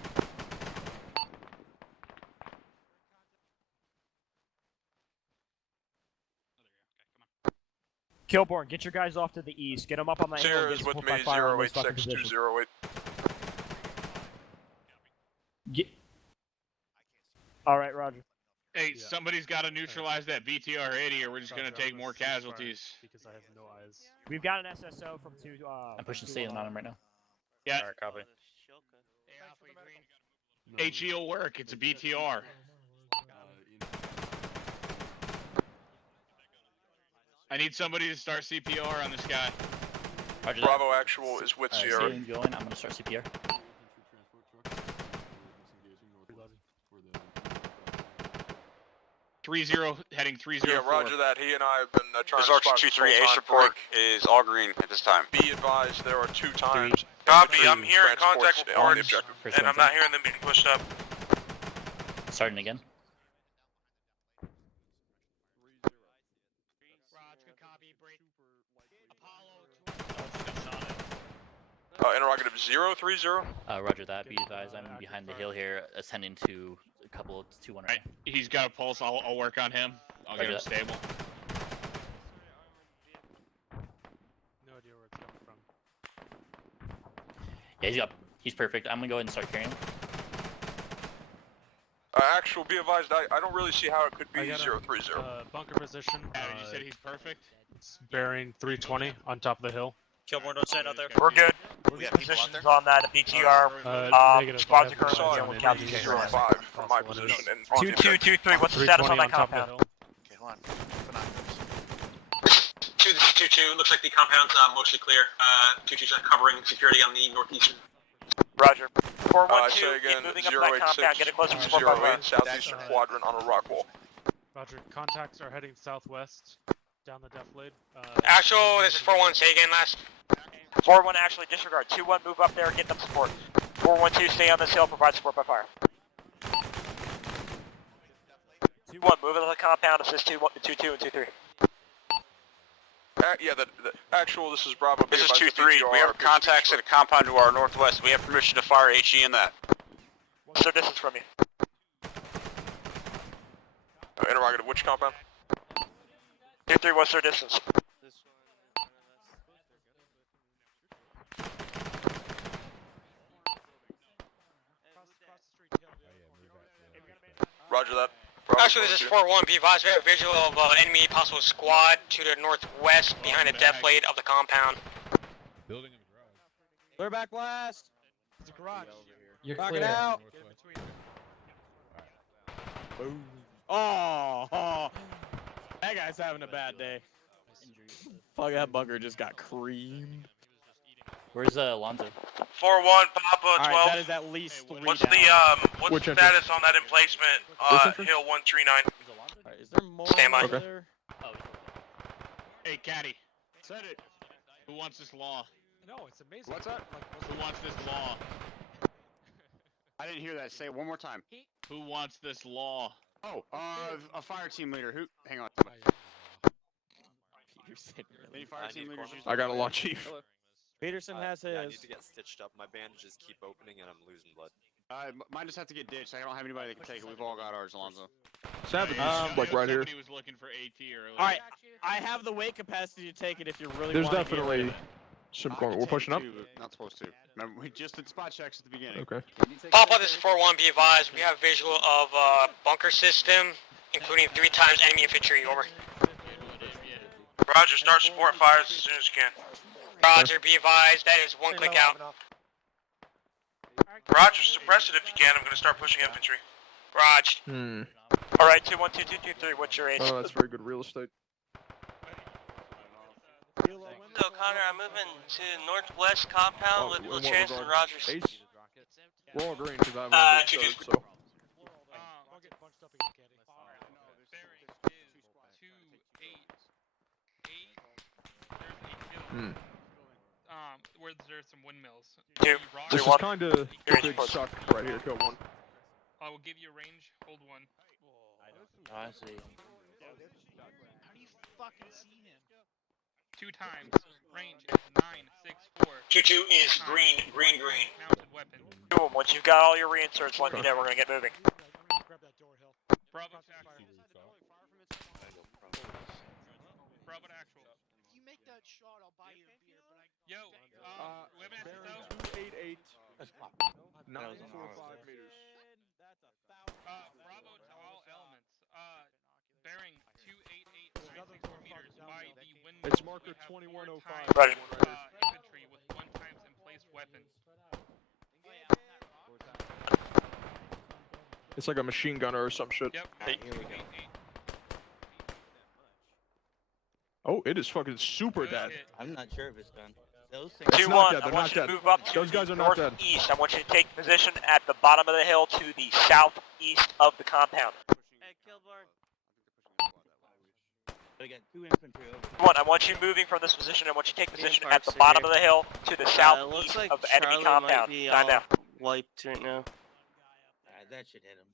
Kilborn, get your guys off to the east. Get them up on the hill. Zero is with me. 086-208. All right, Roger. Hey, somebody's got to neutralize that BTR-80 or we're just going to take more casualties. Because I have no eyes. We've got an SSO from 2. I'm pushing Satan on him right now. Yeah. Alright, copy. HE will work, it's a BTR. I need somebody to start CPR on this guy. Roger Bravo actual is with Sierra. Satan going. I'm gonna start CPR. 30 heading 304. Yeah, roger that. He and I have been trying This to Archer spot 2-3 Ace report is all green at this time. Be advised, there are 2 times. Copy, I'm hearing contact reports, and I'm not hearing them being pushed up. Starting again. Interrogative 030. Roger that. Be advised, I'm behind the hill here, ascending to a couple of 2-1 right now. He's got a pulse, I'll work on him. I'll get him stable. No idea where it's coming from. Yeah, he's perfect. I'm gonna go ahead and start carrying him. Actual, be advised, I don't really see how it could be 030. Bunker position. You said he's perfect? It's bearing 320 on top of the hill. Kilborn, don't stand out there. We're good. We have positions on that at BTR. Negative. Squads are currently dealing with County 05 from my position. 2223, what's the status on that compound? Okay, hold on. 2-2, looks like the compound's mostly clear. 2-2's covering security on the northeastern. Roger. I 412, say keep again, moving up that compound, get a closer support by 08 southeastern quadrant on a rock wall. Roger. Contacts are heading southwest down the def blade. Actual, this is 4-1, say again last. 4-1 actually disregard. 2-1 move up there and get them support. 4-1-2 stay on this hill, provide support by fire. 2-1 move into the compound, assist 2-2 and 2-3. Yeah, the actual, this is Bravo. This is 2-3. We have contacts at a compound to our northwest. We have permission to fire HE in that. What's their distance from you? Interrogative, which compound? 2-3, what's their distance? Roger that. Actually, this is 4-1. Be advised, we have a visual of enemy possible squad to the northwest behind the def blade of the compound. Building in the garage. Clear back blast. It's a garage. You're Knock it out. Boom. Oh, that guy's having a bad day. Fuck, that bunker just got creamed. Where's Alonzo? 4-1, Papa 12. Alright, that is at least 3 What's down. what's the status on that emplacement? Hill 139. Alright, is there more Stand by. there? Hey, Caddy. Said it. Who wants this law? No, it's amazing. What's that? Who wants this law? I didn't hear that. Say it one more time. Who wants this law? Oh, a fire team leader. Who? Hang on. Peterson. Any fire team leaders? I got a law chief. Peterson has his. Yeah, I need to get stitched up. My bandages keep opening and I'm losing blood. Mine just have to get ditched. I don't have anybody that can take it. We've all got ours, Alonzo. Savage is like right here. Somebody was looking for AT earlier. Alright, I have the weight capacity to take it if you really There's want to. definitely some going. We're pushing up. Not supposed to. Remember, we just did spot checks at the beginning. Okay. Papa, this is 4-1. Be advised, we have visual of bunker system, including 3 times enemy infantry. Over. Roger, start support fires as soon as you can. Roger, be advised, that is 1 click out. Roger, suppress it if you can. I'm gonna start pushing infantry. Raj. Alright, 212-223, what's your ace? Oh, that's very good real estate. So Connor, I'm moving to northwest compound with in what Lachance and regard? Rogers. Ace? We're all green because I have a third, so. Where there's some windmills. This is kind of the big suck right here, Kill one. I will give you a range. Hold one. Oh, I see. How do you fucking see him? 2 times. Range is 964. 2-2 is green. Mounted weapon. Once you've got all your reinserts, let me know. We're gonna get moving. Bravo to actual. Bravo to actual. If you make that shot, I'll buy you a beer. But Yo, Bearing 288, 945 meters. Bravo to all elements. Bearing 288, 964 meters by the windmill. It's marker 2105. Ready. Infantry with 1 times emplaced weapons. It's like a machine gunner or some shit. Yep. Here we go. Oh, it is fucking super dead. I'm not sure if it's done. Those things. It's not 2-1, dead. I They're want not you dead. to move up to Those guys the are not dead. northeast. I want you to take position at the bottom of the hill to the southeast of the compound. Hey, Kilborn. We got 2 infantry over. I want you moving from this position. I want you to take position Parks at the are bottom here. of the hill to the Looks southeast like of the enemy Charlie compound. might be Time all down. wiped right now. That should hit him.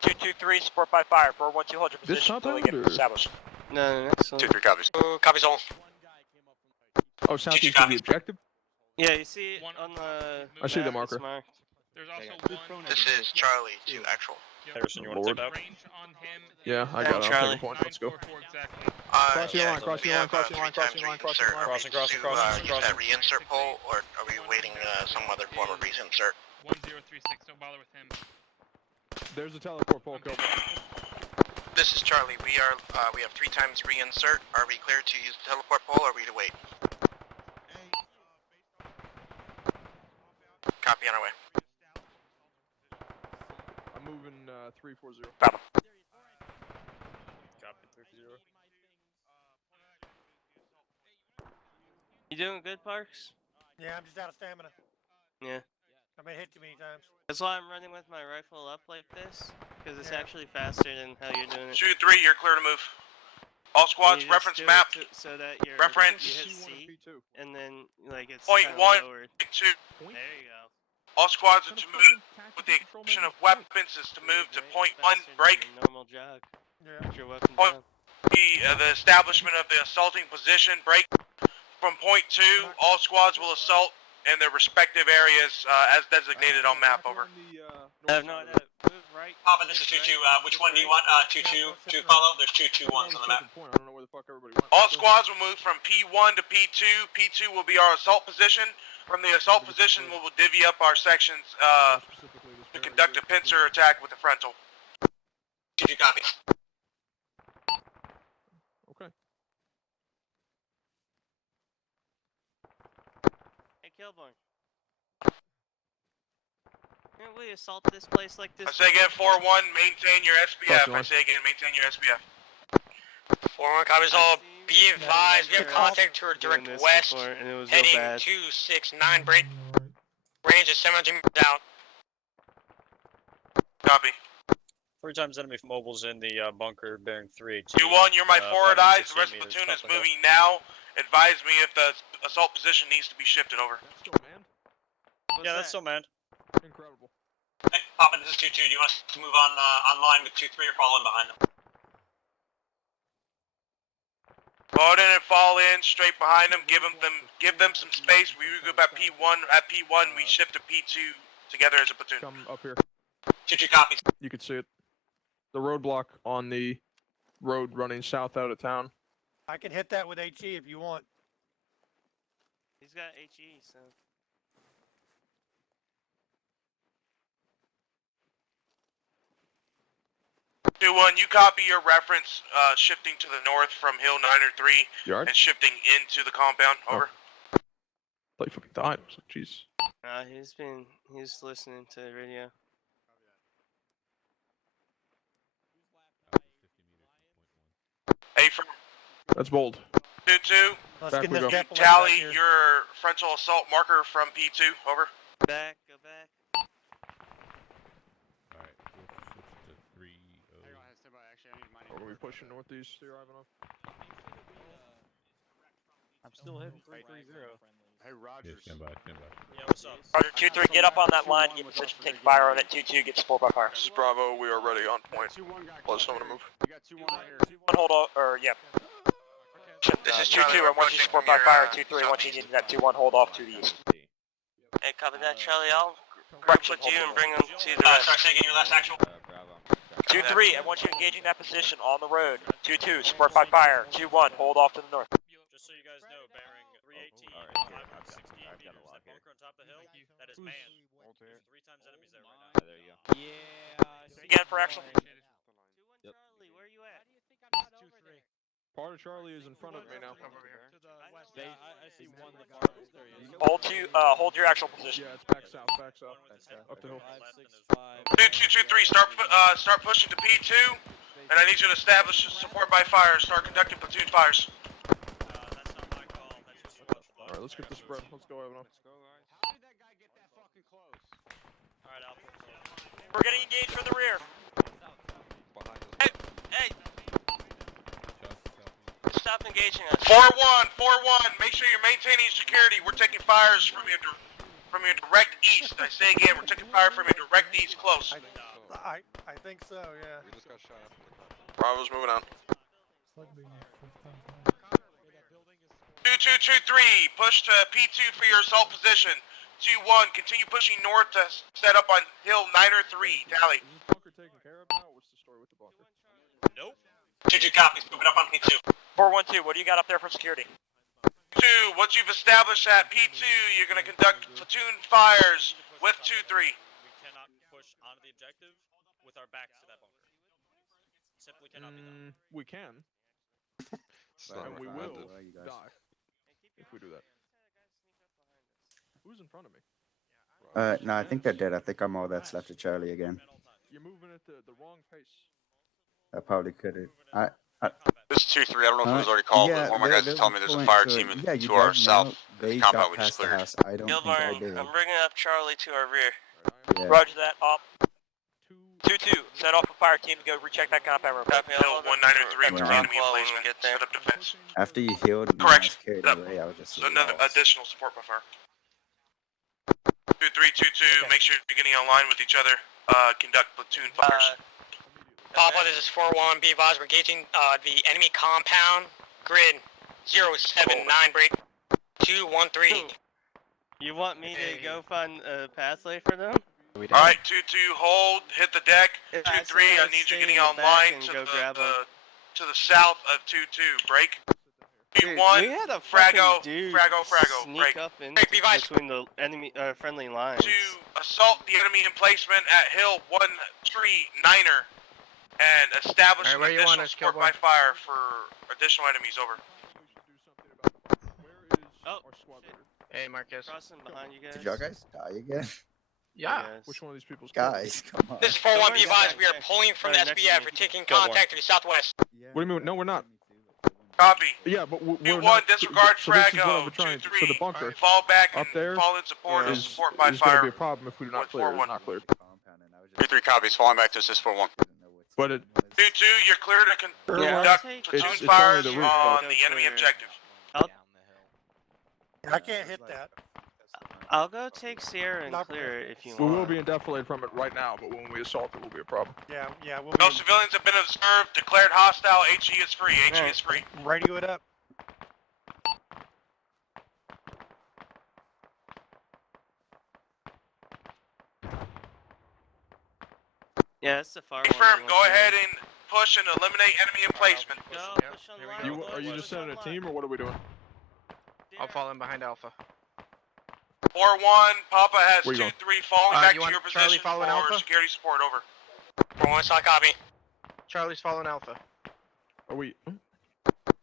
223, support by fire. 412, hold your This position until we compound, get or- established. No, next one. 2-3 copies. Copies all. Oh, southeast of the objective? Yeah, you see it on the I see the map, marker. it's marked. There's also one. This is Charlie to actual. Harrison, you want to Lord. take that? Range on him. Yeah, I got it. I'll take a point. Let's go. 944 exactly. Crossing Yeah, line, crossing we line, have, crossing line, 3 crossing times line, crossing reinsert. line. Are we Crossing, to use that reinsert pole, or are we waiting some other form of reinsert? 1036. Don't bother with him. There's a teleport pole, Kill. This is Charlie. We have 3 times reinsert. Are we clear to use the teleport pole, or are we to wait? Copy, on our way. I'm moving 340. Bravo. Copy, 340. You doing good, Parks? Yeah, I'm just out of stamina. Yeah. I've been hit too many times. That's why I'm running with my rifle up like this, because it's Yeah. actually faster than how you're doing it. 2-3, you're clear to move. All squads, You just reference do it map. so that you're, Reference. you hit C, and then like it's Point kinda 1, lowered. 2. There you go. All squads are to move, with the exception of weapons, is to move to point 1, Faster than break. your normal jog. Yeah. Put your weapon Point down. the establishment of the assaulting position, break. From point 2, all squads will assault in their respective areas as designated on map, over. I have no idea. Move right. Papa, this is push 2-2. right. Which one do you want? 2-2 to follow? There's 2-2-1s on the map. I don't know where the fuck everybody went. All squads will move from P1 to P2. P2 will be our assault position. From the assault position, we will divvy up our sections to conduct a pincer attack with the frontal. 2-2 copies. Okay. Hey, Kilborn. Can't we assault this place like this? I say again, 4-1, maintain your SPF. I say again, maintain your SPF. 4-1 copies all. Be advised, we have contact to our direct Doing this west, before, and it was heading real bad. 269, break. Range is 700 meters out. Copy. 3 times enemy mobiles in the bunker, bearing 318. 2-1, you're my forward eyes. The 516 rest of the meters, platoon is top of the hill. moving now. Advise me if the assault position needs to be shifted over. That's still manned. Yeah, that's still manned. Incredible. Hey, Papa, this is 2-2. Do you want us to move on online with 2-3 or follow in behind them? Go in and fall in straight behind them. Give them some space. We regroup at P1. At P1, we shift to P2 together as a platoon. Come up here. 2-2 copies. You can see it. The roadblock on the road running south out of town. I can hit that with HE if you want. He's got HE, so. 2-1, you copy your reference, shifting to the north from Hill 9 or 3 You alright? and shifting into the compound. Over. Thought you fucking died. I was like, jeez. He's listening to the radio. Hey, from That's bold. 2-2. Let's Back get we this go. depth line Tally back here. your frontal assault marker from P2. Over. Go back. Alright, we'll switch to 3-0. Are we pushing northeast here, Ivanov? I'm still hitting 330. Hey, Roger. Yeah, stand by. Yeah, what's up? Roger, 2-3, get up on that line, get in position, take fire on it. 2-2, get support by fire. This is Bravo. We are ready on point. Let us know when to move. You got 2-1 right here. One hold off, or yeah. This is 2-2, I want you to support by fire. 2-3, I want you to get that 2-1 hold off to the east. Hey, copy that, Charlie. I'll grab with you and bring them to the rest. Start taking your last actual. 2-3, I want you engaging that position on the road. 2-2, support by fire. 2-1, hold off to the north. Just so you guys know, bearing 318, 568 meters, that bunker on top of the hill, that is manned. There's 3 times enemies there right now. There you go. Yeah. Again for action. Yep. Charlie, where you at? Part of Charlie is in front of me now. I see one. There he is. Hold your actual position. Yeah, it's back south. Up the hill. 2-2-2-3. Start pushing to P2, and I need you to establish support by fire. Start conducting platoon fires. That's not my call. That's just what. Alright, let's get the spread. Let's go, Ivanov. How did that guy get that fucking close? Alright, Alpha. We're getting engaged from the rear. Hey! Stop engaging us. 4-1. Make sure you're maintaining security. We're taking fires from your direct east. I say again, we're taking fire from your direct east, close. I think so, yeah. We just got shot after the car. Bravo's moving on. 2-2-2-3. Push to P2 for your assault position. 2-1. Continue pushing north to set up on hill 9 or 3. Tally. Is this bunker taken care of now? What's the story with the bunker? Nope. 2-2 copies, moving up on P2. 4-1-2, what do you got up there for security? 2. Once you've established that P2, you're going to conduct platoon fires with 2-3. We cannot push onto the objective with our backs to that bunker. Simply cannot be done. We can. It's not And we recommended. will die if we do that. Who's in front of me? No, I think they're dead. I think I'm all that's left of Charlie again. You're moving at the wrong pace. I probably could have. This is 2-3. I don't know if it was already called, but one of my guys is telling me there's a fire team to our south. They The compound got we just past the cleared. house. I don't think Kilborn, I did. I'm bringing up Charlie to our rear. Yeah. Roger that, op. 2-2, set off a fire team to go recheck that compound room. Copy, Hill I'll 1 9 or 3 with Wow. enemy Well, when we emplacement. get there. Set up defense. After you healed me, Correct. I was carried Yep. away. I was just So another lost. additional support by fire. 2-3-2-2. Make sure you're getting online with each other. Conduct platoon fires. Papa, this is 4-1. Be advised, we're gauging the enemy compound. Grid 079 break 213. You want me to go find a pathway for them? Alright, 2-2, hold, hit the deck. If 2-3, I need you getting online to the south of 2-2. Break. Dude, 2-1, we had a Frago, fucking dude Frago, sneak break. up in Break, be advised. between the enemy friendly lines. To assault the enemy emplacement at Hill 1-3-9er and establish Alright, where you want additional us, support by Kilborn? fire for additional enemies. Over. Oh, Hey, Marcus. crossing behind you guys. Did y'all guys die again? Yeah. Yes. Which one of these people's Guys, come on. This is 4-1. Be advised, we are pulling from the Right next to SBF. me. We're taking Go on. contact to the southwest. What do you mean? No, we're not. Copy. Yeah, but we're 2-1, not. disregard so this is what Frago. we're trying. 2-3, So the bunker fall back and up there fall in support of is support by going to be fire. a problem if we do not with clear. 4-1. It's not cleared. 2-3 copies, falling back to assist 4-1. But it, 2-2, you're clear to Yeah, conduct I'll take- platoon it's fires only the roof, on though. the enemy objective. I can't hit that. I'll go take Sierra and Not- clear it if you we want. will be in defilade from it right now, but when we assault, it will be a problem. Yeah, we'll No be civilians have been observed. Declared hostile. HE is free. HE is free. radio it up. Yeah, that's the far one. Confirm. Go ahead and push and eliminate enemy emplacement. Go, Yep, push on here we line, go. You boys, are you push just on sending a line. team, or what are we doing? I'll fall in behind Alpha. 4-1. Papa has Where you 2-3 falling back you to want your Charlie position following for Alpha? security support. Over. 4-1, solid copy. Charlie's following Alpha. Are we?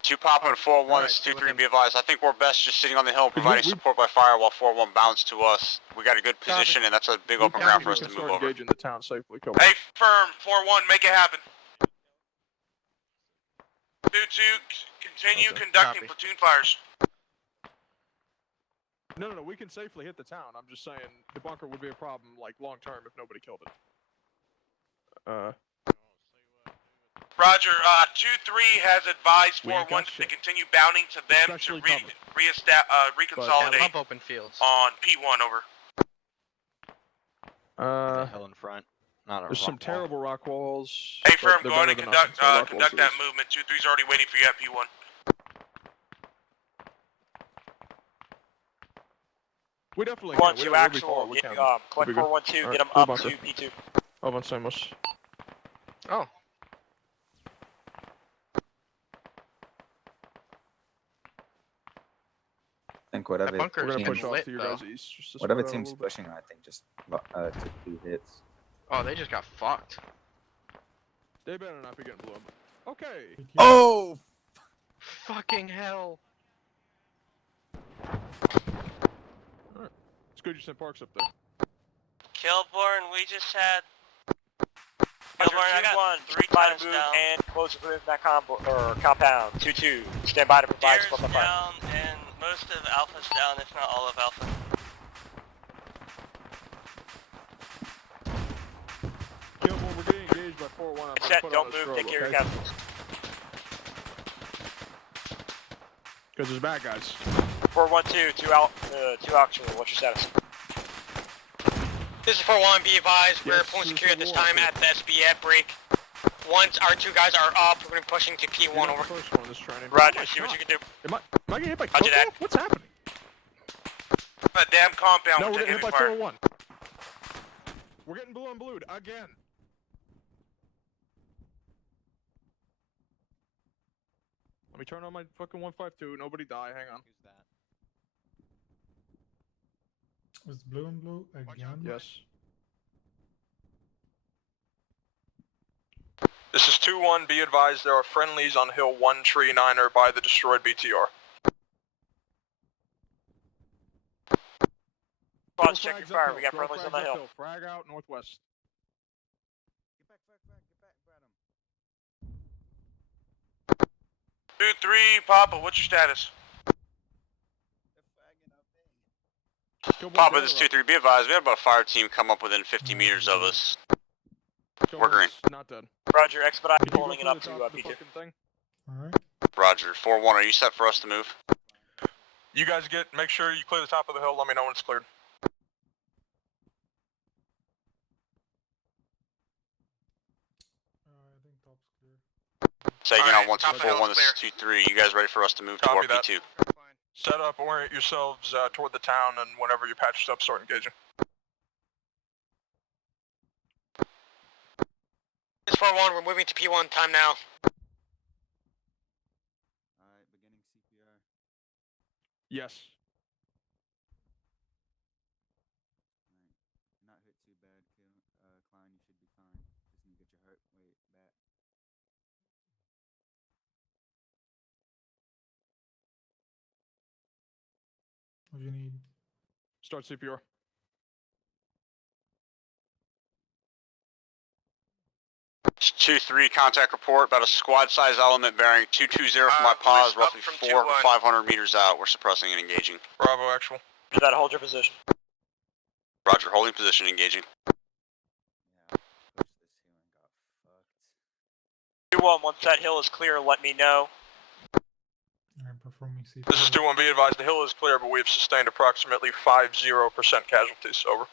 2 Papa and 4-1, this is 2-3, be advised. I think we're best just sitting on the hill providing support by fire while 4-1 bounds to us. We got a good position and that's a big open ground for us to move over. Engaging the town safely, Kilborn. Hey, firm, 4-1, make it happen. 2-2, continue conducting platoon fires. No, we can safely hit the town. I'm just saying the bunker would be a problem, like, long term if nobody killed it. Roger, 2-3 has advised 4-1 to continue bounding to them to reconsolidate Lump open fields. on P1, over. The hill in front. Not a there's some terrible rock walls. Hey, firm, but go ahead they're and better than nothing, so conduct rock that walls movement. 2-3's already waiting for you at P1. We definitely One, can. two, We'll be actual. far. We Get, can. collect We'll be good. 412. All Get right, them full up bunker. to P2. Avancemos. Oh. I think whatever bunker We're gonna is push off lit, to your though. guys east. Just to whatever spread out a team's little bit. pushing, I think just took 2 hits. Oh, they just got fucked. They better not be getting blown. Okay. Oh! Fucking hell. Alright. It's good you sent Parks up there. Kilborn, we just had. Kilborn, I got 3 times move down. and close the room in that compound. 2-2. Stand by to provide Deer's support by fire. down and most of Alpha's down, if not all of Alpha. Kilborn, we're getting engaged by 4-1. Set, don't move, take care of your captains. Because there's bad guys. 412, 2 actual. What's your status? This is 4-1, be advised, we're Yes, pulling this secure is at this 4-1, time at the SB at break. Once our 2 guys are up, we're going to be pushing to P1 You're not over. the first one in this training. Roger, Oh my see what God. you can do. Am I getting hit by Roger that. What's happening? That damn compound No, with we're the getting hit heavy by fire. 4-1. We're getting blue and blued again. Let me turn on my fucking 152. Nobody die. Hang on. Who's that? Was blue and blue again? Yes. This is 2-1, be advised there are friendlies on Hill 139er by the destroyed BTR. Squads, check your fire. We got friendlies on the hill. Frag out northwest. Get back. 2-3, Papa, what's your status? Papa, this is 2-3, be advised. We had about a fire team come up within 50 meters of us. We're green. Not dead. Roger, expedite, Can you pulling it go up to to the top of the P2. fucking thing? Alright. Roger, 4-1, are you set for us to move? You guys make sure you clear the top of the hill, let me know when it's cleared. I think top's clear. Say again Alright, on top of the 1-2-4-1, hill this is 2-3. You guys ready for us to move Copy toward that. P2? Set up, orient yourselves toward the town, and whenever you're patched up, start engaging. This is 4-1, we're moving to P1 time now. Alright, beginning CPR. Yes. Alright. You're not hit too bad, Klein, you should be fine. Just need to get your heart rate back. What do you need? Start CPR. It's 2-3, contact report about a squad-sized element bearing 220 from my pause, Bliss, up roughly from 4 to 2-1. 500 meters out. We're suppressing and engaging. Bravo, actual. You gotta hold your position. Roger, holding position, engaging. Yeah, I pushed this here and got fucked. 2-1, once that hill is clear, let me know. I'm performing CPR. This is 2-1, be advised the hill is clear, but we have sustained approximately 50% casualties, over.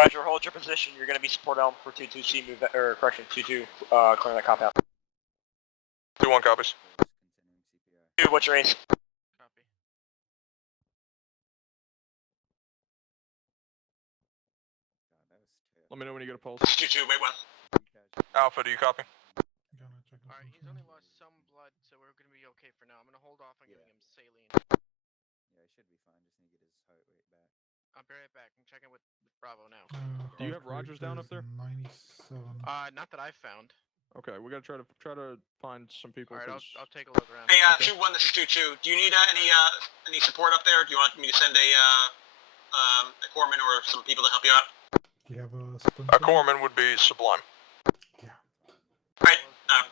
Roger, hold your position. You're gonna be support element for 2-2C move, or correction, 2-2, clearing that compound. 2-1 copies. Continuing CPR. 2, what's your ace? Copy. God, that was terrible. Let me know when you get a pulse. 2-2, wait one. 3 casualties. Alpha, do you copy? Gonna check this Alright, one he's only first. lost some blood, so we're gonna be okay for now. I'm gonna hold off on giving him saline. Yeah, he should be fine. Just need to get his heart rate back. I'll be right back. I'm checking with Bravo now. Do you have Heart Rogers rate down up is there? 97. Not that I've found. Okay, we gotta try to find some people. Alright, 'cause- I'll take a look around. Hey, 2-1, this is 2-2. Do you need any support up there? Do you want me to send a corpsman or some people to help you out? Do you have a splint? A corpsman would be sublime. Alright,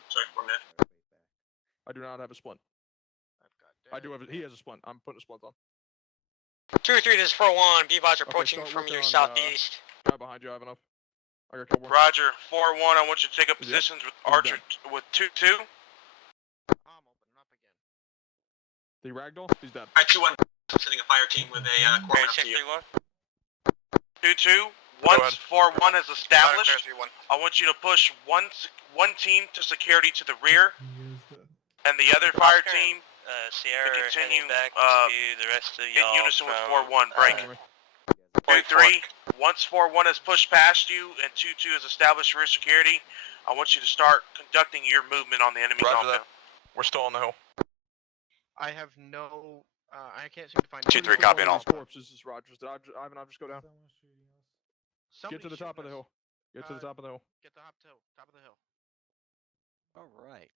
sorry, 1 minute. I do not have a splint. I do have. He has a splint. I'm putting a splint on. 2-3, this is 4-1. B-Bots approaching start from working your on, southeast. Guy behind you, I have enough. I got Kilborn. Roger, 4-1, I want you to take up Is he positions with He's Archer dead. with 2-2. The ragdoll? He's dead. Alright, 2-1. I'm sending a fire team with a corpsman up to you. 2-2. Once 4-1 is established, Fire 3-1. I want you to push one team to security to the rear, and the other fire team Sierra to continue back the rest of in unison with 4-1. Break. 2-3. Once 4-1 has pushed past you and 2-2 has established rear security, I want you to start conducting your movement on the enemy compound. We're still on the hill. I have no. I can't seem to find. 2-3, copy and all. Corpses is Rogers. Did Ivan, I'll just go down. Get to the top of the hill. Get to the top of the hill. Get the top of the hill. Alright.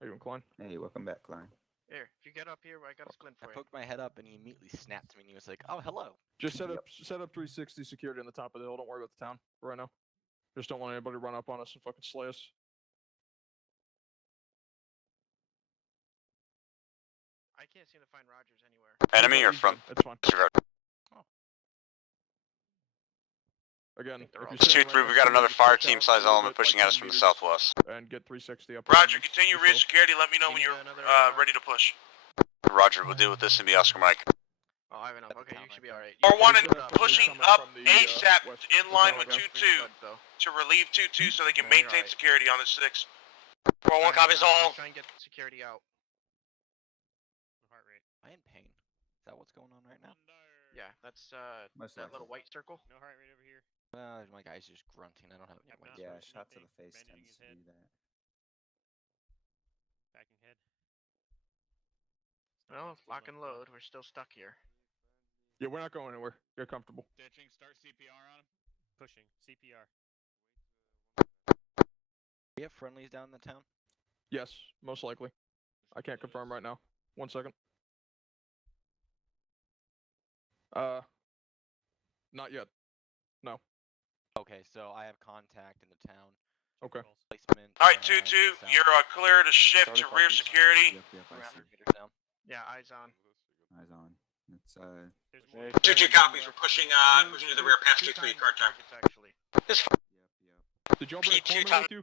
How you doing, Klein? Hey, welcome back, Klein. Here, if you get up here, I got a splint for I you. poked my head up and he immediately snapped to me and he was like, oh, hello. Just set up 360 security on the top of the hill. Don't worry about the town for right now. Just don't want anybody to run up on us and fucking slay us. I can't seem to find Rogers anywhere. Enemy or front? That's fine. Again, if you're sitting 2-3, right we next got to me, another just fire stick team out size a little element bit, pushing like at us 10 from the meters, southwest. And get 360 up. Roger, on continue the rear hill. security. Let me know when you're ready to push. Roger, we'll deal with this and be Oscar Mike. Oh, I have enough. Okay, you should be alright. 4-1 and pushing up ASAP west, in line with 2-2 though. to relieve 2-2 so they can Yeah, you're maintain right. security on the 6. 4-1 copies all. Try and get security out. Heart rate. I am in pain. Is that what's going on right now? Yeah, that's Most that little likely. white circle. No heart rate over here. My guy's just grunting. I don't have any points. Yeah, shot to the face bandaging tends his to head. do that. Backing head. Well, lock and load. We're still stuck here. Yeah, we're not going anywhere. Get comfortable. Ditching, start CPR on him. Pushing. CPR. We have friendlies down in the town? Yes, most likely. I can't confirm right now. 1 second. Not yet. No. Okay, so I have contact in the town. Okay. Placement. Alright, 2-2, you're clear to shift to rear security. Yep, I see. Meters down. Yeah, eyes on. Eyes on. It's 2-2 copies. We're pushing to the rear past 2-3 card time. Actually. Did y'all bring a P2 corpsman with you?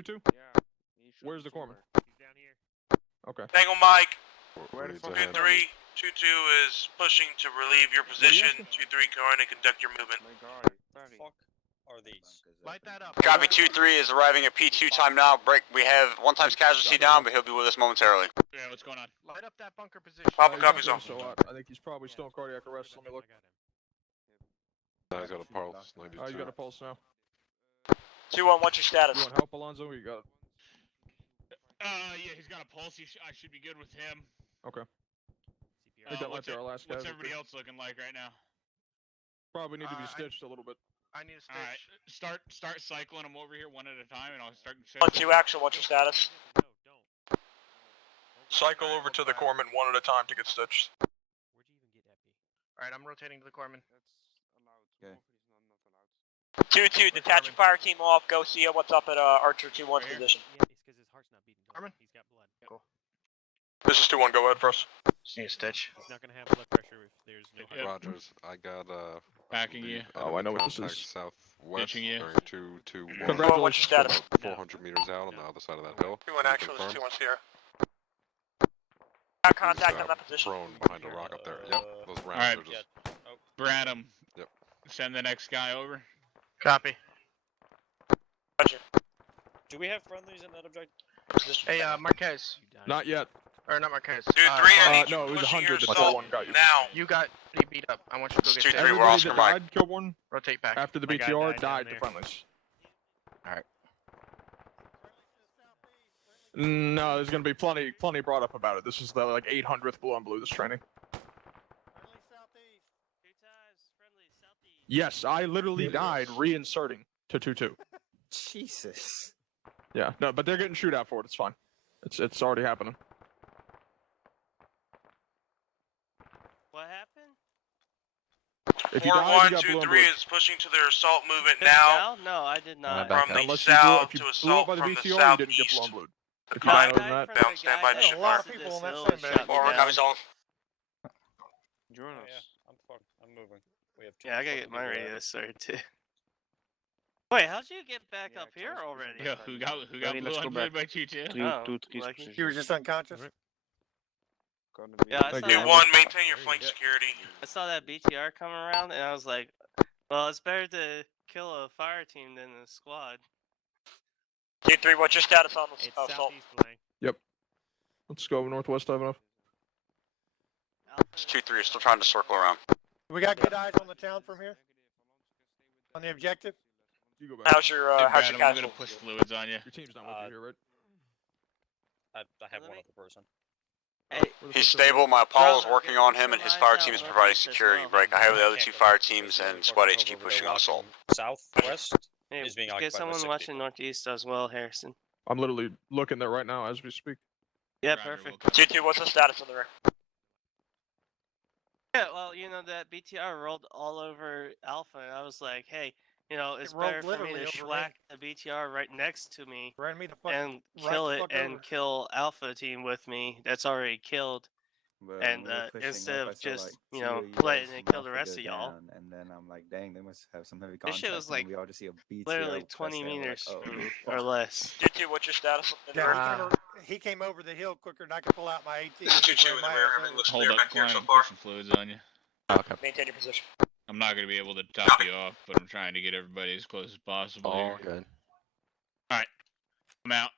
2-2? Yeah. Where's the corpsman? He's down here. Okay. Tango Mike, Where the 2-3, 2-2 is pushing to relieve your position. 2-3, go ahead and conduct your movement. Fuck are these? Light that up. Copy 2-3 is arriving at P2 time now. Break. We have 1 times casualty down, but he'll be with us momentarily. Yeah, what's going on? Light up that bunker position. Papa He's copies not on. doing so hot. I think he's probably still in cardiac arrest. Let me look. No, he's got a pulse. 92. He's got a pulse now. 2-1, what's your status? You want help, Alonzo? You got it. Yeah, he's got a pulse. I should be good with him. Okay. I think that might be our last guy. What's everybody else looking like right now? Probably need to be stitched a little bit. I need a stitch. Alright, start cycling them over here one at a time, and I'll start. 1-2 action, what's your status? Cycle over to the corpsman 1 at a time to get stitched. Alright, I'm rotating to the corpsman. Okay. 2-2, detach your fire team off. Go see what's up at Archer 2-1's position. Yeah, it's because his heart's not beating. Carmen? He's got blood. Cool. This is 2-1. Go ahead for us. Just need a stitch. He's not gonna have blood pressure if there's no heart. Rogers, I got backing you. Oh, I know what this contact is. southwest Ditching you. bearing 2-2-1. Congratulations. What's your status? 400 meters out on the other side of that hill. 2-1 actual, this Confirm. 2-1's here. Got contact He's, on that position. prone behind a rock up there. Yep, those rounds Alright. are just... Branham. Yep. Send the next guy over. Copy. Roger. Do we have friendlies in that objective? Hey, Marquez. Not yet. Or not Marquez. 2-3, I need no, you it was pushing your 100. That's assault what one got you. now. You got pretty beat up. I want you to go get 2-3, stitched. we're Everybody Oscar that Mike. died, Kilborn, Rotate back. after the My guy BTR, died down died to there. friendlies. Alright. No, there's gonna be plenty brought up about it. This is the like 800th blue on blue. This training. Yes, I literally died reinserting to 2-2. Jesus. Yeah, no, but they're getting shoot out for it. It's fine. It's already happening. What happened? If you die, you got blue on 4123 blue. is pushing to their assault movement Just now. No, I did not. From the Unless south you to blew assault up by the from the BTR, you didn't get blue on southeast. blue. The If you died other than died that, from Down, the stand guy by that Bishop a lot Park. of to people this on that hill same and bed. shot me Or down. copy zone. Join us. I'm moving. We have Yeah, I gotta get my radio started too. Wait, how'd you get back up here already? Yeah, who got blue on blue by 2-2? Lucky. You were just unconscious? Yeah, I saw You that. one, maintain your flank security. I saw that BTR come around, and I was like, well, it's better to kill a fire team than a squad. 2-3, what's your status on the assault? Southeast flank. yep. Let's go northwest Ivanov. It's 2-3. Still trying to circle around. We got good eyes on the town from here? On the objective? You go back. How's your I'm casual? gonna push fluids on you. Your team's not with you here, right? I have one other person. Hey, He's stable. My Apollo is working on him, and his fire team is providing security. Break. I have the other two fire teams and Squad HQ pushing on assault. Southwest hey, is being get occupied by someone 6 watching people. northeast as well, Harrison. I'm literally looking there right now as we speak. Yeah, Roger, perfect. we'll come. 2-2, what's the status on the rear? Yeah, well, you know, that BTR rolled all over Alpha, and I was like, hey, you know, it's rolled better for me literally to over me. schwack the BTR right next to me Ran me the fuck and right kill the it fuck and over. kill Alpha team with me that's already killed, But and when we were pushing instead up, I of saw, just, like, you two know, of you guys letting it from kill the Alpha rest go of y'all. down, and then I'm like, dang, they must have some heavy This shit contact. was And then like we all just see a BTR literally press 20 in, we're like, meters oh, from me, fuck. or less. 2-2, what's your status on the Yeah, rear? he came over the hill quicker than I could pull out my AT. This is 2-2 in the rear. Everything looks Hold clear up, back here Klein, so I'm far. pushing fluids on you. Okay. Maintain your position. I'm not gonna be able to top you off, but I'm trying to get everybody as close as possible All here. good. Alright, I'm out.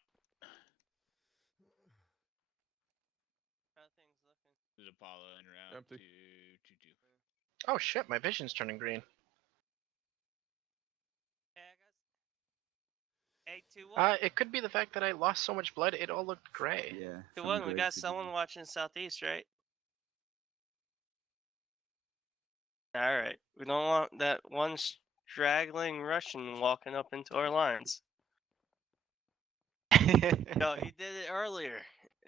This is Apollo en route Empty. to 2-2. Oh shit, my vision's turning green. Hey, 2-1. It could be the fact that I lost so much blood, it all looked gray. Yeah. 2-1, we got someone watching southeast, right? Alright, we don't want that one straggling Russian walking up into our lines. No, he did it earlier,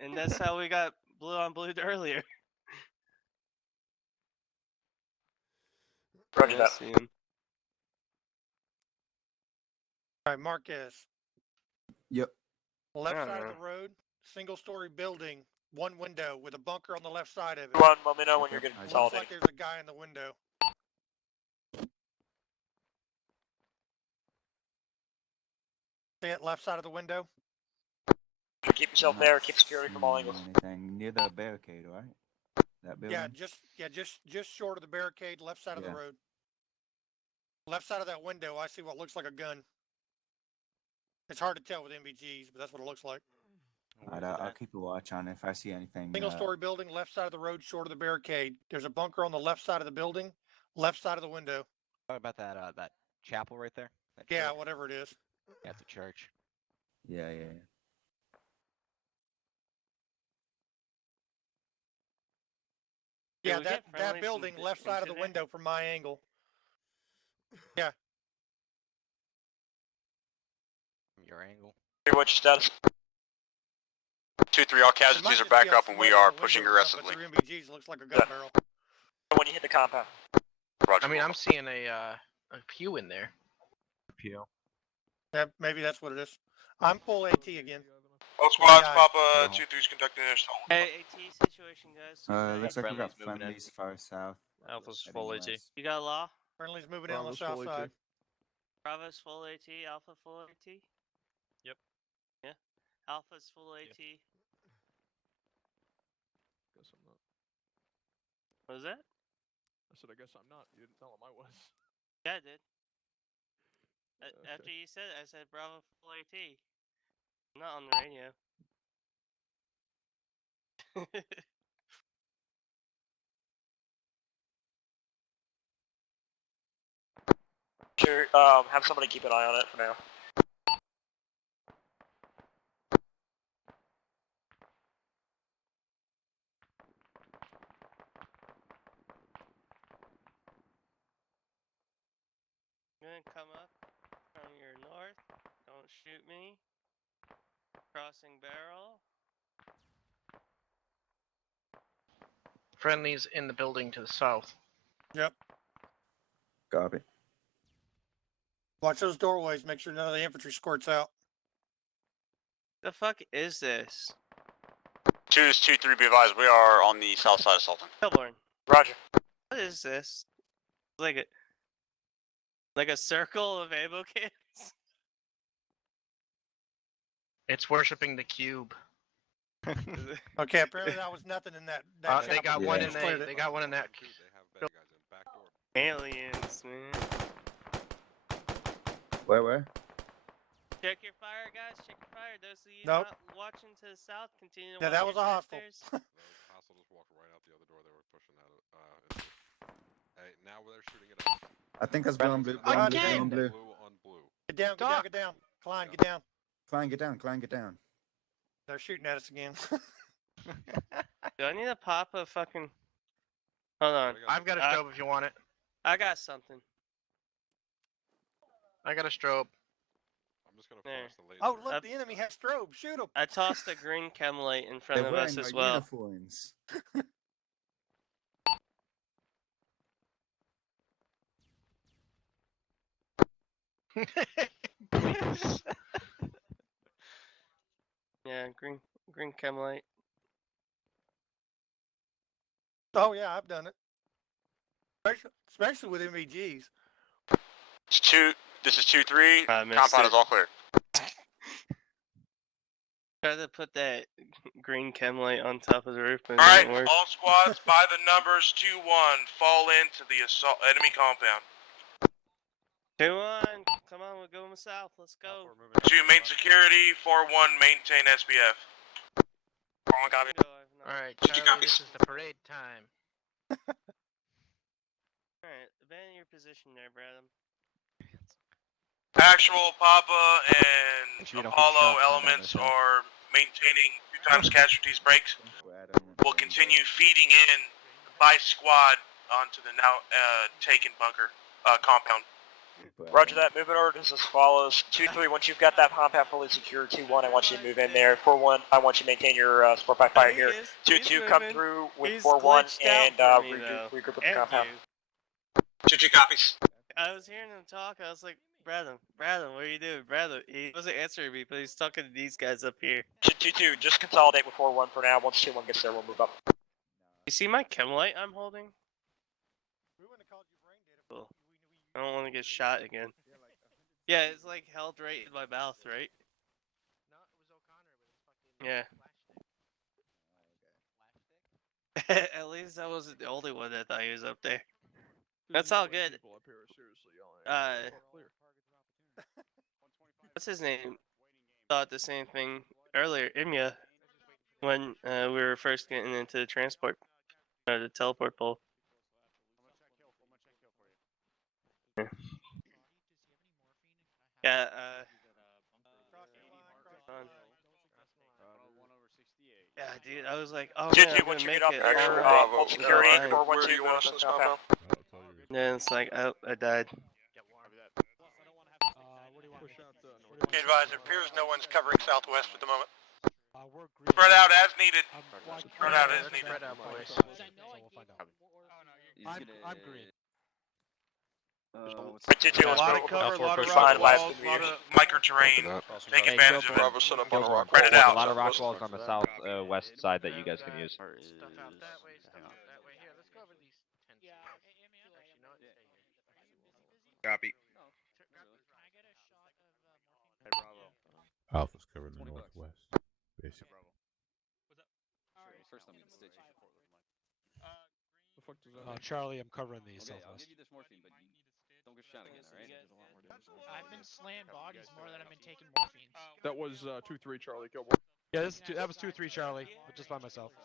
and that's how we got blue on blue earlier. Roger Yeah, that. see him. All right, Marquez. Yep. Left I don't side of know. the road, single-story building, one window with a bunker on the left side of it. One, let me know when you're Okay, good. I Looks got it. like there's a guy in the window. See it, left side of the window? Keep yourself there, keep security from all angles. Anything near the barricade, right? That building? Yeah, just short of the barricade, left side of the Yeah. road. Left side of that window, I see what looks like a gun. It's hard to tell with MBGs, but that's what it looks like. Alright, I'll keep a watch on it. If I see anything. Single-story building, left side of the road, short of the barricade. There's a bunker on the left side of the building, left side of the window. What about that chapel right there? That Yeah, church? whatever it is. Yeah, it's a church. Yeah. Yeah, we get that friendlies building, left side of the into there? window from my angle. Yeah. From your angle. What's your status? 2-3. All casualties are back up, and we are pushing aggressively. Your MBGs looks like a gun barrel. When you hit the compound. Roger. I mean, I'm seeing a pew in there. Pew. Yeah, maybe that's what it is. I'm full AT again. All squads, Yeah. Papa 2-3's conducting an assault. Hey, AT situation, guys. Looks like we got friendlies moving in. friendlies far south. Alpha's heading full AT. west. You got a law? Friendly's moving in on the Bravo's south full side. AT. Bravo's full AT, Alpha full AT? Yep. Yeah. Alpha's full AT. Guess I'm not. What was that? I said, I guess I'm not. You didn't tell him I was. Yeah, I did. Okay. After you said it, I said Bravo full AT. I'm not on the radio. Sure, have somebody keep an eye on it for now. I'm gonna come up from your north. Don't shoot me. Crossing barrel. Friendlies in the building to the south. Yep. Copy. Watch those doorways. Make sure none of the infantry squirts out. The fuck is this? 2-3, be advised, we are on the south side of Sultan. Kilborn. Roger. What is this? Like a circle of ammo cans? It's worshipping the cube. Okay, apparently that was nothing in that. They got chopper. one They in just cleared they got one in that. Aliens, man. Where? Check your fire, guys. Check your fire. Those of you Nope. not watching to the south, continue to Yeah, watch that was your a hostile. sectors. Hostile just walked right out the other door. They were pushing at it. Hey, now they're shooting it up. I think that's blue on blue. Blue on blue. Blue on blue. Blue on blue. Get down, get down, get down. Klein, get down. Klein, get down. Klein, get down. They're shooting at us again. Do I need to pop a fucking... Hold on. I've got a strobe if you want it. I got something. I got a strobe. I'm just gonna There. flash the laser. Oh, look, the enemy has strobe. Shoot him. I tossed a green chem light in front They're of us wearing as our well. uniforms. Please. Yeah, green chem light. Oh, yeah, I've done it. Especially with MVGs. This is 2-3. I missed Compound it. is all clear. Try to put that green chem light on top of the roof, but it Alright, didn't work. all squads by the numbers 2-1 fall into the assault enemy compound. 2-1. Come on, we're going south. Let's go. 2 main security, 4-1 maintain SBF. 4-1 copy. Alright, Did you Charlie, copy? this is the parade time. Alright, abandon your position there, Bradham. Actual Papa and You don't get Apollo shot from elements down this hill. are maintaining 2 times casualties breaks. We'll continue feeding in by squad onto the now taken bunker compound. Roger that. Movement order is as follows. 2-3, once you've got that compound fully secured. 2-1, I want you to move in there. 4-1, I want you to maintain your support by fire here. 2-2, come through with 4-1 and regroup with the compound. 2-2 copies. I was hearing him talk. I was like, Bradham, what are you doing? Bradham, he wasn't answering me, but he's talking to these guys up here. 2-2, just consolidate with 4-1 for now. Once 2-1 gets there, we'll move up. You see my chem light I'm holding? Cool. I don't want to get shot again. Yeah, it's like held right in my mouth, right? Yeah. At least I wasn't the only one that thought he was up there. That's all good. What's his name? Thought the same thing earlier, Imya, when we were first getting into the transport, the teleport pole. Yeah, yeah, dude, I was like, oh man, I'm gonna make it all right. Security, Fine. 4-1-2, Where do you want us to compound? Then it's like, oh, I died. Be advised, it appears no one's covering southwest at the moment. Spread out as needed. Spread out as needed. Spread out, boys. I'm green. A lot of cover, a lot of Fine, rock last walls, a lot of... Microterrain. Take advantage of Bravo it. set up on a rock Spread it wall. out. A lot of rock walls on the south west side that you guys can use. Stuff out that way, stuff out that way. Here, let's go over these tents. Actually, no, stay here. Copy. Alpha's covering the northwest, basically. First, I'm gonna stitch you. Charlie, I'm covering the southwest. I'll give you this morphine, but you don't get shot again, alright? I've been slaying bodies more than I've been taking morphine. That was 2-3 Charlie Kilborn. Yeah, that was 2-3 Charlie, but just by myself.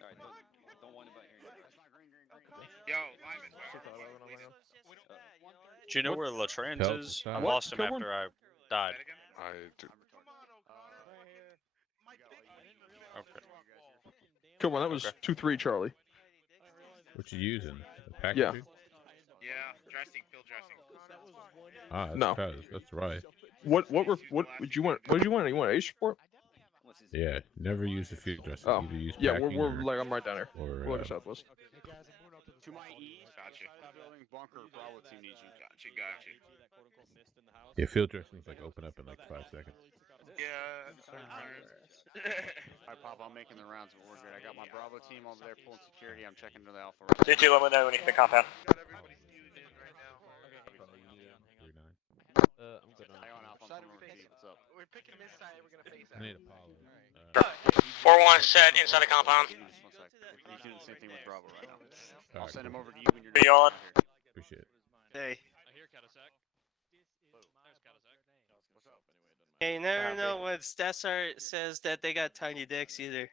Alright, don't whine about hearing it. Yo, Do you know where Latrans Tell is? us, I what? lost him Kilborn? after I died. I do. Okay. Kilborn, that was 2-3 Charlie. What you using? The package? Yeah. Yeah, dressing, field dressing. Ah, that's No. That's right. What did you want? What did you want? You want ace support? Yeah, never use the field dressing. Oh, Either use yeah, packing we're or, like I'm right down here. or We're like southwest. To my east, gotcha. Building bunker, Bravo team needs you. Gotcha, gotcha. yeah, field dressing's like open up in like 5 seconds. Yeah. Alright, Pop, I'm making the rounds, but we're good. I got my Bravo team over there pulling security. I'm checking to the Alpha. 2-2, let me know when you hit the compound. Got everybody queued in right now. I'm good on. Hang on, Alpha. I'm coming over to you. What's up? We're picking this side. We're gonna face I out. need Apollo. 4-1 set inside the compound. Just one sec. He's doing the same thing with Bravo right now. I'll Alright, send him cool. over to you when you're Be on. here. Appreciate it. Hey. I hear Katasak. There's Katasak. What's up? Hey, you never know what Stassart says that they got tiny dicks either.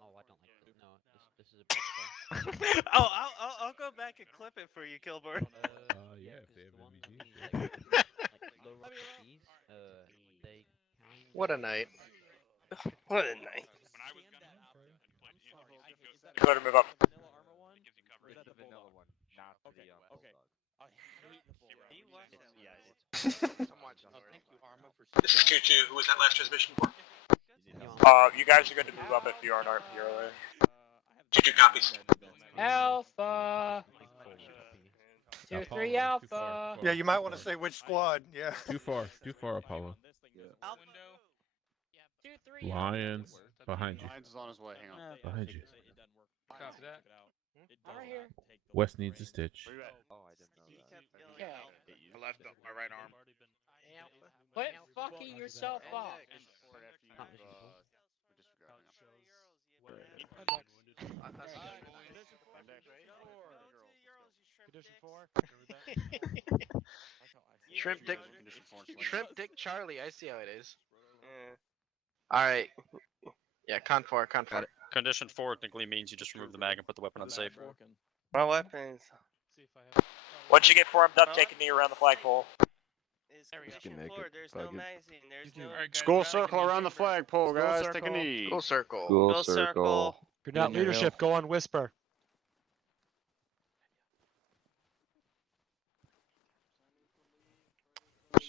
Oh, I don't like this. No, this is a bad spot. Oh, I'll go back and clip it for you, Kilborn. Yeah, if they have the ones on MVGs. the, like low rock Bs, they kind of... What a night. What a night. When I was gunning out and played Eagle, You better move up. vanilla armor one. It gives you coverage. The vanilla one, not the bulldog. I hate the bulldog. I'm watching. This is 2-2. Who was that last transmission for? You guys are good to move up if you aren't. You're 2-2 copies. Alpha. 2-3 Alpha. Yeah, you might want to say which squad. Yeah. Too far, Apollo. Yeah. Lions behind you. Lions is on his way. Hang on. Behind you. Copy that. I'm right here. West needs a stitch. Where you at? Oh, I didn't know that. Yeah. My left, my right arm. Quit fucking yourself up. Condition 4. Shrimp Dick Charlie. I see how it is. Yeah. All right. Yeah, con 4. Condition 4 technically means you just remove the mag and put the weapon on safe. My weapons. See if I have. Once you get formed up, take a knee around the flagpole. It's condition 4. There's no magazine. There's no. School circle around the flagpole, guys. Take a knee. School circle. Go circle. If you're not leadership, go on whisper.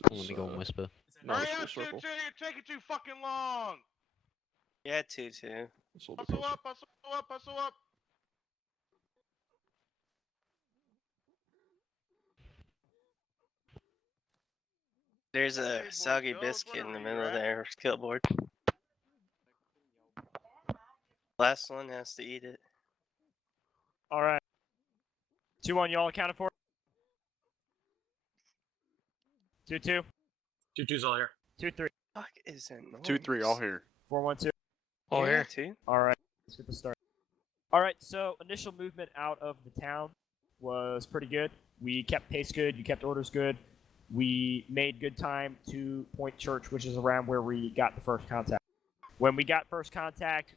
Let me go and whisper. No, Hurry school up, circle. 2-2. You're taking too fucking long. Yeah, 2-2. It's a little bit Hustle closer. up, hustle up, hustle up. There's a soggy biscuit in the middle there, Kilborn. Last one has to eat it. All right. 2-1, y'all accounted for. 2-2. 2-2's all here. 2-3. Fuck is that noise? 2-3, all here. 4-1-2. Oh, here. 2. All right. Let's get this started. All right. So initial movement out of the town was pretty good. We kept pace good. You kept orders good. We made good time to Point Church, which is around where we got the first contact. When we got first contact,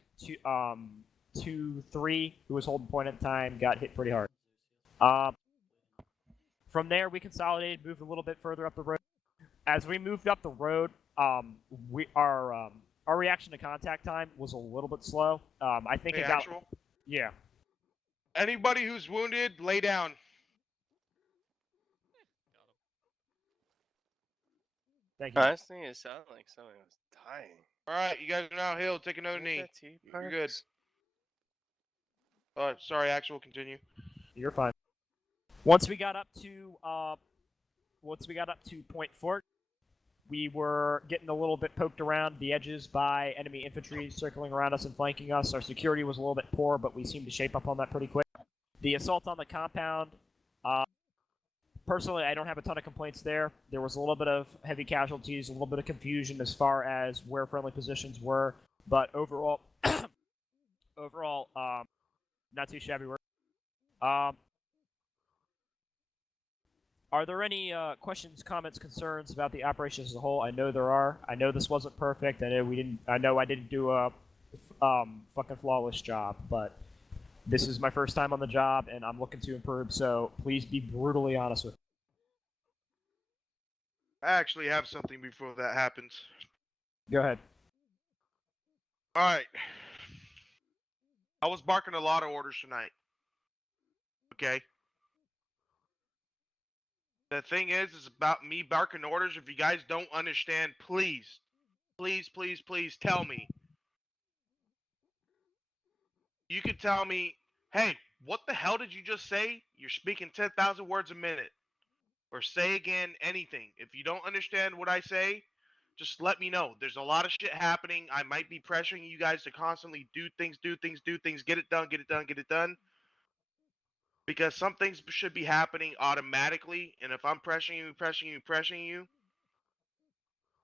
2-3, who was holding point at the time, got hit pretty hard. From there, we consolidated, moved a little bit further up the road. As we moved up the road, our reaction to contact time was a little bit slow. I think it got. Actual? Yeah. Anybody who's wounded, lay down. Thank you. Honestly, it sounded like someone was dying. All right, you guys are now healed. Take another Is knee. that T You're good. Sorry, actual. Continue. You're fine. Once we got up to Point Fort, we were getting a little bit poked around the edges by enemy infantry circling around us and flanking us. Our security was a little bit poor, but we seemed to shape up on that pretty quick. The assault on the compound, personally, I don't have a ton of complaints there. There was a little bit of heavy casualties, a little bit of confusion as far as where friendly positions were, but overall, not too shabby work. Are there any questions, comments, concerns about the operation as a whole? I know there are. I know this wasn't perfect. I know I didn't do a fucking flawless job, but this is my first time on the job, and I'm looking to improve. So please be brutally honest with me. I actually have something before that happens. Go ahead. All right. I was barking a lot of orders tonight. Okay. The thing is about me barking orders. If you guys don't understand, please please, please, please tell me. You could tell me, hey, what the hell did you just say? You're speaking 10,000 words a minute. Or say again anything. If you don't understand what I say, just let me know. There's a lot of shit happening. I might be pressuring you guys to constantly do things, get it done, get it done, get it done. Because some things should be happening automatically, and if I'm pressuring you,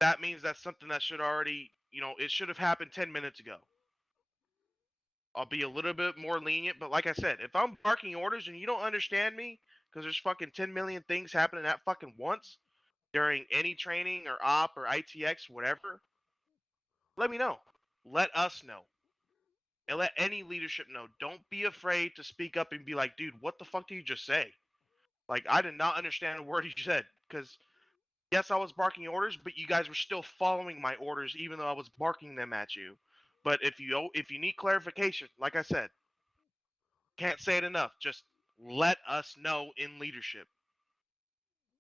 that means that's something that should already, it should have happened 10 minutes ago. I'll be a little bit more lenient, but like I said, if I'm barking orders and you don't understand me, because there's fucking 10 million things happening at fucking once during any training or op or ITX, whatever, let me know. Let us know. And let any leadership know. Don't be afraid to speak up and be like, dude, what the fuck did you just say? Like, I did not understand a word you said. Because, yes, I was barking orders, but you guys were still following my orders, even though I was barking them at you. But if you need clarification, like I said, can't say it enough. Just let us know in leadership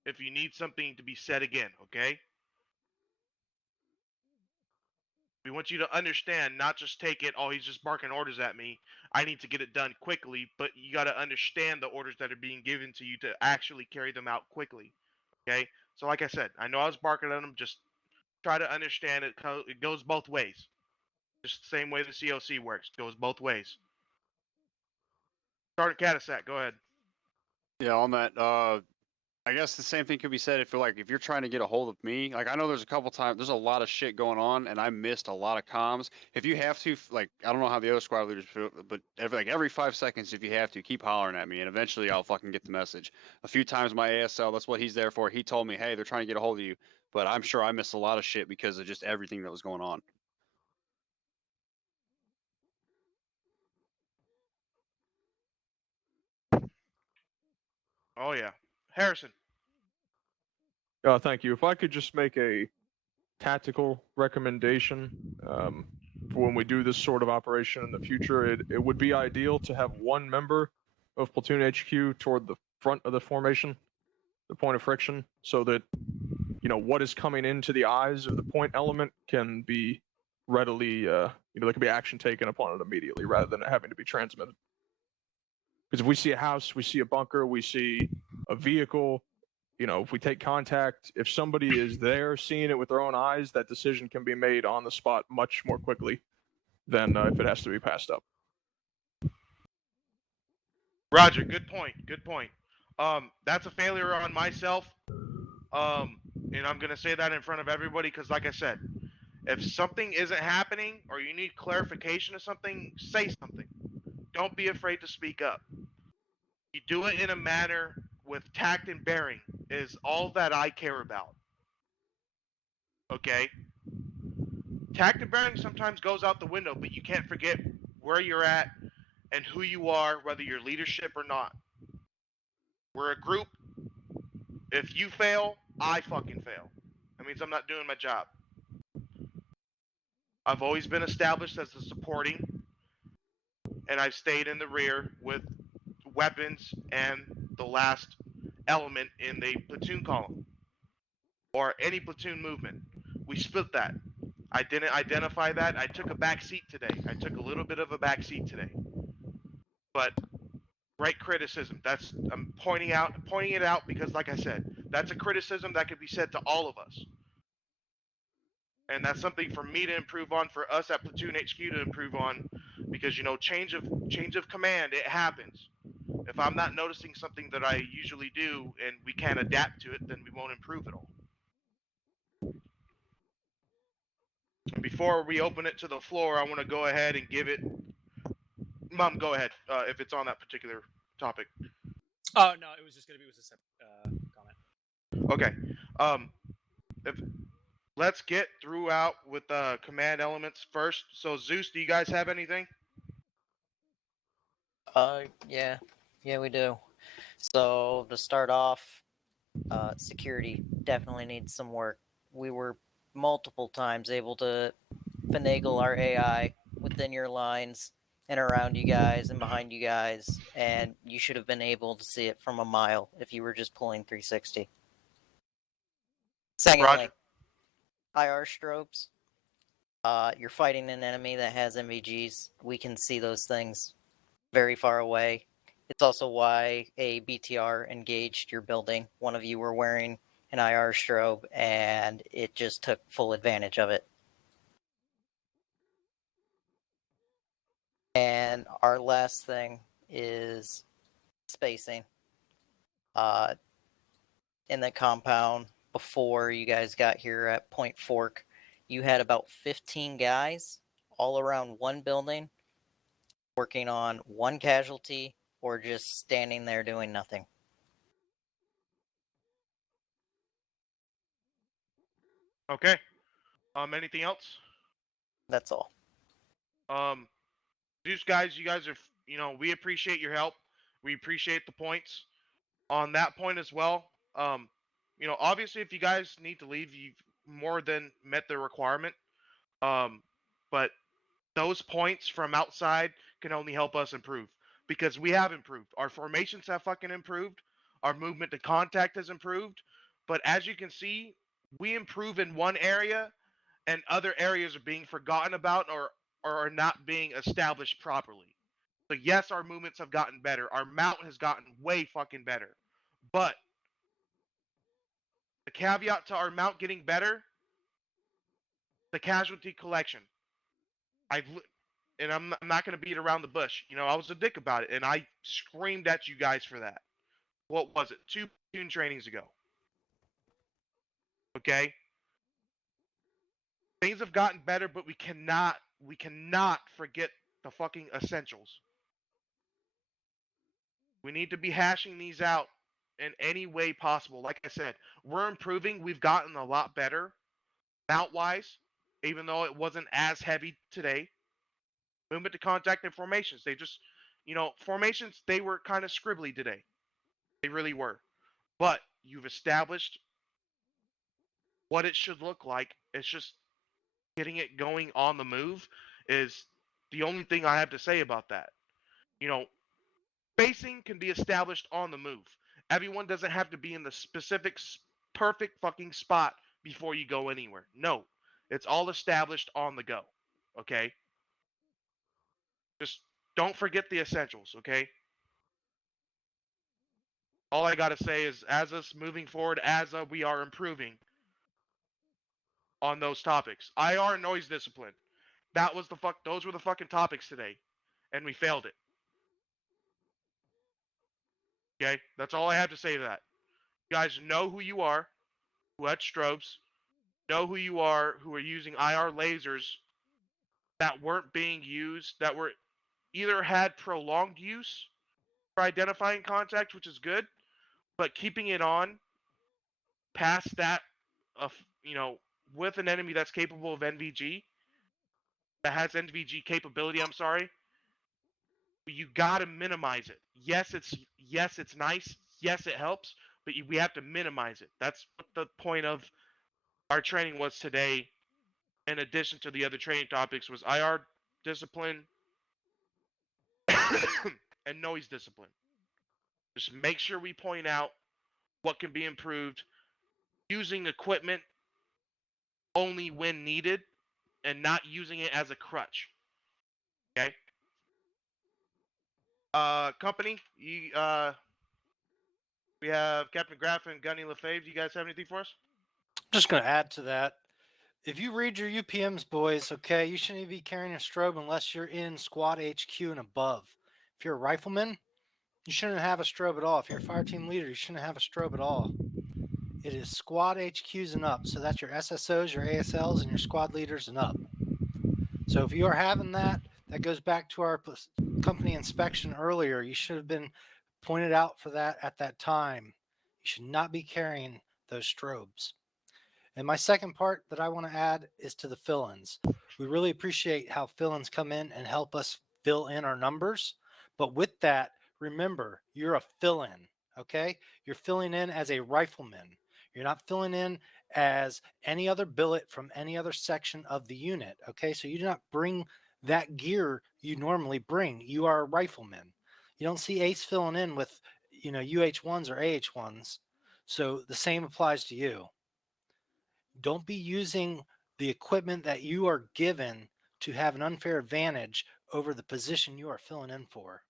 if you need something to be said again, okay? We want you to understand, not just take it, oh, he's just barking orders at me. I need to get it done quickly, but you got to understand the orders that are being given to you to actually carry them out quickly, okay? So like I said, I know I was barking at him, just try to understand it. It goes both ways. Just the same way the COC works. Goes both ways. Sergeant Catasack, go ahead. Yeah, on that, I guess the same thing could be said if you're trying to get a hold of me. Like I know there's a couple times there's a lot of shit going on and I missed a lot of comms. If you have to, like I don't know how the other squad leaders feel, but every 5 seconds if you have to, keep hollering at me and eventually I'll fucking get the message. A few times my ASL, that's what he's there for. He told me, hey, they're trying to get a hold of you, but I'm sure I missed a lot of shit because of just everything that was going on. Oh yeah, Harrison. Thank you. If I could just make a tactical recommendation for when we do this sort of operation in the future, it would be ideal to have one member of Platoon HQ toward the front of the formation, the point of friction, so that what is coming into the eyes of the point element can be readily, there can be action taken upon it immediately rather than it having to be transmitted. Because if we see a house, we see a bunker, we see a vehicle, if we take contact, if somebody is there seeing it with their own eyes, that decision can be made on the spot much more quickly than if it has to be passed up. Roger, good point. Good point. That's a failure on myself. And I'm gonna say that in front of everybody because, like I said, if something isn't happening or you need clarification of something, say something. Don't be afraid to speak up. You do it in a manner with tact and bearing is all that I care about. Okay? Tact and bearing sometimes goes out the window, but you can't forget where you're at and who you are, whether you're leadership or not. We're a group. If you fail, I fucking fail. That means I'm not doing my job. I've always been established as the supporting, and I've stayed in the rear with weapons and the last element in the platoon column or any platoon movement. We split that. I didn't identify that. I took a back seat today. I took a little bit of a back seat today. But right criticism. I'm pointing it out because, like I said, that's a criticism that could be said to all of us. And that's something for me to improve on, for us at Platoon HQ to improve on, because change of command, it happens. If I'm not noticing something that I usually do and we can't adapt to it, then we won't improve at all. And before we open it to the floor, I want to go ahead and give it. Mom, go ahead if it's on that particular topic. Oh no, it was a separate comment. Okay. Let's get throughout with command elements first. So Zeus, do you guys have anything? Yeah, we do. So to start off, security definitely needs some work. We were multiple times able to finagle our AI within your lines and around you guys and behind you guys, and you should have been able to see it from a mile if you were just pulling 360. Secondly, IR strobes. you're fighting an enemy that has MVGs. We can see those things very far away. It's also why a BTR engaged your building. One of you were wearing an IR strobe, and it just took full advantage of it. And our last thing is spacing. In the compound before you guys got here at Point Fork, you had about 15 guys all around one building working on one casualty or just standing there doing nothing. Okay. Anything else? That's all. These guys, you guys are, we appreciate your help. We appreciate the points. On that point as well, obviously if you guys need to leave, you've more than met the requirement. But those points from outside can only help us improve because we have improved. Our formations have fucking improved. Our movement to contact has improved. But as you can see, we improve in one area and other areas are being forgotten about or are not being established properly. So yes, our movements have gotten better. Our mount has gotten way fucking better. But the caveat to our mount getting better, the casualty collection. I'm not going to beat around the bush. I was a dick about it, and I screamed at you guys for that. What was it? 2 platoon trainings ago. Okay? Things have gotten better, but we cannot forget the fucking essentials. We need to be hashing these out in any way possible. Like I said, we're improving. We've gotten a lot better mount-wise, even though it wasn't as heavy today. Movement to contact and formations. They just, formations, they were kind of scribbly today. They really were. But you've established what it should look like. It's just getting it going on the move is the only thing I have to say about that. Spacing can be established on the move. Everyone doesn't have to be in the specific, perfect fucking spot before you go anywhere. No, it's all established on the go. Okay? Just don't forget the essentials, okay? All I gotta say is, as us moving forward, we are improving on those topics. IR noise discipline. Those were the fucking topics today, and we failed it. Okay, that's all I have to say to that. You guys know who you are, who had strobes. Know who you are, who are using IR lasers that weren't being used, that were either had prolonged use for identifying contact, which is good, but keeping it on past that of with an enemy that's capable of NVG, that has NVG capability, I'm sorry, you gotta minimize it. Yes, it's nice. Yes, it helps, but we have to minimize it. That's what the point of our training was today. In addition to the other training topics, was IR discipline and noise discipline. Just make sure we point out what can be improved, using equipment only when needed and not using it as a crutch. Okay? Company, we have Captain Graff and Gunny LaFave. Do you guys have anything for us? Just going to add to that. If you read your UPMs, boys, okay, you shouldn't be carrying a strobe unless you're in squad HQ and above. If you're a rifleman, you shouldn't have a strobe at all. If you're a fire team leader, you shouldn't have a strobe at all. It is squad HQs and up. So that's your SSOs, your ASLs, and your squad leaders and up. So if you are having that, that goes back to our company inspection earlier. You should have been pointed out for that at that time. You should not be carrying those strobes. And my second part that I want to add is to the fill-ins. We really appreciate how fill-ins come in and help us fill in our numbers. But with that, remember, you're a fill-in, okay? You're filling in as a rifleman. You're not filling in as any other billet from any other section of the unit, okay? So you do not bring that gear you normally bring. You are a rifleman. You don't see Ace filling in with, UH1s or AH1s. So the same applies to you. Don't be using the equipment that you are given to have an unfair advantage over the position you are filling in for.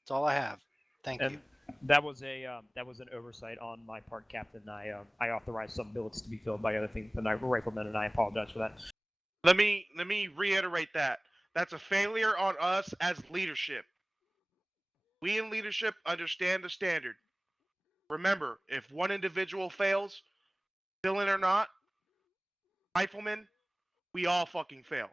That's all I have. Thank you. That was an oversight on my part, Captain. I authorized some billets to be filled by other things than riflemen, and I apologize for that. Let me reiterate that. That's a failure on us as leadership. We in leadership understand the standard. Remember, if one individual fails, villain or not, rifleman, we all fucking fail.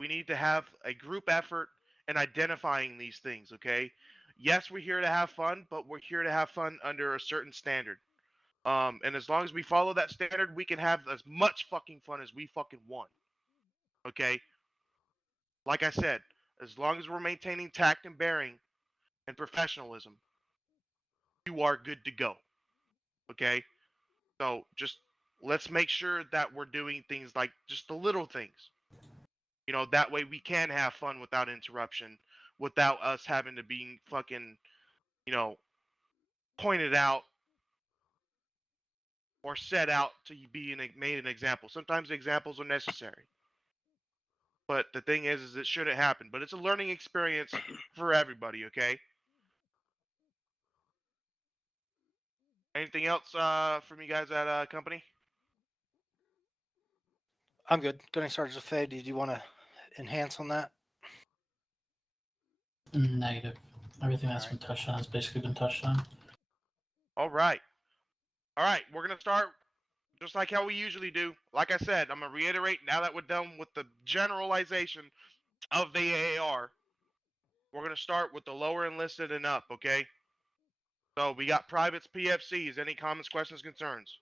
We need to have a group effort in identifying these things, okay? Yes, we're here to have fun, but we're here to have fun under a certain standard. And as long as we follow that standard, we can have as much fucking fun as we fucking want. Okay? Like I said, as long as we're maintaining tact and bearing and professionalism, you are good to go. Okay? So just let's make sure that we're doing things like just the little things. You know, that way we can have fun without interruption, without us having to be fucking, you know, pointed out or set out to be made an example. Sometimes examples are necessary. But the thing is it shouldn't happen. But it's a learning experience for everybody, okay? Anything else from you guys at company? I'm good. Gunning Sergeant Fay, did you want to enhance on that? Negative. Everything that's been touched on has basically been touched on. All right. All right, we're going to start just like how we usually do. Like I said, I'm going to reiterate now that we're done with the generalization of the AAR. We're going to start with the lower enlisted and up, okay? So we got privates, PFCs. Any comments, questions, concerns?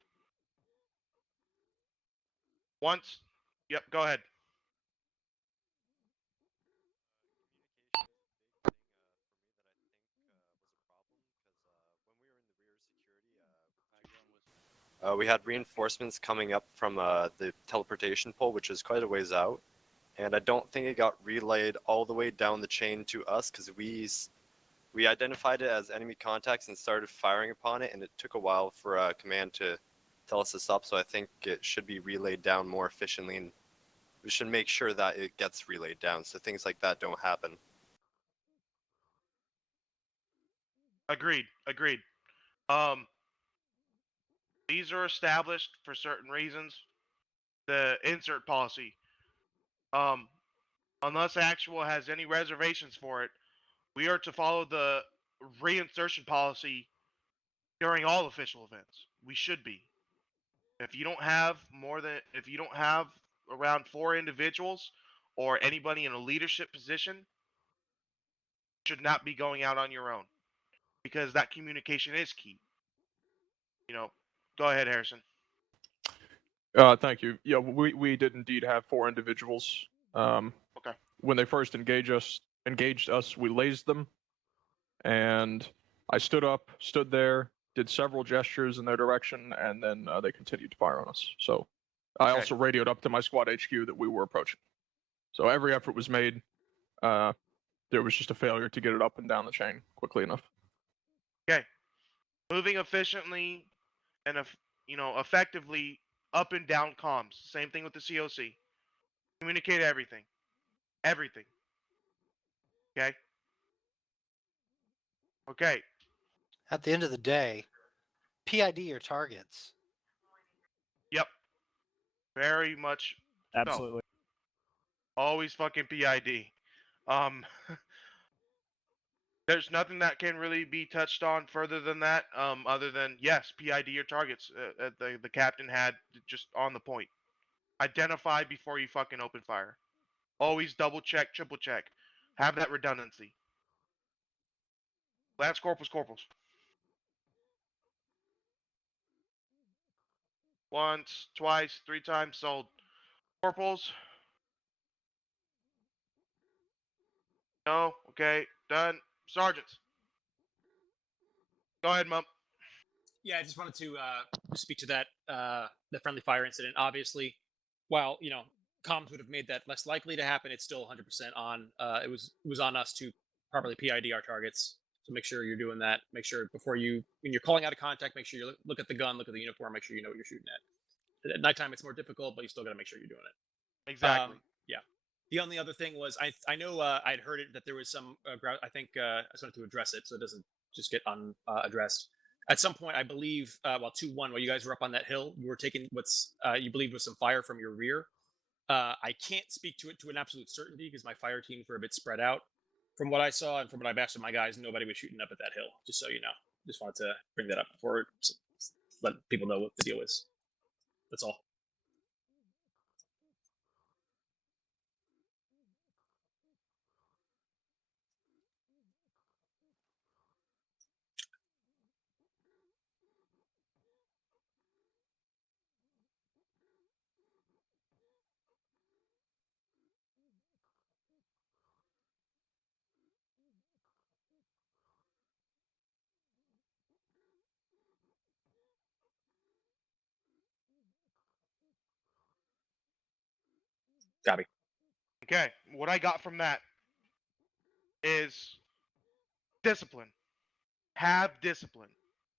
Once. Yep, go ahead. We had reinforcements coming up from the teleportation pole, which is quite a ways out, and I don't think it got relayed all the way down the chain to us because we identified it as enemy contacts and started firing upon it, and it took a while for command to tell us to stop. So I think it should be relayed down more efficiently, and we should make sure that it gets relayed down so things like that don't happen. Agreed. These are established for certain reasons. The insert policy. Unless actual has any reservations for it, we are to follow the reinsertion policy during all official events. We should be. If you don't have around 4 individuals or anybody in a leadership position, should not be going out on your own because that communication is key. You know, go ahead, Harrison. Thank you. Yeah, we did indeed have 4 individuals. Okay. When they first engaged us, we lased them, and I stood there, did several gestures in their direction, and then they continued to fire on us. So I also radioed up to my squad HQ that we were approaching. So every effort was made. There was just a failure to get it up and down the chain quickly enough. Okay. Moving efficiently and effectively up and down comms. Same thing with the COC. Communicate everything. Everything. Okay? Okay. At the end of the day, PID your targets. Yep. Very much. Absolutely. So. Always fucking PID. There's nothing that can really be touched on further than that, other than, yes, PID your targets. The captain had just on the point. Identify before you fucking open fire. Always double check, triple check. Have that redundancy. Lance corporals. Once, twice, 3 times, sold. Corporals. No, okay, done. Sergeants. Go ahead, Mum. Yeah, I just wanted to speak to that the friendly fire incident. Obviously, while comms would have made that less likely to happen, it's still 100% on. It was on us to properly PID our targets. So make sure you're doing that. Make sure when you're calling out a contact, make sure you look at the gun, look at the uniform, make sure you know what you're shooting at. At nighttime, it's more difficult, but you still got to make sure you're doing it. Exactly. Yeah. The only other thing was I know I'd heard it that there was some I think I just wanted to address it so it doesn't just get unaddressed. At some point, I believe, 2-1, while you guys were up on that hill, you were taking what's you believe was some fire from your rear. I can't speak to it to an absolute certainty because my fire teams were a bit spread out. From what I saw and from what I've asked of my guys, nobody was shooting up at that hill. Just so you know, just wanted to bring that up before let people know what the deal is. That's all. Copy. Okay, what I got from that is discipline. Have discipline.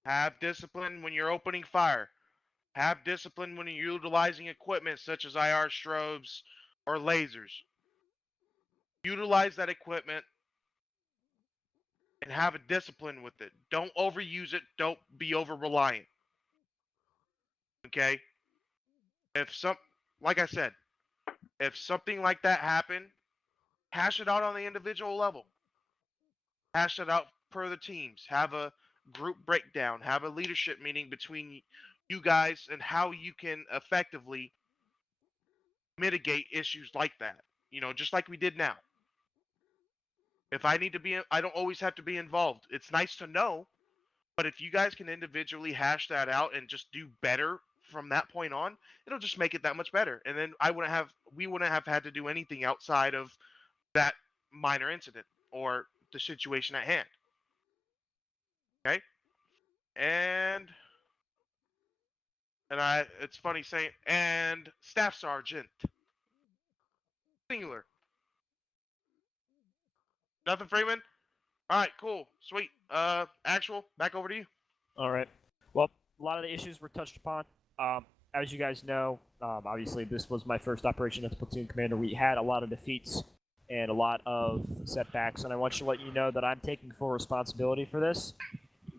Have discipline when you're opening fire. Have discipline when you're utilizing equipment such as IR strobes or lasers. Utilize that equipment and have a discipline with it. Don't overuse it. Don't be over reliant. Okay? Like I said, if something like that happened, hash it out on the individual level. Hash it out per the teams. Have a group breakdown. Have a leadership meeting between you guys and how you can effectively mitigate issues like that. You know, just like we did now. If I need to be, I don't always have to be involved. It's nice to know, but if you guys can individually hash that out and just do better from that point on, it'll just make it that much better. And then we wouldn't have had to do anything outside of that minor incident or the situation at hand. Okay? And it's funny saying, and Staff Sergeant. Singular. Nothing, Freeman? Alright, cool. Sweet. Actual, back over to you. All right. Well, a lot of the issues were touched upon. As you guys know, obviously this was my first operation as platoon commander. We had a lot of defeats and a lot of setbacks, and I want to let you know that I'm taking full responsibility for this.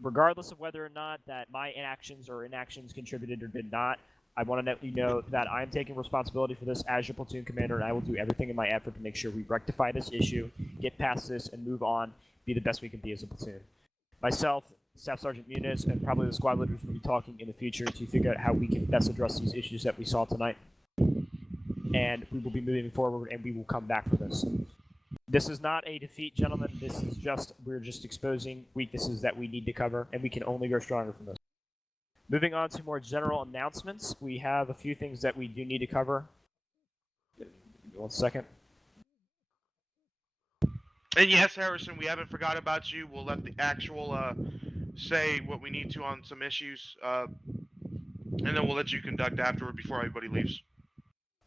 Regardless of whether or not that my inactions or inactions contributed or did not, I want to let you know that I'm taking responsibility for this as your platoon commander, and I will do everything in my effort to make sure we rectify this issue, get past this, and move on, be the best we can be as a platoon. Myself, Staff Sergeant Muniz, and probably the squad leaders will be talking in the future to figure out how we can best address these issues that we saw tonight. And we will be moving forward, and we will come back for this. This is not a defeat, gentlemen. This is we're just exposing weaknesses that we need to cover, and we can only go stronger from this. Moving on to more general announcements, we have a few things that we do need to cover. Give me 1 second. And yes, Harrison, we haven't forgot about you. We'll let the actual say what we need to on some issues, and then we'll let you conduct afterward before everybody leaves.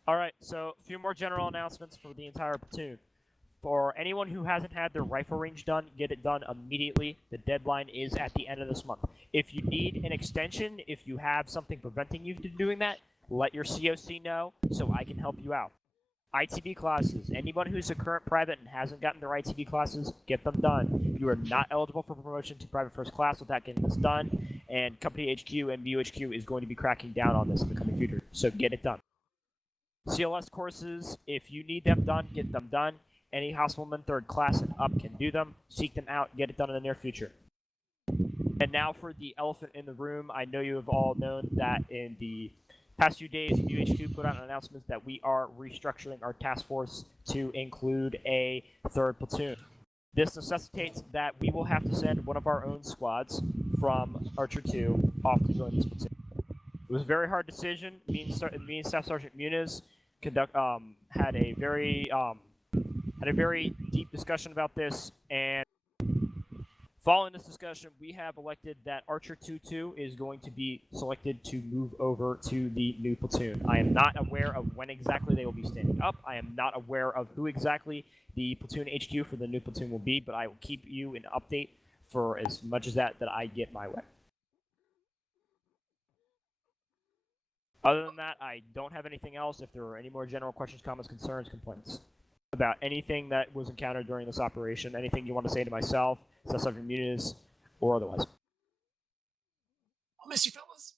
All right, so a few more general announcements for the entire platoon. For anyone who hasn't had their rifle range done, get it done immediately. The deadline is at the end of this month. If you need an extension, if you have something preventing you from doing that, let your COC know so I can help you out. ITB classes. Anyone who's a current private and hasn't gotten their ITB classes, get them done. You are not eligible for promotion to private first class without getting this done, and Company HQ and MEU HQ is going to be cracking down on this in the coming future, so get it done. CLS courses, if you need them done, get them done. Any hospitalman 3rd class and up can do them. Seek them out, get it done in the near future. And now for the elephant in the room. I know you have all known that in the past few days, UHQ put out an announcement that we are restructuring our task force to include a 3rd platoon. This necessitates that we will have to send one of our own squads from Archer 2 off to join this platoon. It was a very hard decision. Me and Staff Sergeant Muniz had a very deep discussion about this, and following this discussion, we have elected that Archer 2-2 is going to be selected to move over to the new platoon. I am not aware of when exactly they will be standing up. I am not aware of who exactly the platoon HQ for the new platoon will be, but I will keep you an update for as much as that I get my way. Other than that, I don't have anything else. If there are any more general questions, comments, concerns, complaints about anything that was encountered during this operation, anything you want to say to myself, Sergeant Muniz, or otherwise. I'll miss you, fellas.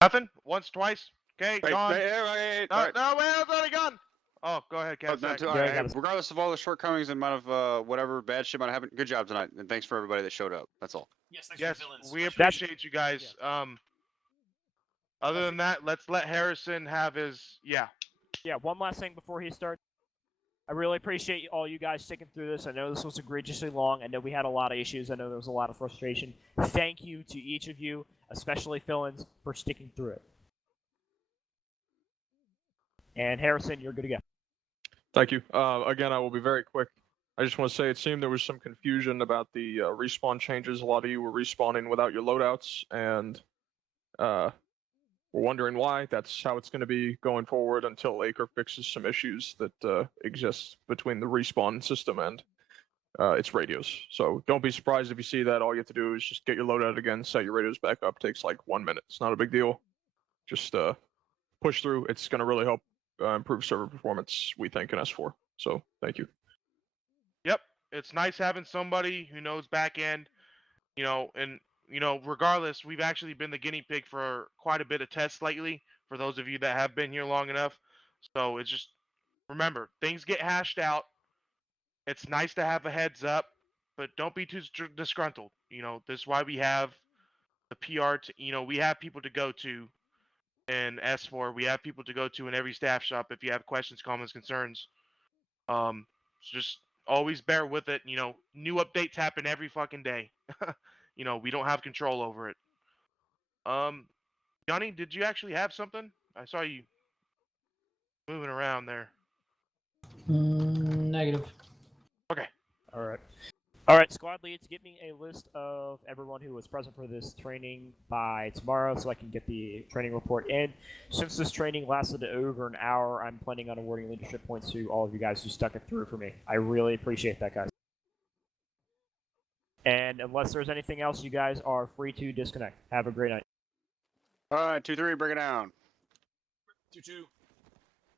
Nothing? Once, twice? Okay, Wait, gone. wait, No, alright. no, wait, I was already gone. Oh, go ahead, Oh, Ken. no, Zach. alright, hey, regardless of all the shortcomings and amount of whatever bad shit might have happened, good job tonight, and thanks for everybody that showed up. That's all. Yes, thanks Yes, for the villains. we appreciate you guys. Other than that, let's let Harrison have his. Yeah. Yeah, one last thing before he starts. I really appreciate all you guys sticking through this. I know this was egregiously long. I know we had a lot of issues. I know there was a lot of frustration. Thank you to each of you, especially fill-ins, for sticking through it. And Harrison, you're good to go. Thank you. Again, I will be very quick. I just want to say it seemed there was some confusion about the respawn changes. A lot of you were respawning without your loadouts, and we're wondering why. That's how it's going to be going forward until Acre fixes some issues that exist between the respawn system and its radios. So don't be surprised if you see that. All you have to do is just get your loadout again, set your radios back up. Takes like 1 minute. It's not a big deal. Just push through. It's going to really help improve server performance, we think, in S4. So thank you. Yep. It's nice having somebody who knows back end, and regardless, we've actually been the guinea pig for quite a bit of tests lately. For those of you that have been here long enough, so it's just remember things get hashed out. It's nice to have a heads up, but don't be too disgruntled. This is why we have the PR. We have people to go to in S4. We have people to go to in every staff shop if you have questions, comments, concerns. Just always bear with it. New updates happen every fucking day. We don't have control over it. Johnny, did you actually have something? I saw you moving around there. Negative. Okay. All right. All right, squad leads, give me a list of everyone who was present for this training by tomorrow so I can get the training report in. Since this training lasted over an hour, I'm planning on awarding leadership points to all of you guys who stuck it through for me. I really appreciate that, guys. And unless there's anything else, you guys are free to disconnect. Have a great night. Alright, 2-3, bring it down. 2-2.